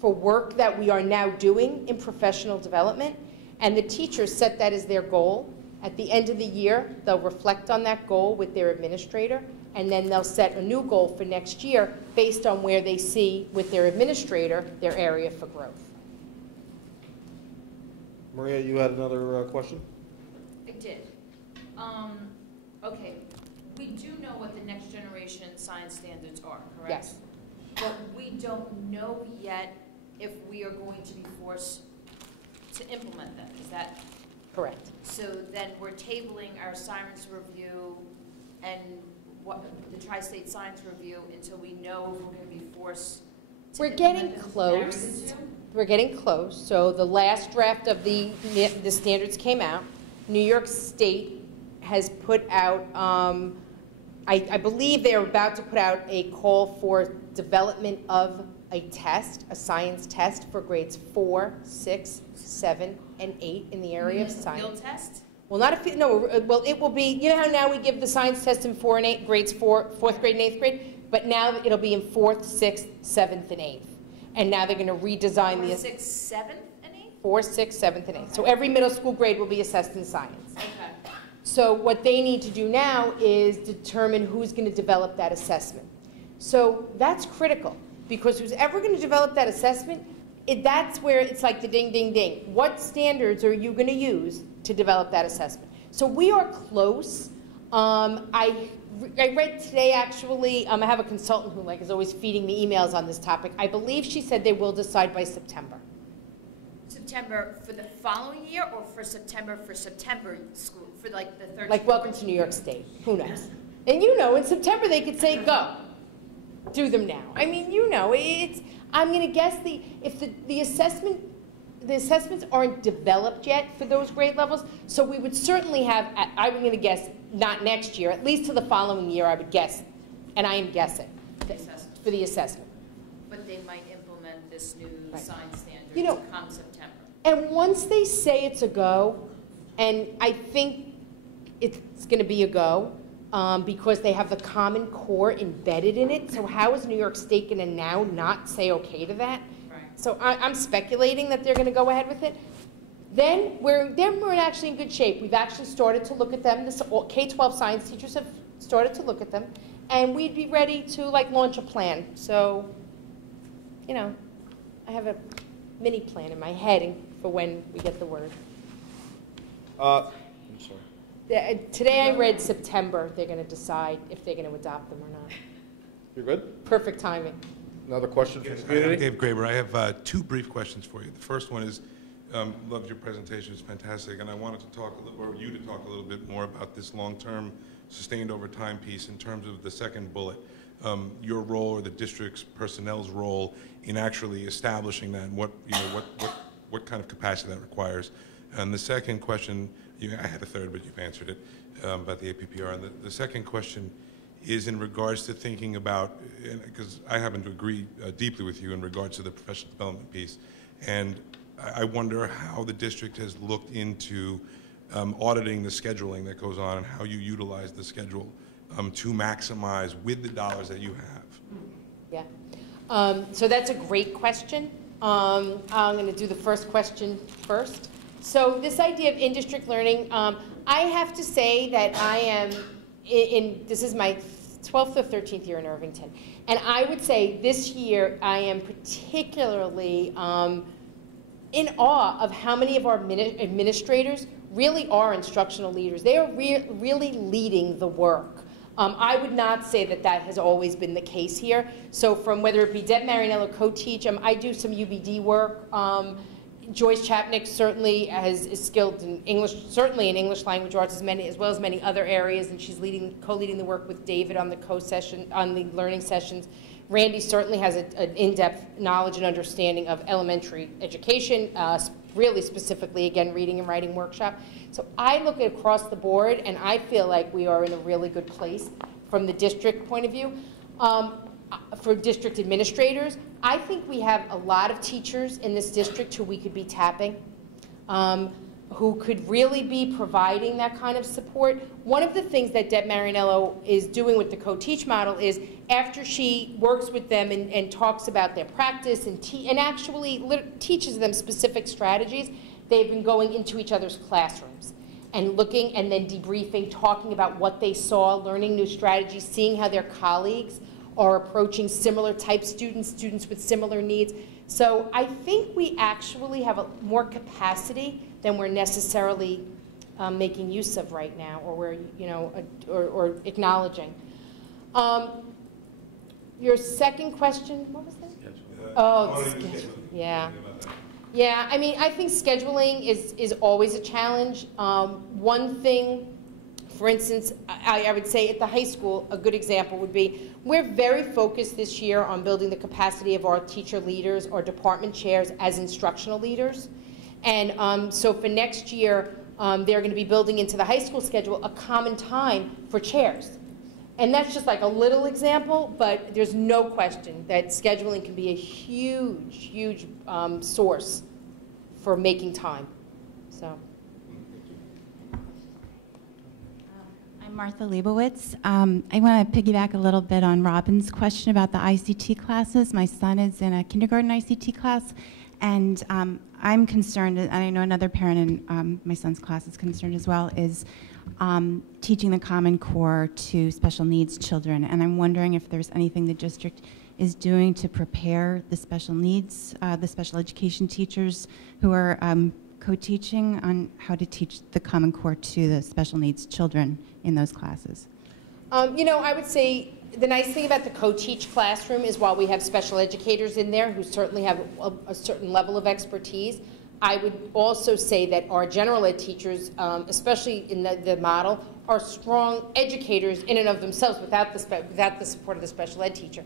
for work that we are now doing in professional development, and the teachers set that as their goal. At the end of the year, they'll reflect on that goal with their administrator, and then they'll set a new goal for next year based on where they see with their administrator their area for growth. Maria, you had another question? I did. Okay, we do know what the next generation science standards are, correct? Yes. But we don't know yet if we are going to be forced to implement them. Is that correct? So then we're tabling our science review and what the Tri-State Science Review until we know if we're going to be forced to We're getting implement them. close. We're getting close. So the last draft of the standards came out. New York State has put out, I believe they're about to put out a call for development of a test, a science test for grades 4, 6, 7, and 8 in the area of science. Field test? Well, not a field, no, well, it will be, you know how now we give the science test in 4 and 8, grades 4th grade and 8th grade? But now it'll be in 4th, 6th, 7th, and 8th. And now they're going to redesign the 6th, 7th, and 8th? 4th, 6th, 7th, and 8th. So every middle school grade will be assessed in science. Okay. So what they need to do now is determine who's going to develop that assessment. So that's critical, because who's ever going to develop that assessment, that's where it's like the ding, ding, ding. What standards are you going to use to develop that assessment? So we are close. I read today, actually, I have a consultant who is always feeding me emails on this topic. I believe she said they will decide by September. September for the following year, or for September school, for like the 13th? Like Welcome to New York State. Who knows? And you know, in September they could say go. Do them now. I mean, you know, I'm going to guess if the assessments aren't developed yet for those grade levels, so we would certainly have, I'm going to guess, not next year, at least to the following year, I would guess, and I am guessing, for the assessment. But they might implement this new science standard come September. And once they say it's a go, and I think it's going to be a go, because they have the Common Core embedded in it, so how is New York State going to now not say okay to that? Right. So I'm speculating that they're going to go ahead with it. Then we're actually in good shape. We've actually started to look at them. The K-12 science teachers have started to look at them, and we'd be ready to launch a plan. So, you know, I have a mini plan in my head for when we get the word. I'm sorry. Today I read September. They're going to decide if they're going to adopt them or not. You're good? Perfect timing. Another question from Yes, the community? I'm Dave Graber. I have two brief questions for you. The first one is, loved your presentation, it's fantastic, and I wanted to talk a little, or you to talk a little bit more about this long-term, sustained over time piece in terms of the second bullet, your role or the district's personnel's role in actually establishing that, and what kind of capacity that requires. And the second question, I had a third, but you've answered it, about the APPR. And the second question is in regards to thinking about, because I happen to agree deeply with you in regards to the professional development piece, and I wonder how the district has looked into auditing the scheduling that goes on and how you utilize the schedule to maximize with the dollars that you have. Yeah. So that's a great question. I'm going to do the first question first. So this idea of in-district learning, I have to say that I am this is my 12th or 13th year in Irvington. And I would say this year I am particularly in awe of how many of our administrators really are instructional leaders. They are really leading the work. I would not say that that has always been the case here. So from whether it be Deb Marinello co-teach, I do some UBD work. Joyce Chapnick certainly is skilled in English, certainly in English language arts as well as many other areas, and she's co-leading the work with David on the learning sessions. Randy certainly has an in-depth knowledge and understanding of elementary education, really specifically, again, reading and writing workshop. So I look at across the board, and I feel like we are in a really good place from the district point of view. For district administrators, I think we have a lot of teachers in this district who we could be tapping, who could really be providing that kind of support. One of the things that Deb Marinello is doing with the co-teach model is after she works with them and talks about their practice and actually teaches them specific strategies, they've been going into each other's classrooms and looking and then debriefing, talking about what they saw, learning new strategies, seeing how their colleagues are approaching similar type students with similar needs. So I think we actually have more capacity than we're necessarily making use of right now, or we're, or acknowledging. Your second question, what was that? Oh, the schedule. Yeah. Yeah, I mean, I think scheduling is always a challenge. One thing, for instance, I would say at the high school, a good example would be, we're very focused this year on building the capacity of our teacher leaders or department chairs as instructional leaders. And so for next year, They're going to be building into the high school schedule a common time for chairs. And that's just like a little example, but there's no question that scheduling can be a huge, huge source for making time. So. I'm Martha Leibowitz. I want to piggyback a little bit on Robin's question about the ICT classes. My son is in a kindergarten ICT class, and I'm concerned, and I know another parent in my son's class is concerned as well, is teaching the Common Core to special needs children. And I'm wondering if there's anything the district is doing to prepare the special needs, the special education teachers who are co-teaching on how to teach the Common Core to the special needs children in those classes. You know, I would say the nice thing about the co-teach classroom is while we have special educators in there who certainly have a certain level of expertise, I would also say that our general ed teachers, especially in the model, are strong educators in and of themselves without the support of the special ed teacher.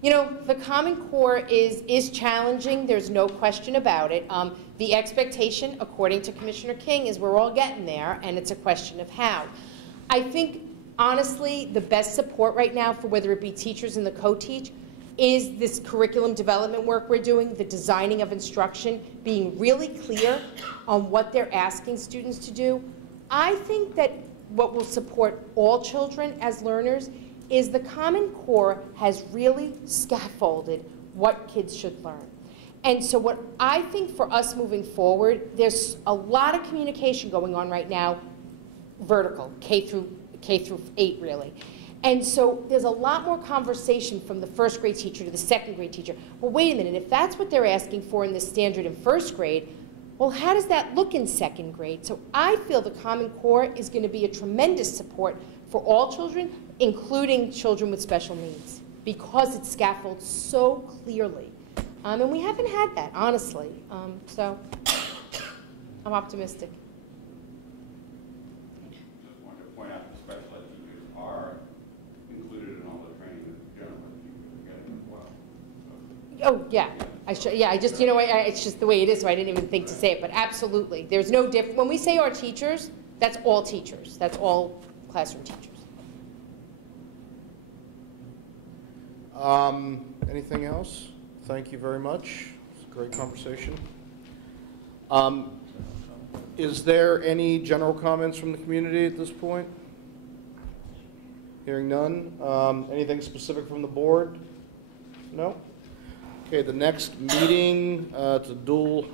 You know, the Common Core is challenging. There's no question about it. The expectation, according to Commissioner King, is we're all getting there, and it's a question of how. I think, honestly, the best support right now for whether it be teachers in the co-teach is this curriculum development work we're doing, the designing of instruction, being really clear on what they're asking students to do. I think that what will support all children as learners is the Common Core has really scaffolded what kids should learn. And so what I think for us moving forward, there's a lot of communication going on right now, vertical, K through 8 really. And so there's a lot more conversation from the first grade teacher to the second grade teacher. Well, wait a minute, if that's what they're asking for in the standard in first grade, well, how does that look in second grade? So I feel the Common Core is going to be a tremendous support for all children, including children with special needs, because it's scaffolded so clearly. And we haven't had that, honestly. So I'm optimistic. Just wanted to point out the special ed teachers are included in all the training that the general ed teachers are getting as well. Oh, yeah. I just, you know, it's just the way it is, so I didn't even think to say it, but absolutely. There's no difference. When we say our teachers, that's all teachers. That's all classroom teachers. Anything else? Thank you very much. It's a great conversation. Is there any general comments from the community at this point? Hearing none. Anything specific from the board? No? Okay, the next meeting, it's a dual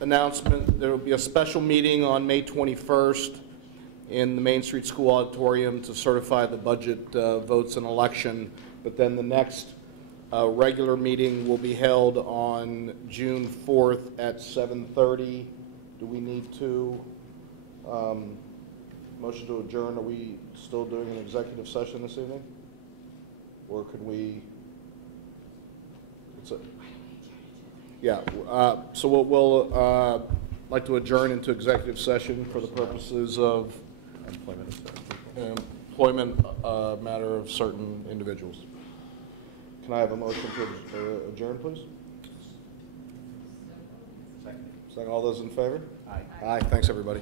announcement. There will be a special meeting on May 21st in the Main Street School Auditorium to certify the budget votes and election. But then the next regular meeting will be held on June 4th at 7:30. Do we need to motion to adjourn? Are we still doing an executive session this evening? Or could we? Yeah, so we'll like to adjourn into executive session for the purposes of employment matter of certain individuals. Can I have a motion to adjourn, please? Second. All those in favor? Aye. Aye. Thanks, everybody.